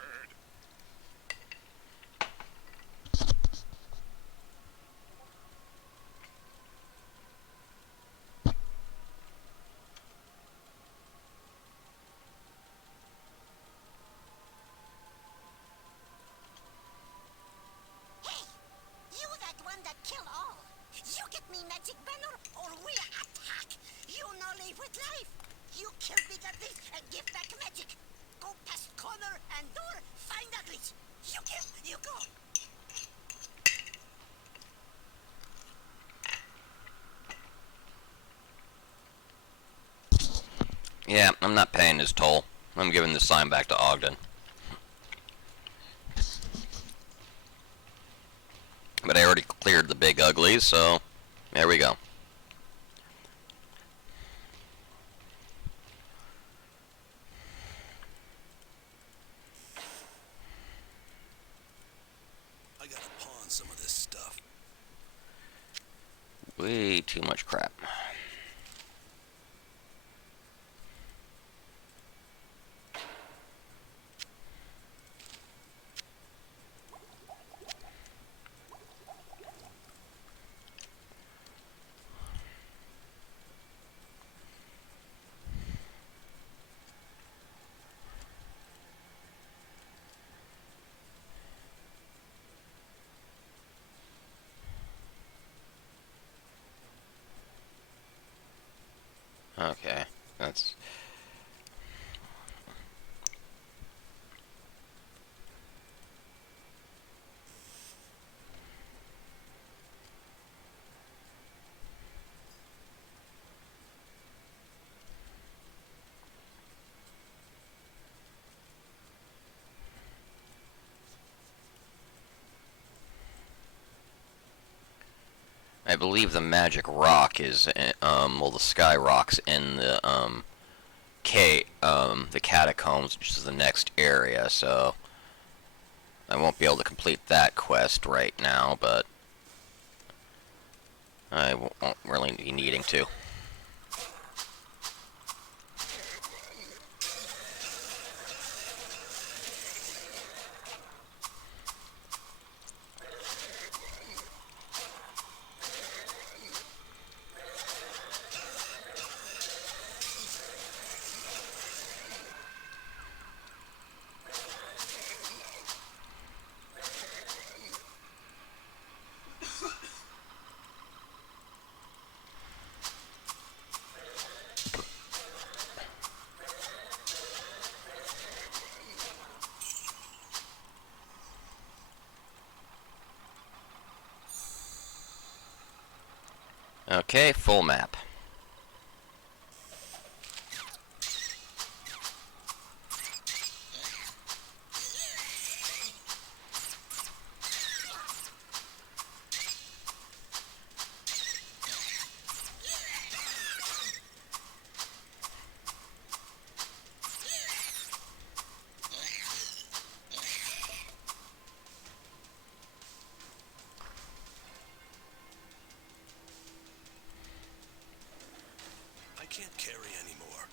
You that one that kill all. You get me magic banner or we attack. You no live with life. You kill bigger things and give back magic. Go past corner and door, find a glitch. You kill, you go. Yeah, I'm not paying his toll. I'm giving the sign back to Ogden. But I already cleared the big uglies, so there we go. I gotta pawn some of this stuff. Way too much crap. I believe the magic rock is, well, the sky rock's in the, the catacombs, which is the next area, so I won't be able to complete that quest right now, but I won't really be needing to. Okay, full map. I can't carry anymore.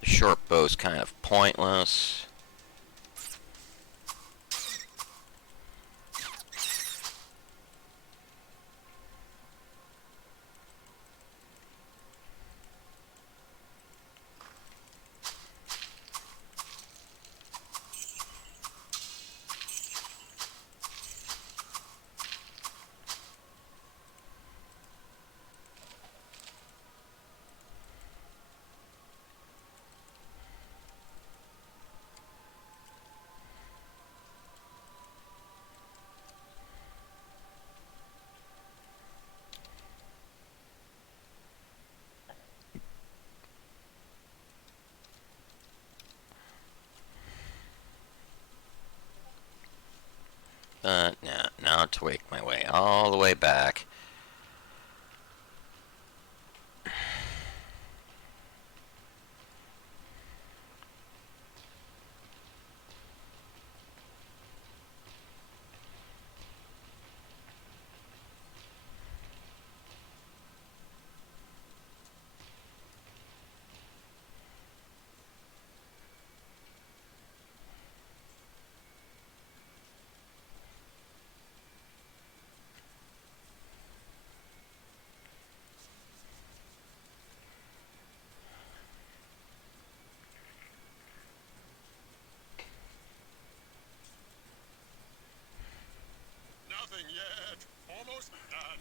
The short bow's kind of pointless. Now to make my way all the way back. Nothing yet. Almost done.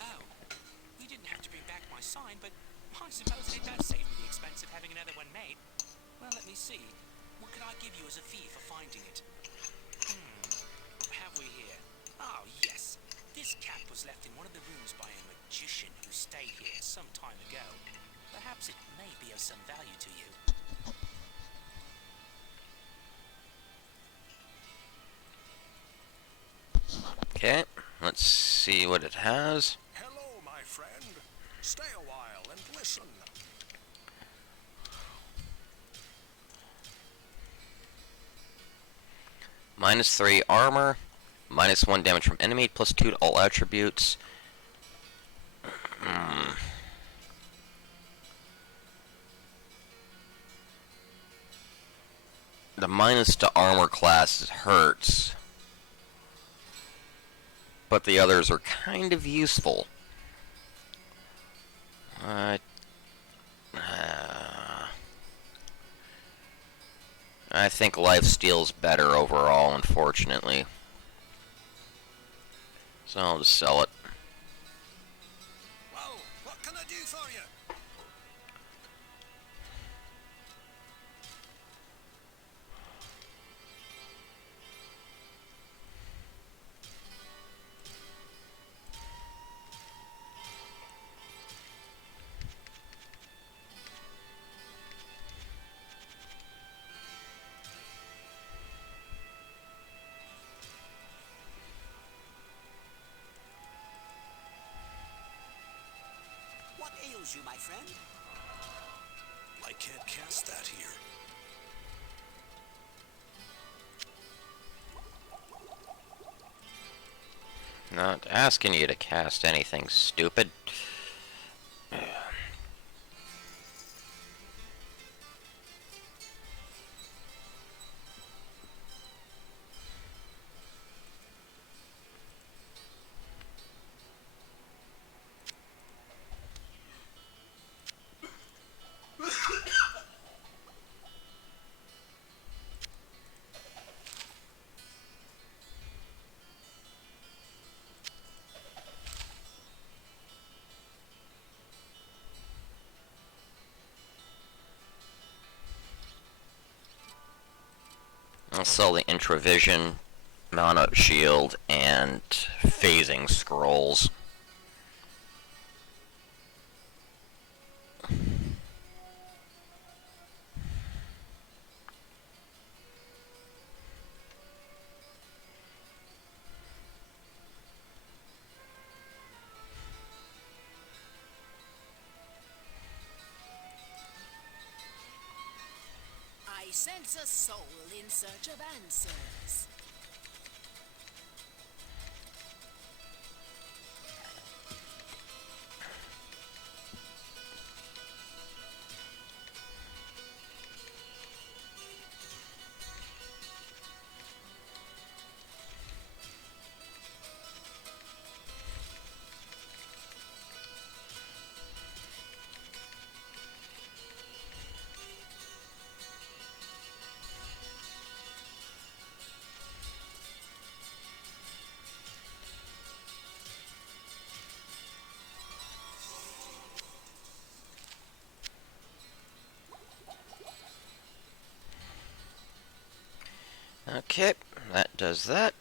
Oh, you didn't have to bring back my sign, but I suppose it does save me the expense of having another one made. Well, let me see. What could I give you as a fee for finding it? What have we here? Oh, yes. This cap was left in one of the rooms by a magician who stayed here some time ago. Perhaps it may be of some value to you. Okay, let's see what it has. Hello, my friend. Stay a while and listen. -3 armor, -1 damage from enemy, +2 to all attributes. the minus to armor class hurts, but the others are kind of useful. I think lifesteal's better overall, unfortunately. So I'll just sell it. Well, what can I do for you? What ails you, my friend? I can't cast that here. Not asking you to cast anything stupid. I'll sell the Intravision, Mana Shield, and Phasing Scrolls. I sense a soul in search of answers. Okay, that does that.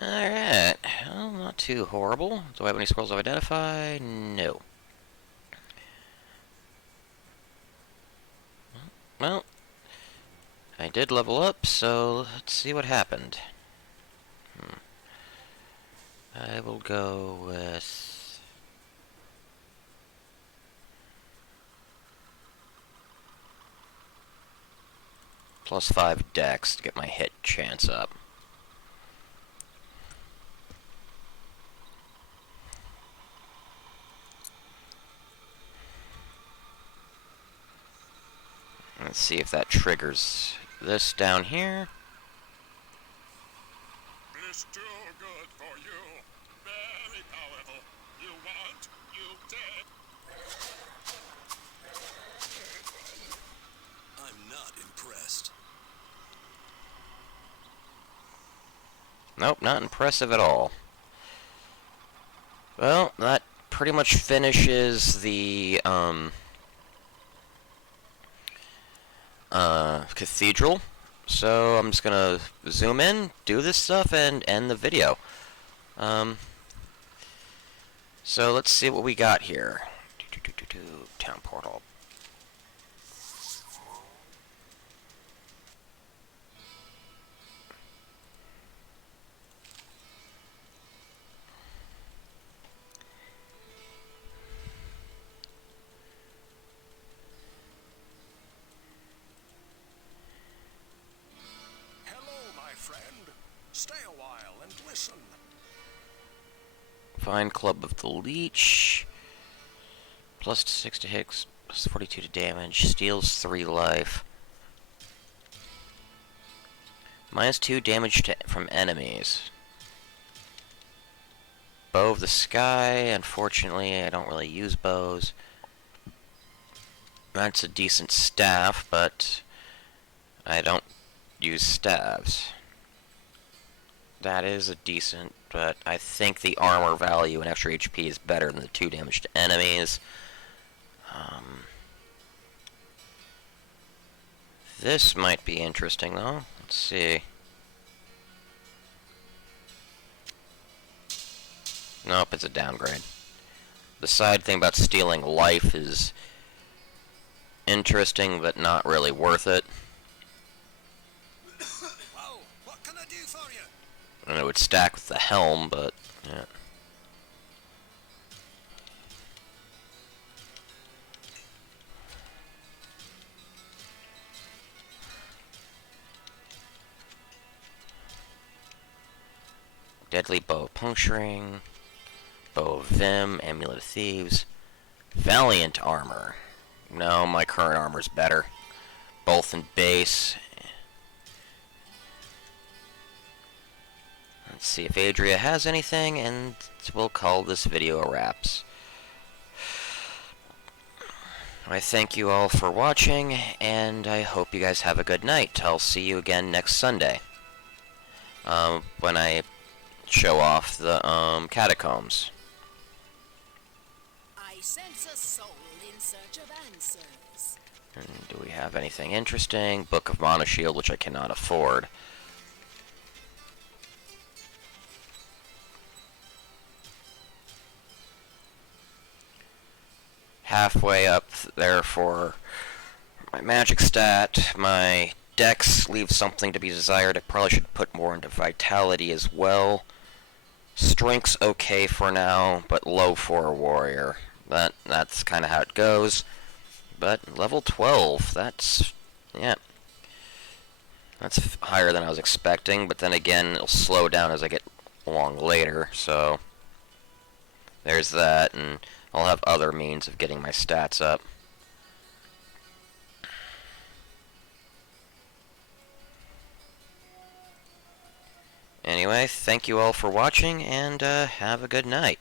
Alright, well, not too horrible. Do I have any scrolls I've identified? No. did level up, so let's see what happened. I will go with... +5 dex to get my hit chance up. Let's see if that triggers this down here. It's too good for you. Very powerful. You want, you dead. I'm not impressed. Nope, not impressive at all. Well, that pretty much finishes the, Cathedral. So I'm just gonna zoom in, do this stuff, and end the video. So let's see what we got here. Town portal. Stay a while and listen. Find Club of the Leech. +6 to hits, +42 to damage. Steals 3 life. -2 damage from enemies. Bow of the Sky. Unfortunately, I don't really use bows. That's a decent staff, but I don't use staves. That is a decent, but I think the armor value and extra HP is better than the 2 damage to enemies. This might be interesting, though. Let's see. Nope, it's a downgrade. The side thing about stealing life is interesting, but not really worth it. Whoa, what can I do for you? And it would stack with the helm, but yeah. Deadly Bow of Puncturing, Bow of Vim, Amulet of Thieves, Valiant Armor. No, my current armor's better. Both in base. Let's see if Adria has anything, and we'll call this video a wraps. I thank you all for watching, and I hope you guys have a good night. I'll see you again next Sunday, when I show off the catacombs. I sense a soul in search of answers. And do we have anything interesting? Book of Mana Shield, which I cannot afford. Halfway up there for my magic stat. My dex leaves something to be desired. I probably should put more into vitality as well. Strength's okay for now, but low for a warrior. That's kind of how it goes. But level 12, that's, yeah. That's higher than I was expecting, but then again, it'll slow down as I get along later, so there's that, and I'll have other means of getting my stats up. Anyway, thank you all for watching, and have a good night.